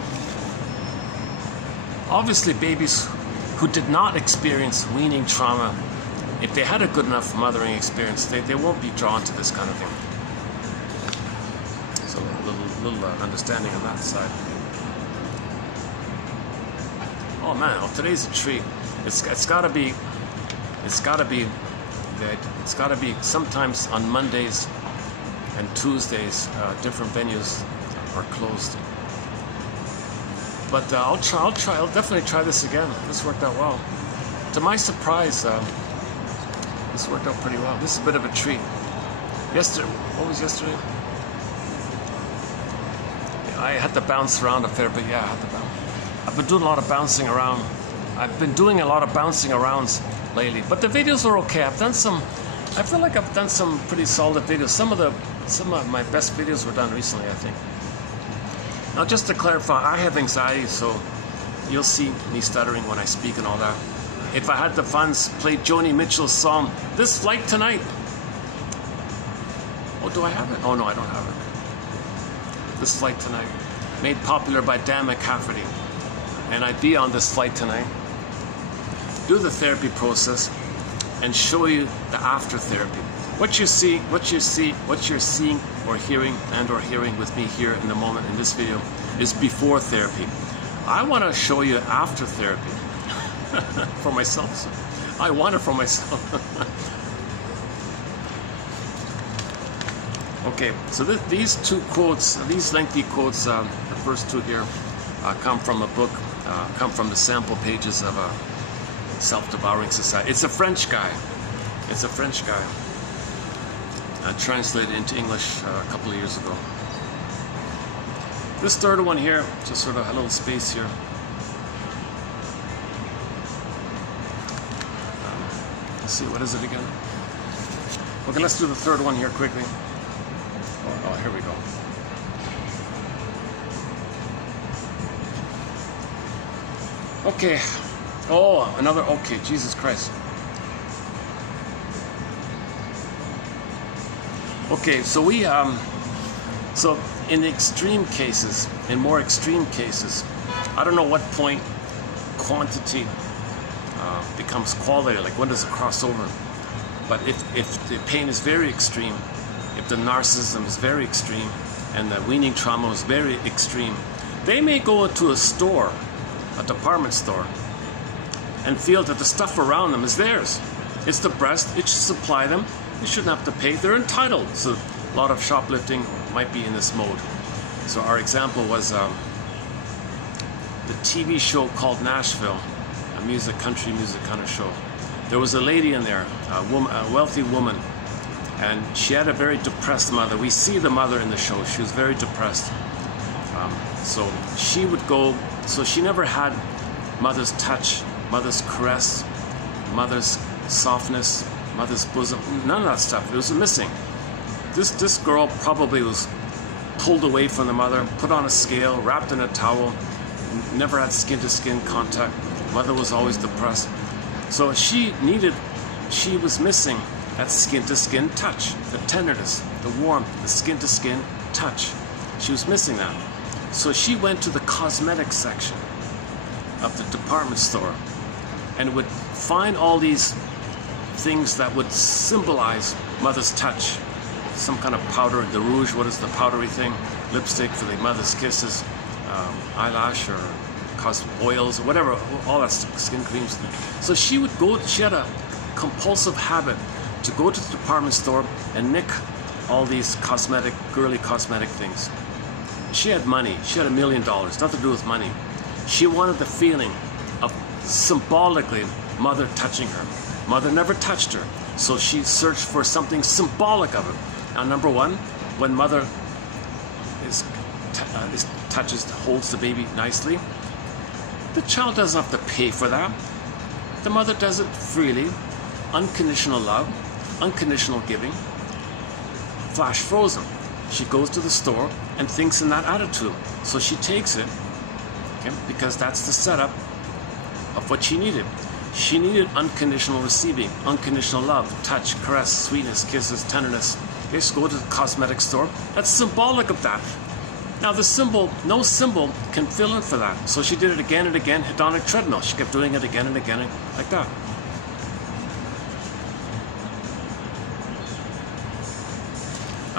Obviously, babies who did not experience weaning trauma, if they had a good enough mothering experience, they won't be drawn to this kind of thing. So a little understanding on that side. Oh man, well, today's a treat. It's gotta be sometimes on Mondays and Tuesdays, different venues are closed. But I'll definitely try this again. This worked out well. To my surprise, this worked out pretty well. This is a bit of a treat. What was yesterday? Yeah, I had to bounce around a fair bit. Yeah, I had to bounce. I've been doing a lot of bouncing around. I've been doing a lot of bouncing arounds lately. But the videos are okay. I feel like I've done some pretty solid videos. Some of my best videos were done recently, I think. Now, just to clarify, I have anxiety, so you'll see me stuttering when I speak and all that. If I had the funds, play Joni Mitchell's song, This Flight Tonight. Oh, do I have it? Oh, no, I don't have it. This Flight Tonight. Made popular by Dan McCafferty. And I'd be on this flight tonight, do the therapy process, and show you the after therapy. What you're seeing or hearing with me here in the moment in this video is before therapy. I want to show you after therapy for myself. I want it for myself. Okay, so these two quotes, these lengthy quotes, the first two here, come from a book, come from the sample pages of a self-devouring society. It's a French guy. Translated into English a couple of years ago. This third one here, just sort of a little space here. Let's see, what is it again? Okay, let's do the third one here quickly. Oh, here we go. Okay. Oh, another. Okay, Jesus Christ. Okay, so so in extreme cases, in more extreme cases, I don't know what point quantity becomes quality, like when does it cross over? But if the pain is very extreme, if the narcissism is very extreme, and the weaning trauma is very extreme, they may go into a store, a department store, and feel that the stuff around them is theirs. It's the breast, it should supply them. They shouldn't have to pay. They're entitled. So a lot of shoplifting might be in this mode. So our example was the TV show called Nashville, a country music kind of show. There was a lady in there, a wealthy woman, and she had a very depressed mother. We see the mother in the show. She was very depressed. So she would go. So she never had mother's touch, mother's caress, mother's softness, mother's bosom, none of that stuff. It was missing. This girl probably was pulled away from the mother, put on a scale, wrapped in a towel, never had skin-to-skin contact. Mother was always depressed. So she was missing that skin-to-skin touch, the tenderness, the warmth, the skin-to-skin touch. She was missing that. So she went to the cosmetic section of the department store and would find all these things that would symbolize mother's touch. Some kind of powder, the rouge, what is the powdery thing? Lipstick for the mother's kisses, eyelash or oils, or whatever, all that skin creams. So she would go, she had a compulsive habit to go to the department store and nick all these girly cosmetic things. She had money, she had $1 million, nothing to do with money. She wanted the feeling of symbolically mother touching her. Mother never touched her, so she searched for something symbolic of it. Now, number one, when mother holds the baby nicely, the child doesn't have to pay for that. The mother does it freely, unconditional love, unconditional giving. Flash frozen. She goes to the store and thinks in that attitude, so she takes it, okay, because that's the setup of what she needed. She needed unconditional receiving, unconditional love, touch, caress, sweetness, kisses, tenderness. Okay, so go to the cosmetic store. That's symbolic of that. Now the symbol, no symbol can fill in for that. So she did it again and again, hedonic treadmill. She kept doing it again and again, like that.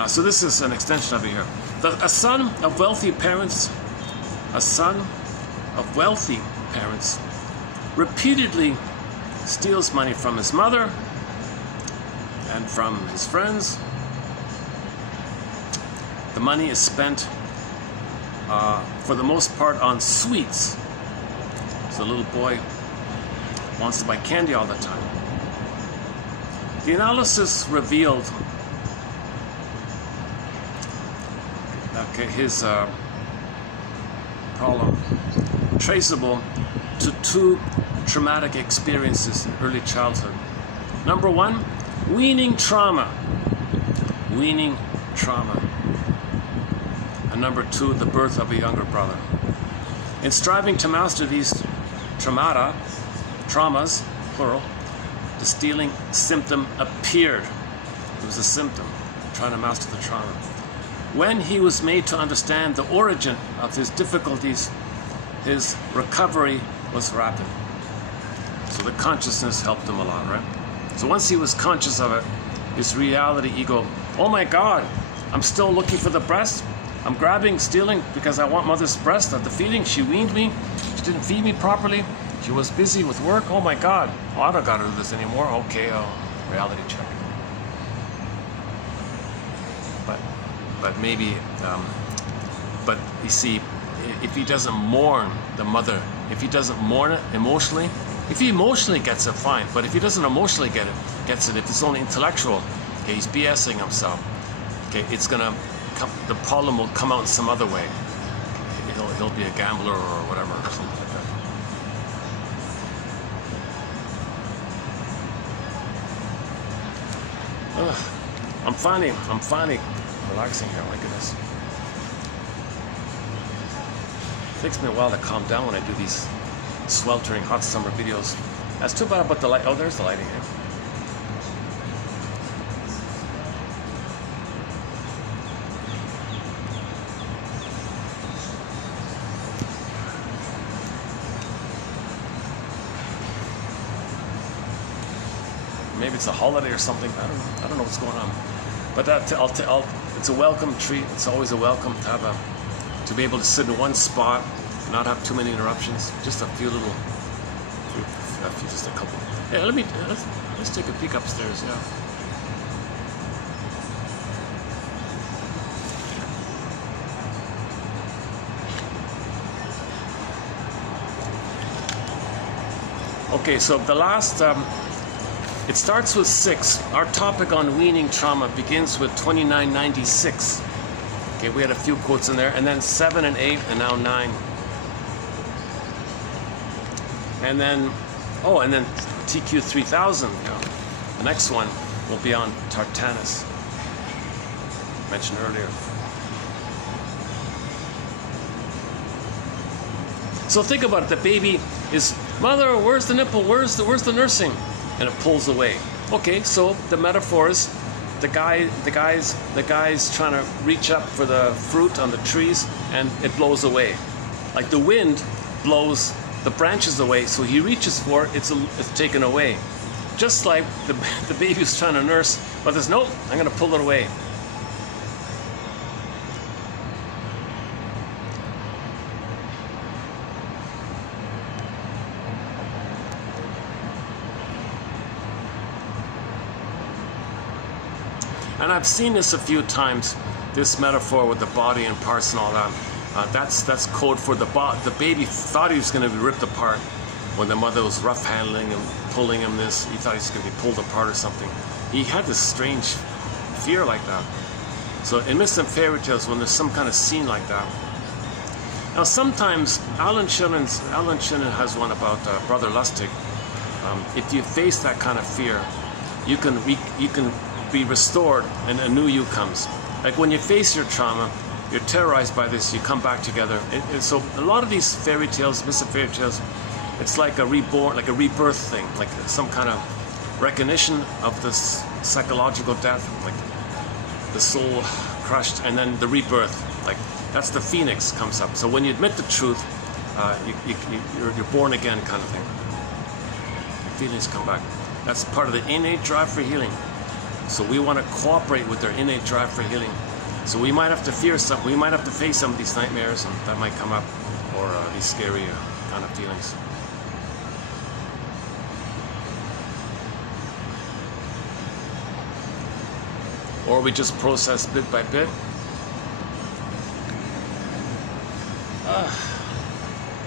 So this is an extension of it here. A son of wealthy parents, repeatedly steals money from his mother and from his friends. The money is spent for the most part on sweets. So the little boy wants to buy candy all the time. The analysis revealed his problem traceable to two traumatic experiences in early childhood. Number one, weaning trauma. And number two, the birth of a younger brother. In striving to master these traumas, plural, the stealing symptom appeared. It was a symptom, trying to master the trauma. When he was made to understand the origin of his difficulties, his recovery was rapid. So the consciousness helped him a lot, right? So once he was conscious of it, his reality ego, oh my God, I'm still looking for the breast. I'm grabbing, stealing because I want mother's breast at the feeding. She weaned me. She didn't feed me properly. She was busy with work. Oh my God. Oh, I don't got to do this anymore. Okay, reality check. But maybe, but you see, if he doesn't mourn the mother, if he doesn't mourn it emotionally, if he emotionally gets it, fine. But if he doesn't emotionally gets it, if it's only intellectual, okay, he's BSing himself. Okay, it's gonna come, the problem will come out in some other way. He'll be a gambler or whatever, or something like that. I'm finally relaxing here. My goodness. It takes me a while to calm down when I do these sweltering hot summer videos. That's too bad about the light. Oh, there's the lighting here. Maybe it's a holiday or something. I don't know what's going on. But it's a welcome treat. It's always a welcome to have to be able to sit in one spot, not have too many interruptions. Just a few little, just a couple. Yeah, let's take a peek upstairs. Yeah. Okay, so the last. It starts with 6. Our topic on weaning trauma begins with 2996. Okay, we had a few quotes in there, and then 7 and 8, and now 9. And then, and then TQ 3000. The next one will be on Tartanus, mentioned earlier. So think about it. The baby is, mother, where's the nipple? Where's the nursing? And it pulls away. Okay, so the metaphor is the guy's trying to reach up for the fruit on the trees, and it blows away. Like the wind blows the branches away, so he reaches for it, it's taken away. Just like the baby's trying to nurse, but there's no, I'm going to pull it away. And I've seen this a few times, this metaphor with the body and parts and all that. That's code for the baby thought he was going to be ripped apart when the mother was rough handling him, pulling him this. He thought he was going to be pulled apart or something. He had this strange fear like that. So in Myths and Fairy Tales, when there's some kind of scene like that. Now sometimes, Alan Shillen has one about Brother Lustig. If you face that kind of fear, you can be restored and a new you comes. Like when you face your trauma, you're terrorized by this, you come back together. And so a lot of these fairy tales, Myths and Fairy Tales, It's like a reborn, like a rebirth thing, like some kind of recognition of this psychological death, like the soul crushed, and then the rebirth. Like that's the phoenix comes up. So when you admit the truth, you're born again, kind of thing. The feelings come back. That's part of the innate drive for healing. So we want to cooperate with their innate drive for healing. So we might have to fear some, we might have to face some of these nightmares, and that might come up, or these scary kind of feelings. Or we just process bit by bit.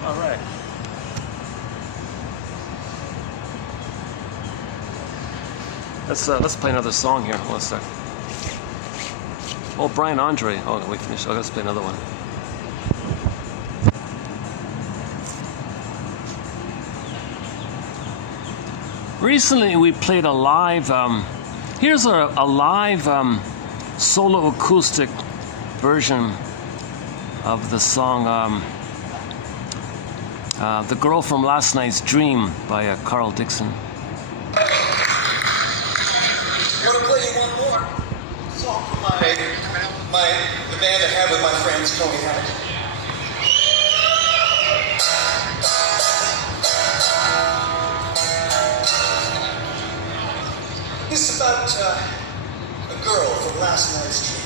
All right. Let's play another song here. One sec. Oh, Brian Andre. Oh, we finished. Oh, let's play another one. Recently, we played a live. Here's a live solo acoustic version of the song "The Girl from Last Night's Dream" by Carl Dixon. I'm gonna play you one more song from the band I have with my friends, Tony Hammond. This is about a girl from last night's dream.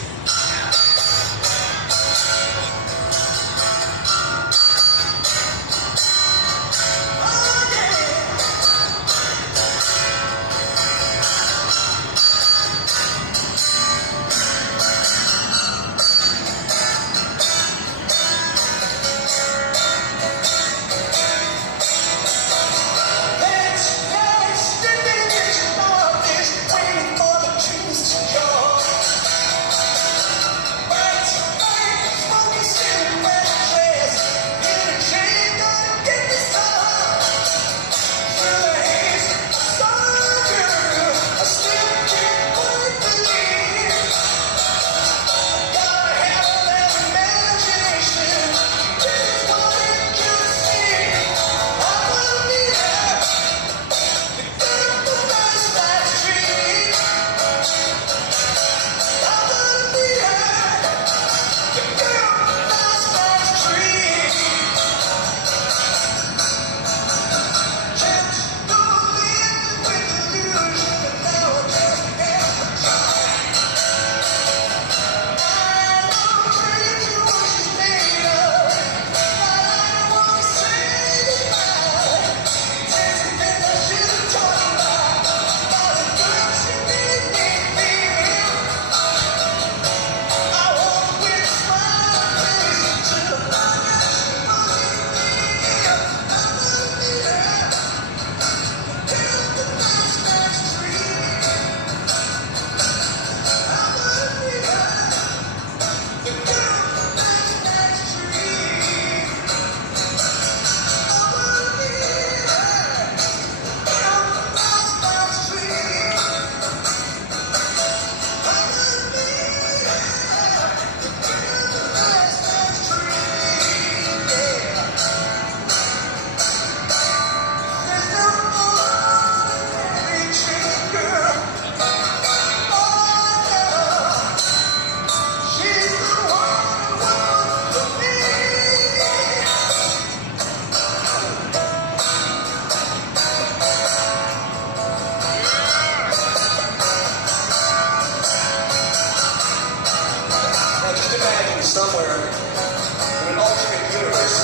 Somewhere in an alternate universe,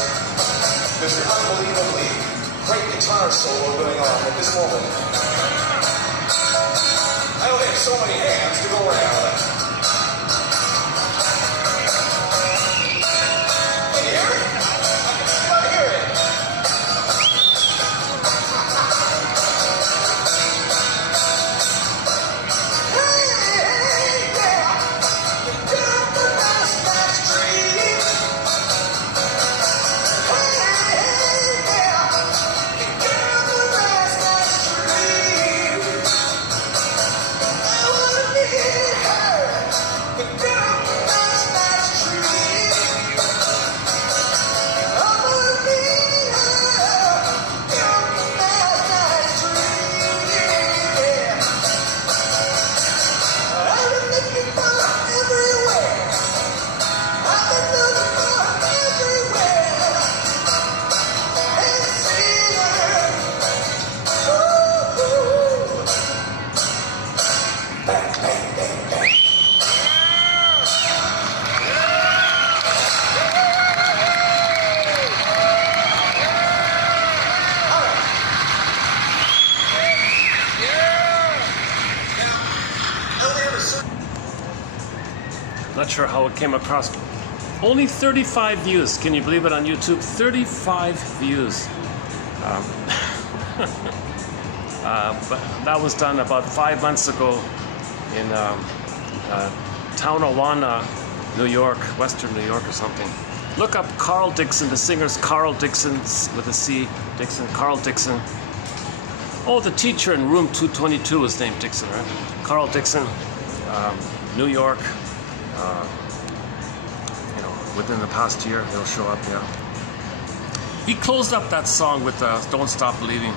there's an unbelievably great guitar solo going on at this moment. I only have so many hands to go around. Can you hear it? I can hear it. I wanna be Bang, bang, bang, bang. Not sure how it came across. Only 35 views. Can you believe it on YouTube? 35 views. But that was done about 5 months ago in Tonawanda, New York, Western New York or something. Look up Carl Dixon, the singer's Carl Dixon with a C, Dixon, Carl Dixon. Oh, the teacher in room 222 was named Dixon, right? Carl Dixon, New York. You know, within the past year, he'll show up. Yeah. He closed up that song with "Don't Stop Believing."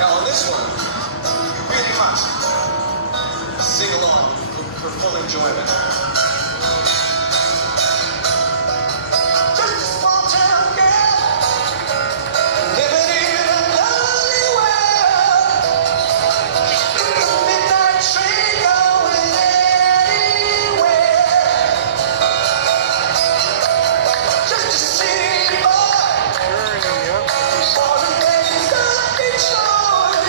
Now on this one, really much sing along for full enjoyment. Just a small town girl living in a lonely world. Midnight train going anywhere. Just a city boy. Born and raised up Detroit.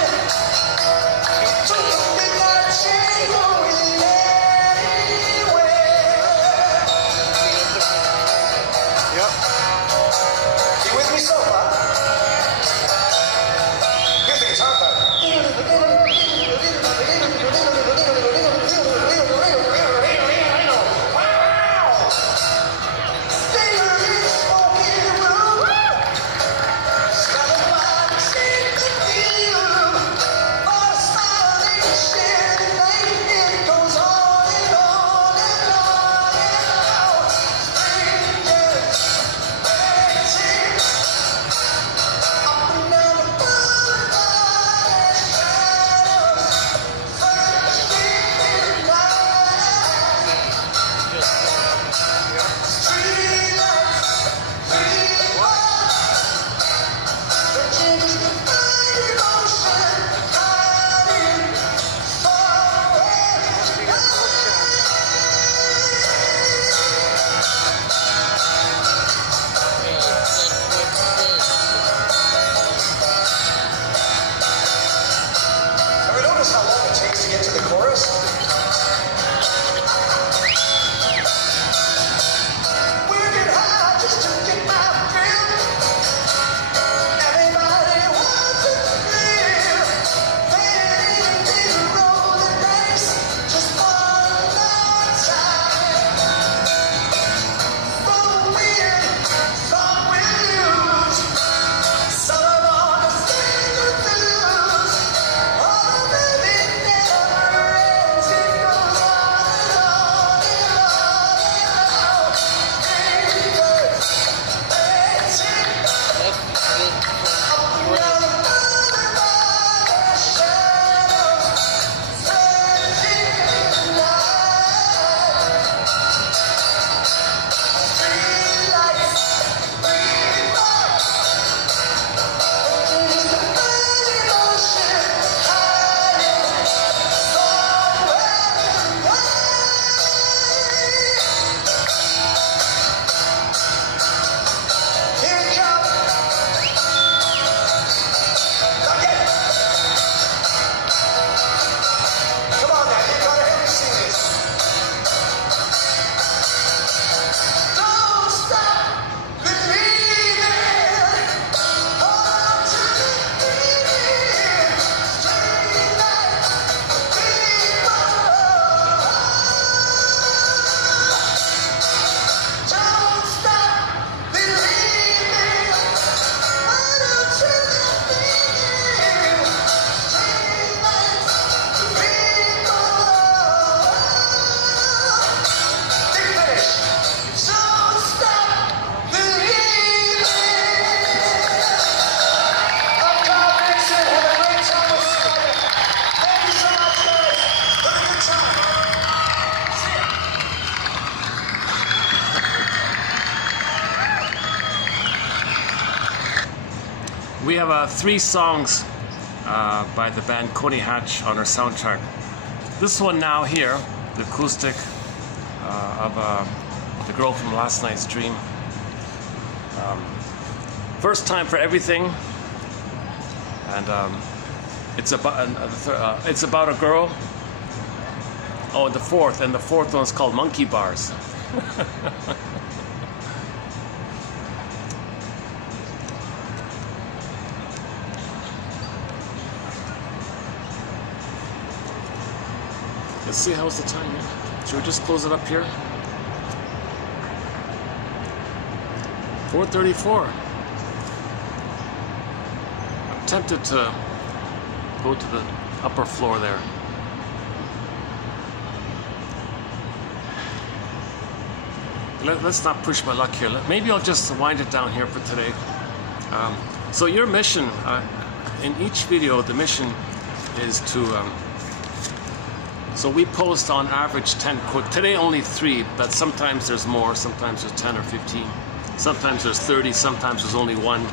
Took the midnight train going anywhere. have 3 songs by the band Coney Hatch on our soundtrack. This one now here, the acoustic of the girl from last night's dream. First time for everything, and it's about a girl. Oh, and the fourth one's called Monkey Bars. Let's see, how's the time here? Should we just close it up here? 4:34. I'm tempted to go to the upper floor there. Let's not push my luck here. Maybe I'll just wind it down here for today. So your mission, in each video, the mission is to, so we post on average 10 quotes. Today only 3, but sometimes there's more, sometimes there's 10 or 15. Sometimes there's 30, sometimes there's only 1.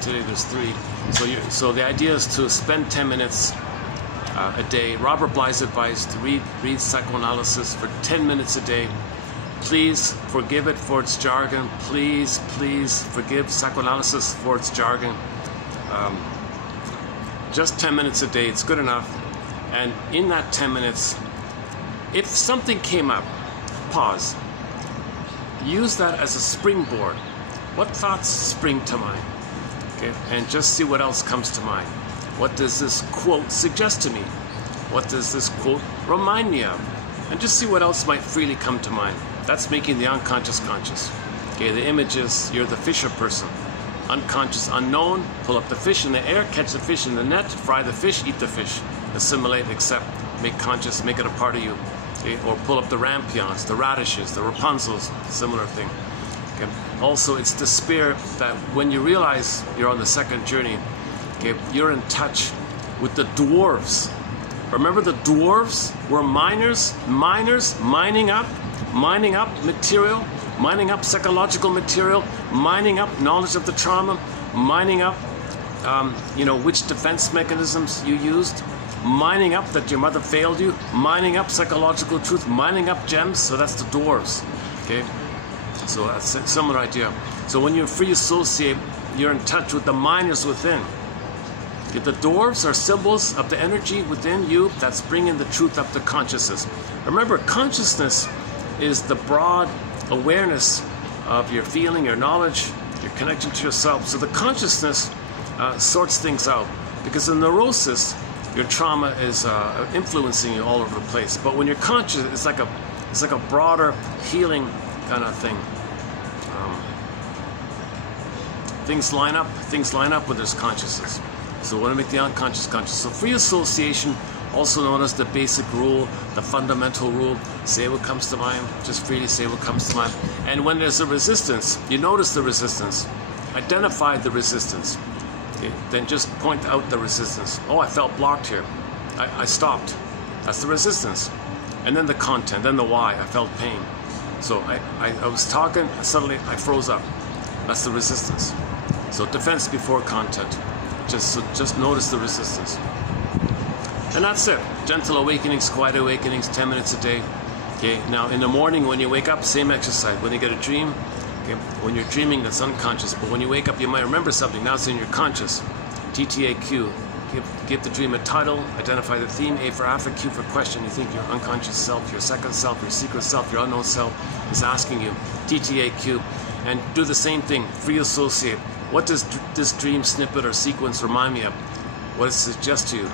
Today there's 3. So the idea is to spend 10 minutes a day. Robert Bly's advice to read psychoanalysis for 10 minutes a day. Please forgive it for its jargon. Please forgive psychoanalysis for its jargon. Just 10 minutes a day, it's good enough. And in that 10 minutes, if something came up, pause. Use that as a springboard. What thoughts spring to mind? Okay, and just see what else comes to mind. What does this quote suggest to me? What does this quote remind me of? And just see what else might freely come to mind. That's making the unconscious conscious. Okay, the image is you're the fisher person. Unconscious, unknown, pull up the fish in the air, catch the fish in the net, fry the fish, eat the fish. Assimilate, accept, make conscious, make it a part of you. Okay? Or pull up the rampions, the radishes, the Rapunzels, similar thing. Okay? Also, it's the spirit that when you realize you're on the second journey, okay, you're in touch with the dwarves. Remember the dwarves were miners mining up material, mining up psychological material, mining up knowledge of the trauma, mining up, which defense mechanisms you used, mining up that your mother failed you, mining up psychological truth, mining up gems. So that's the dwarves. Okay, so that's a similar idea. So when you free associate, you're in touch with the miners within. Okay, the dwarves are symbols of the energy within you that's bringing the truth up to consciousness. Remember, consciousness is the broad awareness of your feeling, your knowledge, your connection to yourself. So the consciousness sorts things out, because in neurosis, your trauma is influencing you all over the place. But when you're conscious, it's like a broader healing kind of thing. Things line up when there's consciousness. So we want to make the unconscious conscious. So free association, also known as the basic rule, the fundamental rule. Say what comes to mind, just freely say what comes to mind. And when there's a resistance, you notice the resistance, identify the resistance. Okay, then just point out the resistance. Oh, I felt blocked here. I stopped. That's the resistance. And then the content, then the why. I felt pain. So I was talking, suddenly I froze up. That's the resistance. So defense before content. Just notice the resistance. And that's it. Gentle awakenings, quiet awakenings, 10 minutes a day. Okay, now in the morning when you wake up, same exercise. When you get a dream, okay, when you're dreaming, that's unconscious. But when you wake up, you might remember something. Now it's in your conscious. TTAQ. Give the dream a title, identify the theme. A for affect, Q for question. You think your unconscious self, your second self, your secret self, your unknown self is asking you. TTAQ. And do the same thing. Free associate. What does this dream snippet or sequence remind me of? What does it suggest to you?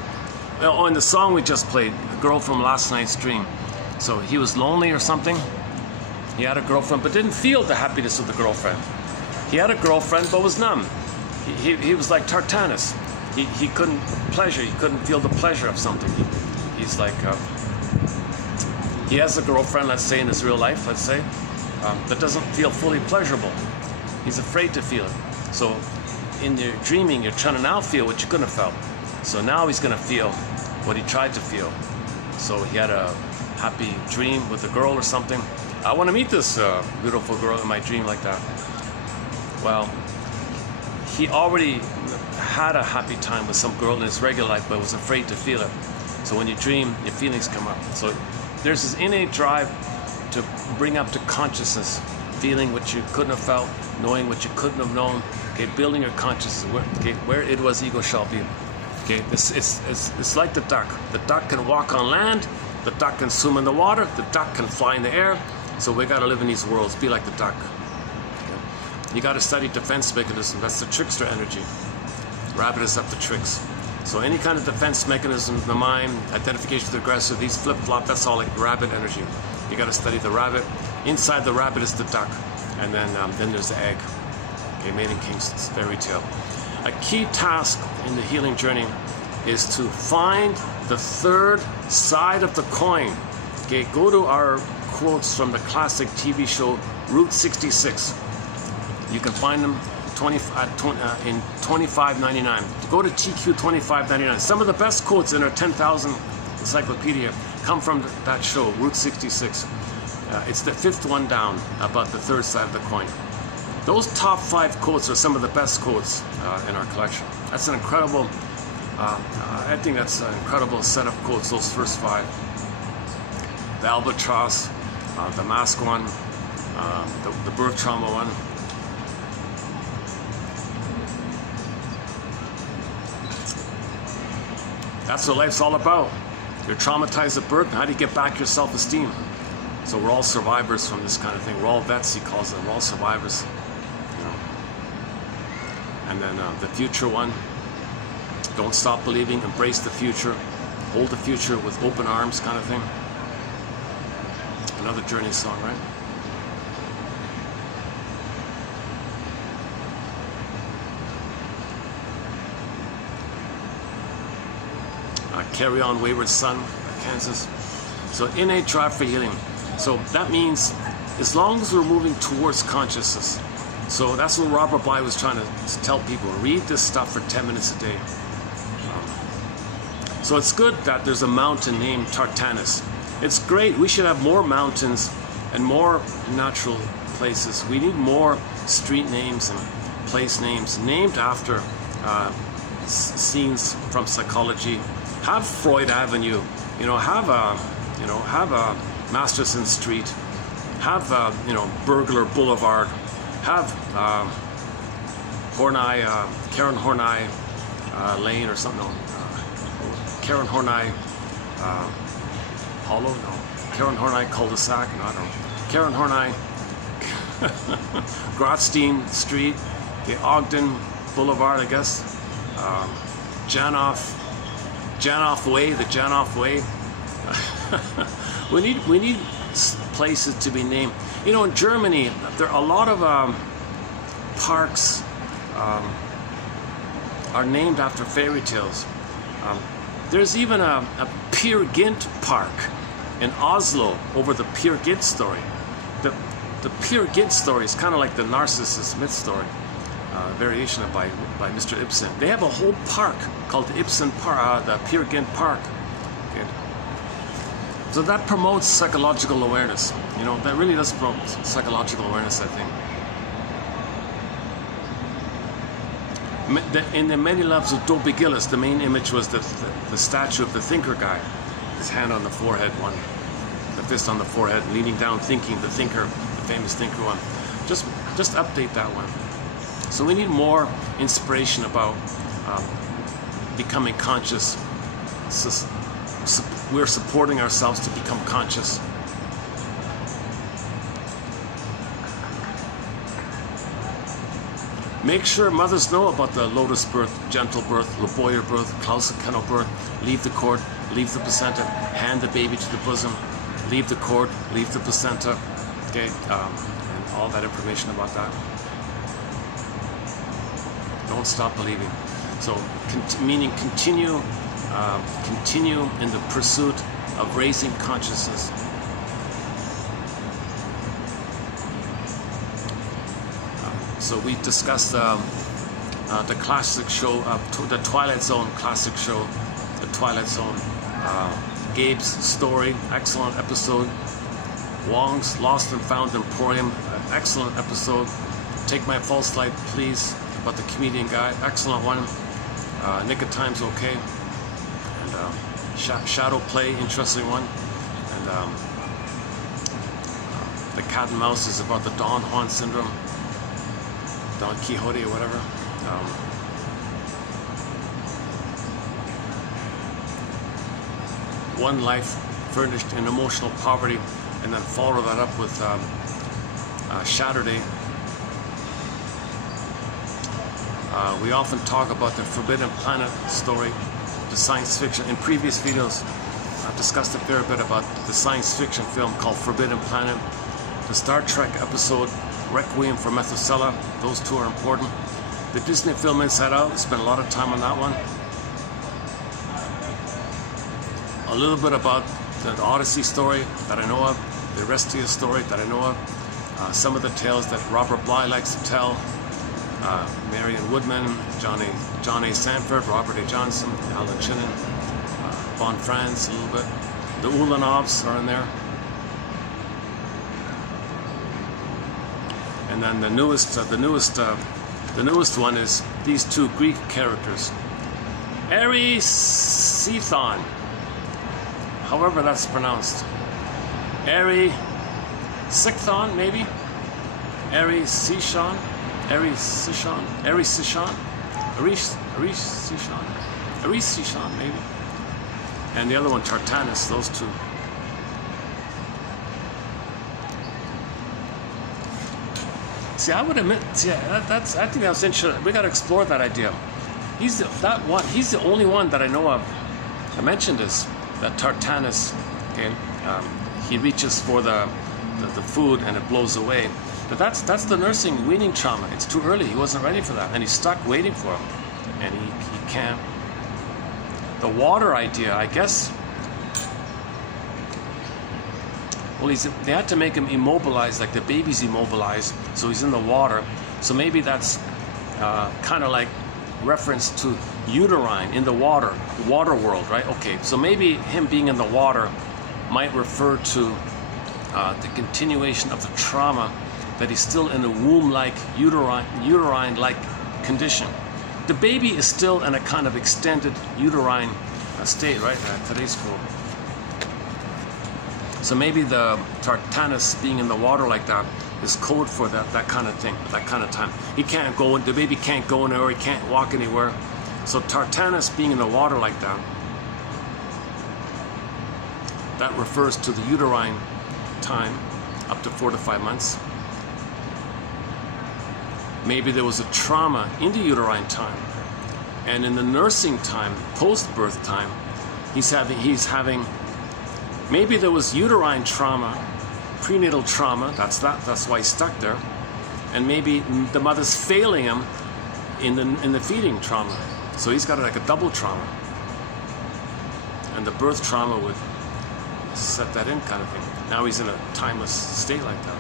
Oh, in the song we just played, the girl from last night's dream. So he was lonely or something. He had a girlfriend, but didn't feel the happiness of the girlfriend. He had a girlfriend, but was numb. He was like Tartanus. He couldn't feel the pleasure of something. He's like, he has a girlfriend, let's say in his real life, let's say, that doesn't feel fully pleasurable. He's afraid to feel it. So in your dreaming, you're trying to now feel what you couldn't have felt. So now he's going to feel what he tried to feel. So he had a happy dream with a girl or something. I want to meet this beautiful girl in my dream like that. Well, he already had a happy time with some girl in his regular life but was afraid to feel it. So when you dream, your feelings come up. So there's this innate drive to bring up to consciousness, feeling what you couldn't have felt, knowing what you couldn't have known, okay, building your consciousness, where it was, ego shall be. Okay, it's like the duck. The duck can walk on land, the duck can swim in the water, the duck can fly in the air. So we got to live in these worlds, be like the duck. Okay? You got to study defense mechanism. That's the trickster energy. Rabbit is up to tricks. So any kind of defense mechanism in the mind, identification with the aggressor, these flip-flop, that's all like rabbit energy. You got to study the rabbit. Inside the rabbit is the duck, and then there's the egg. Okay, Maiden King's fairy tale. A key task in the healing journey is to find the third side of the coin. Okay, go to our quotes from the classic TV show Route 66. You can find them in $25.99. Go to TQ $25.99. Some of the best quotes in our 10,000 encyclopedia come from that show, Route 66. It's the fifth one down about the third side of the coin. Those top 5 quotes are some of the best quotes in our collection. That's an incredible, I think that's an incredible set of quotes, those first 5. The albatross, the mask one, the birth trauma one. That's what life's all about. You're traumatized at birth, and how do you get back your self-esteem? So we're all survivors from this kind of thing. We're all vets, he calls them. We're all survivors. You know. And then the future one. Don't stop believing. Embrace the future. Hold the future with open arms, kind of thing. Another Journey song, right? Carry On Wayward Son, Kansas. So innate drive for healing. So that means as long as we're moving towards consciousness. So that's what Robert Bly was trying to tell people. Read this stuff for 10 minutes a day. So it's good that there's a mountain named Tartanus. It's great. We should have more mountains and more natural places. We need more street names and place names named after scenes from psychology. Have Freud Avenue, have a Masterson Street, have Burglar Boulevard, have Karen Horney Lane or something. Karen Horney Hollow, no. Karen Horney Cul-de-sac, no, I don't know. Karen Horney Grotstein Street, the Ogden Boulevard, I guess. Janoff Way, the Janoff Way. we need places to be named. In Germany, there are a lot of parks are named after fairy tales. There's even a Peer Gynt Park in Oslo over the Peer Gynt story. The Peer Gynt story is kind of like the Narcissist myth story. Variation by Mr. Ibsen. They have a whole park called the Ibsen Park, the Peer Gynt Park. Okay. So that promotes psychological awareness. That really does promote psychological awareness, I think. In the Many Loves of Dopey Gillis, the main image was the statue of the thinker guy. His hand on the forehead, the fist on the forehead, leaning down, thinking, the thinker, the famous thinker one. Just update that one. So we need more inspiration about becoming conscious. We're supporting ourselves to become conscious. Make sure mothers know about the lotus birth, gentle birth, Leboyer birth, Clausen-Kennel birth, leave the cord, leave the placenta, hand the baby to the bosom, leave the cord, leave the placenta, okay, and all that information about that. Don't stop believing. So, meaning continue in the pursuit of raising consciousness. So we discussed the classic show, the Twilight Zone classic show, the Twilight Zone. Gabe's story, excellent episode. Wong's Lost and Found Emporium, excellent episode. Take My False Light, Please, about the comedian guy, excellent one. Nick of Time's okay. And Shadow Play, interesting one. And The Cat and Mouse is about the Don Juan syndrome. Don Quixote or whatever. One Life Furnished in Emotional Poverty, and then follow that up with Saturday. We often talk about the Forbidden Planet story, the science fiction. In previous videos, I've discussed a fair bit about the science fiction film called Forbidden Planet, the Star Trek episode Requiem for Methuselah. Those two are important. The Disney film Inside Out, spent a lot of time on that one. A little bit about the Odyssey story that I know of, the Erysichthon story that I know of, some of the tales that Robert Bly likes to tell, Marion Woodman, John A. Sanford, Robert A. Johnson, Alan Chinen, Von Franz a little bit. The Ulanovs are in there. And then the newest one is these two Greek characters, Erysichthon, however that's pronounced, Erysichthon maybe, Erysichthon, maybe, and the other one Tartanus. Those two. See, I would admit, I think that's interesting. We got to explore that idea. He's the only one that I know of. I mentioned this, that Tartanus. Okay, he reaches for the food and it blows away. But that's the nursing weaning trauma. It's too early. He wasn't ready for that, and he's stuck waiting for him, and he can't. The water idea, I guess. Well, they had to make him immobilized, like the baby's immobilized, so he's in the water. So maybe that's kind of like reference to uterine in the water world, right? Okay, so maybe him being in the water might refer to the continuation of the trauma, that he's still in a womb-like, uterine-like condition. The baby is still in a kind of extended uterine state, right? Today's school. So maybe the Tartanus being in the water like that is code for that kind of thing, that kind of time. He can't go, the baby can't go anywhere, he can't walk anywhere. So Tartanus being in the water like that, that refers to the uterine time, up to 4 to 5 months. Maybe there was a trauma in the uterine time, and in the nursing time, post-birth time, he's having. Maybe there was uterine trauma, prenatal trauma. That's why he's stuck there, and maybe the mother's failing him in the feeding trauma. So he's got like a double trauma, and the birth trauma would set that in, kind of thing. Now he's in a timeless state like that.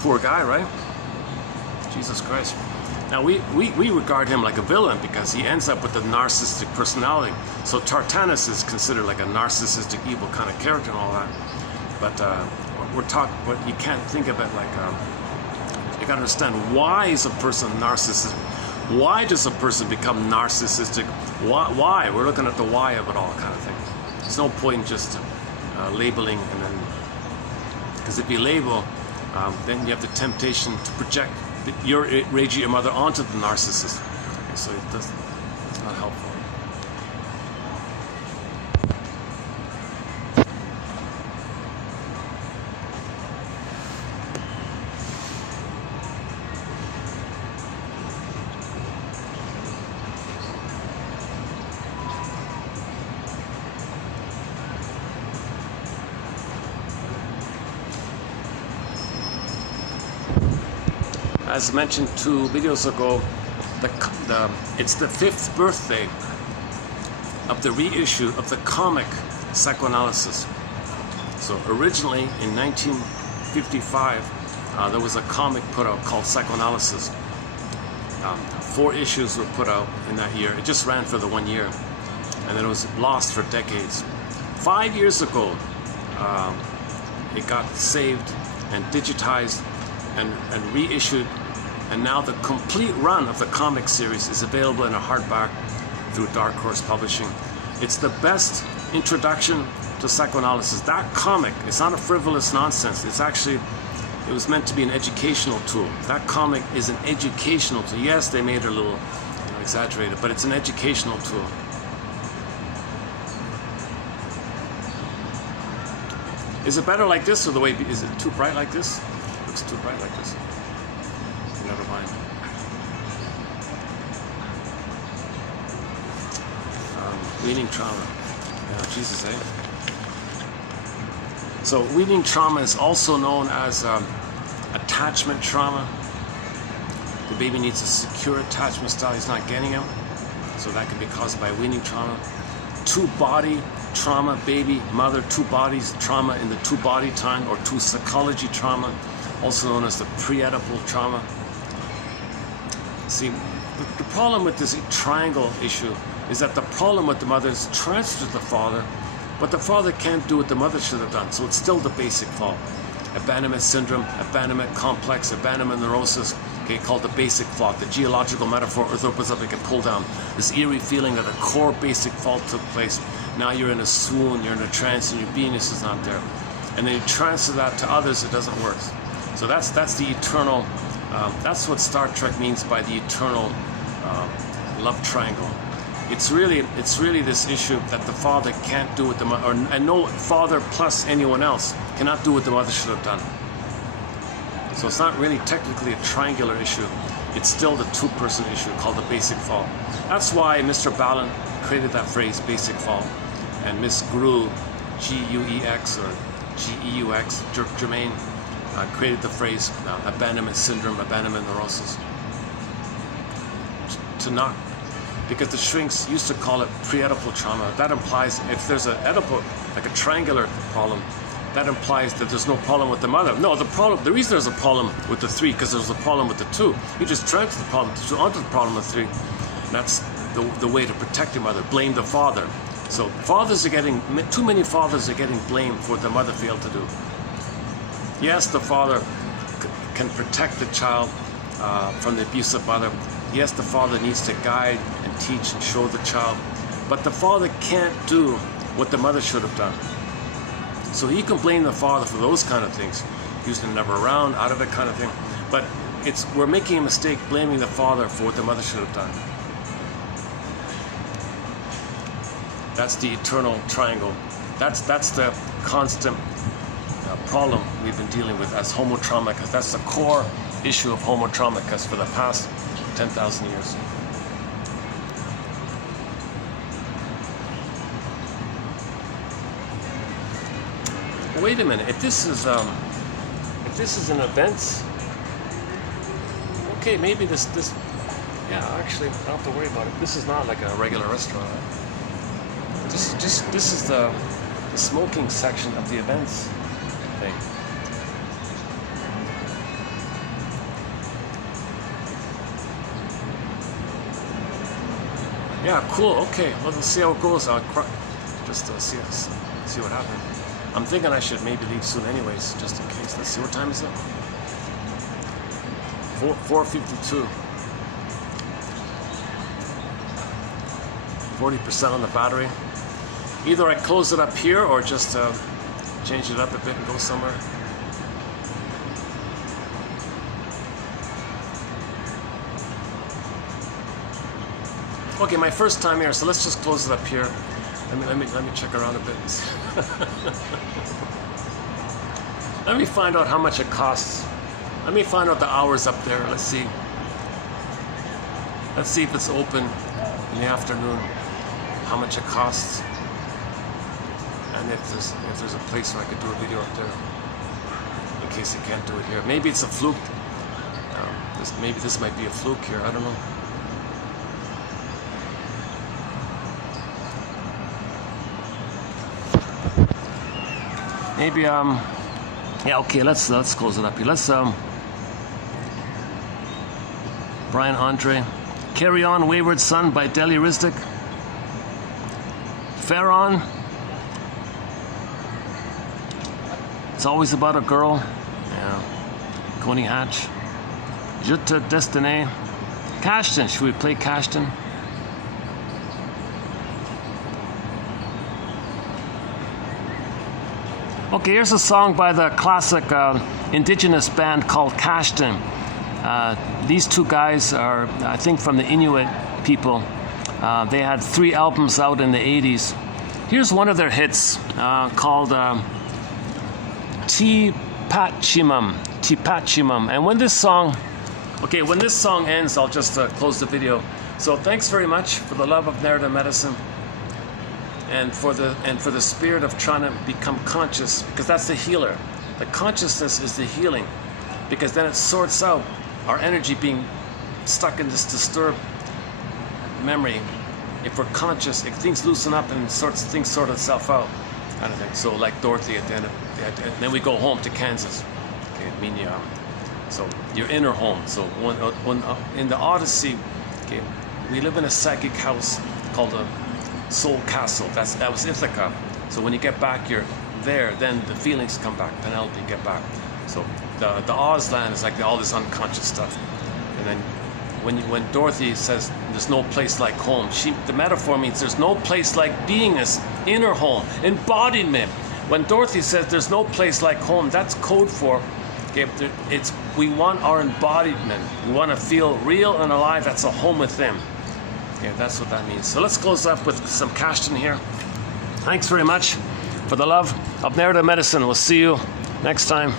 Poor guy, right? Jesus Christ. Now we regard him like a villain because he ends up with a narcissistic personality. So Tartanus is considered like a narcissistic, evil kind of character and all that. But but you can't think of it like you gotta understand, why is a person narcissistic? Why does a person become narcissistic? Why? We're looking at the why of it all, kind of thing. There's no point in just labeling, and then, because if you label, then you have the temptation to project your rage at your mother onto the narcissist. So it's not helpful. As mentioned 2 videos ago, it's the 5th birthday of the reissue of the comic Psychoanalysis. So originally in 1955, there was a comic put out called Psychoanalysis. 4 issues were put out in that year. It just ran for the 1 year, and then it was lost for decades. 5 years ago, it got saved and digitized and reissued And now the complete run of the comic series is available in a hardback through Dark Horse Publishing. It's the best introduction to psychoanalysis. That comic, it's not a frivolous nonsense. It's actually, it was meant to be an educational tool. That comic is an educational tool. Yes, they made it a little exaggerated, but it's an educational tool. Is it better like this, or the way, is it too bright like this? Looks too bright like this. Never mind. Weaning trauma. Yeah, Jesus, eh? So weaning trauma is also known as attachment trauma. The baby needs a secure attachment style. He's not getting him. So that can be caused by weaning trauma. Two-body trauma, baby, mother, two bodies, trauma in the two-body time, or two psychology trauma, also known as the pre-Oedipal trauma. See, the problem with this triangle issue is that the problem with the mother is transferred to the father, but the father can't do what the mother should have done, so it's still the basic fault. Abandonment syndrome, abandonment complex, abandonment neurosis, okay, called the basic fault. The geological metaphor anthroposophic can pull down this eerie feeling that a core basic fault took place. Now you're in a swoon, you're in a trance, and your beingness is not there. And then you transfer that to others, it doesn't work. So that's the eternal, that's what Star Trek means by the eternal love triangle. It's really this issue that the father can't do what the mother, and no father plus anyone else cannot do what the mother should have done. So it's not really technically a triangular issue. It's still the two-person issue called the basic fault. That's why Mr. Ballin created that phrase, basic fault, and Miss Grew, G-U-E-X or G-E-U-X, Germain, created the phrase abandonment syndrome, abandonment neurosis. To not, because the shrinks used to call it pre-Oedipal trauma. That implies if there's an Oedipal, like a triangular problem, that implies that there's no problem with the mother. No, the reason there's a problem with the three, because there's a problem with the two. You just transfer the problem onto the problem with three. And that's the way to protect your mother. Blame the father. So fathers are getting, too many fathers are getting blamed for what the mother failed to do. Yes, the father can protect the child from the abusive mother. Yes, the father needs to guide and teach and show the child. But the father can't do what the mother should have done. So he can blame the father for those kind of things. He was never around, out of it kind of thing. But we're making a mistake blaming the father for what the mother should have done. That's the eternal triangle. That's the constant problem we've been dealing with as homo traumicus. That's the core issue of homo traumicus for the past 10,000 years. Wait a minute. If this is an event, okay, maybe this. Yeah, actually, I don't have to worry about it. This is not like a regular restaurant. This is the smoking section of the events thing. Yeah, cool. Okay, well, let's see how it goes. I'll just see what happens. I'm thinking I should maybe leave soon, anyways, just in case. Let's see, what time is it? 4:52. 40% on the battery. Either I close it up here or just change it up a bit and go somewhere. Okay, my first time here, so let's just close it up here. Let me check around a bit. Let me find out how much it costs. Let me find out the hours up there. Let's see. Let's see if it's open in the afternoon. How much it costs, and if there's a place where I could do a video up there, in case I can't do it here. Maybe it's a fluke. Maybe this might be a fluke here. I don't know. Maybe yeah, okay, let's close it up here. Let's Brian Andre, Carry On Wayward Son by Deli Ristic. Farron, It's Always About a Girl. Yeah. Coney Hatch. Je te destiné. Cashton, should we play Cashton? Okay, here's a song by the classic indigenous band called Cashton. These two guys are, I think, from the Inuit people. They had 3 albums out in the 80s. Here's one of their hits called Tipachimum. Tipachimum. And when this song ends, I'll just close the video. So thanks very much for the love of narrative medicine. And for the spirit of trying to become conscious, because that's the healer. The consciousness is the healing, because then it sorts out our energy being stuck in this disturbed memory. If we're conscious, if things loosen up and things sort itself out, kind of thing. So like Dorothy at the end of and then we go home to Kansas. Okay, I mean, so your inner home. So when in the Odyssey, okay, we live in a psychic house called a soul castle. That was Ithaca. So when you get back, you're there. Then the feelings come back. Penelope get back. So the Oz land is like all this unconscious stuff. And then when Dorothy says there's no place like home, the metaphor means there's no place like beingness, inner home, embodiment. When Dorothy says there's no place like home, that's code for, okay, we want our embodiment. We want to feel real and alive. That's a home within. Okay, that's what that means. So let's close up with some Cashton here. Thanks very much for the love of narrative medicine. We'll see you next time.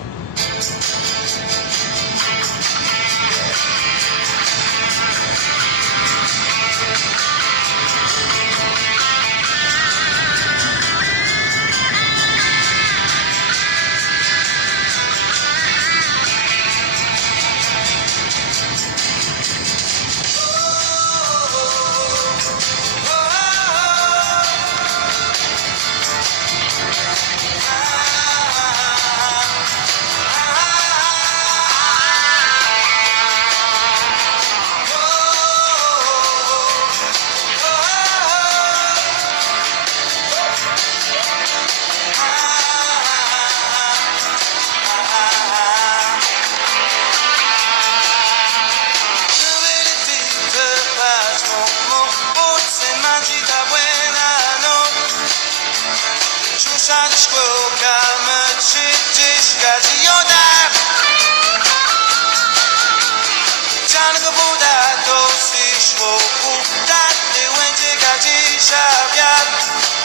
Shall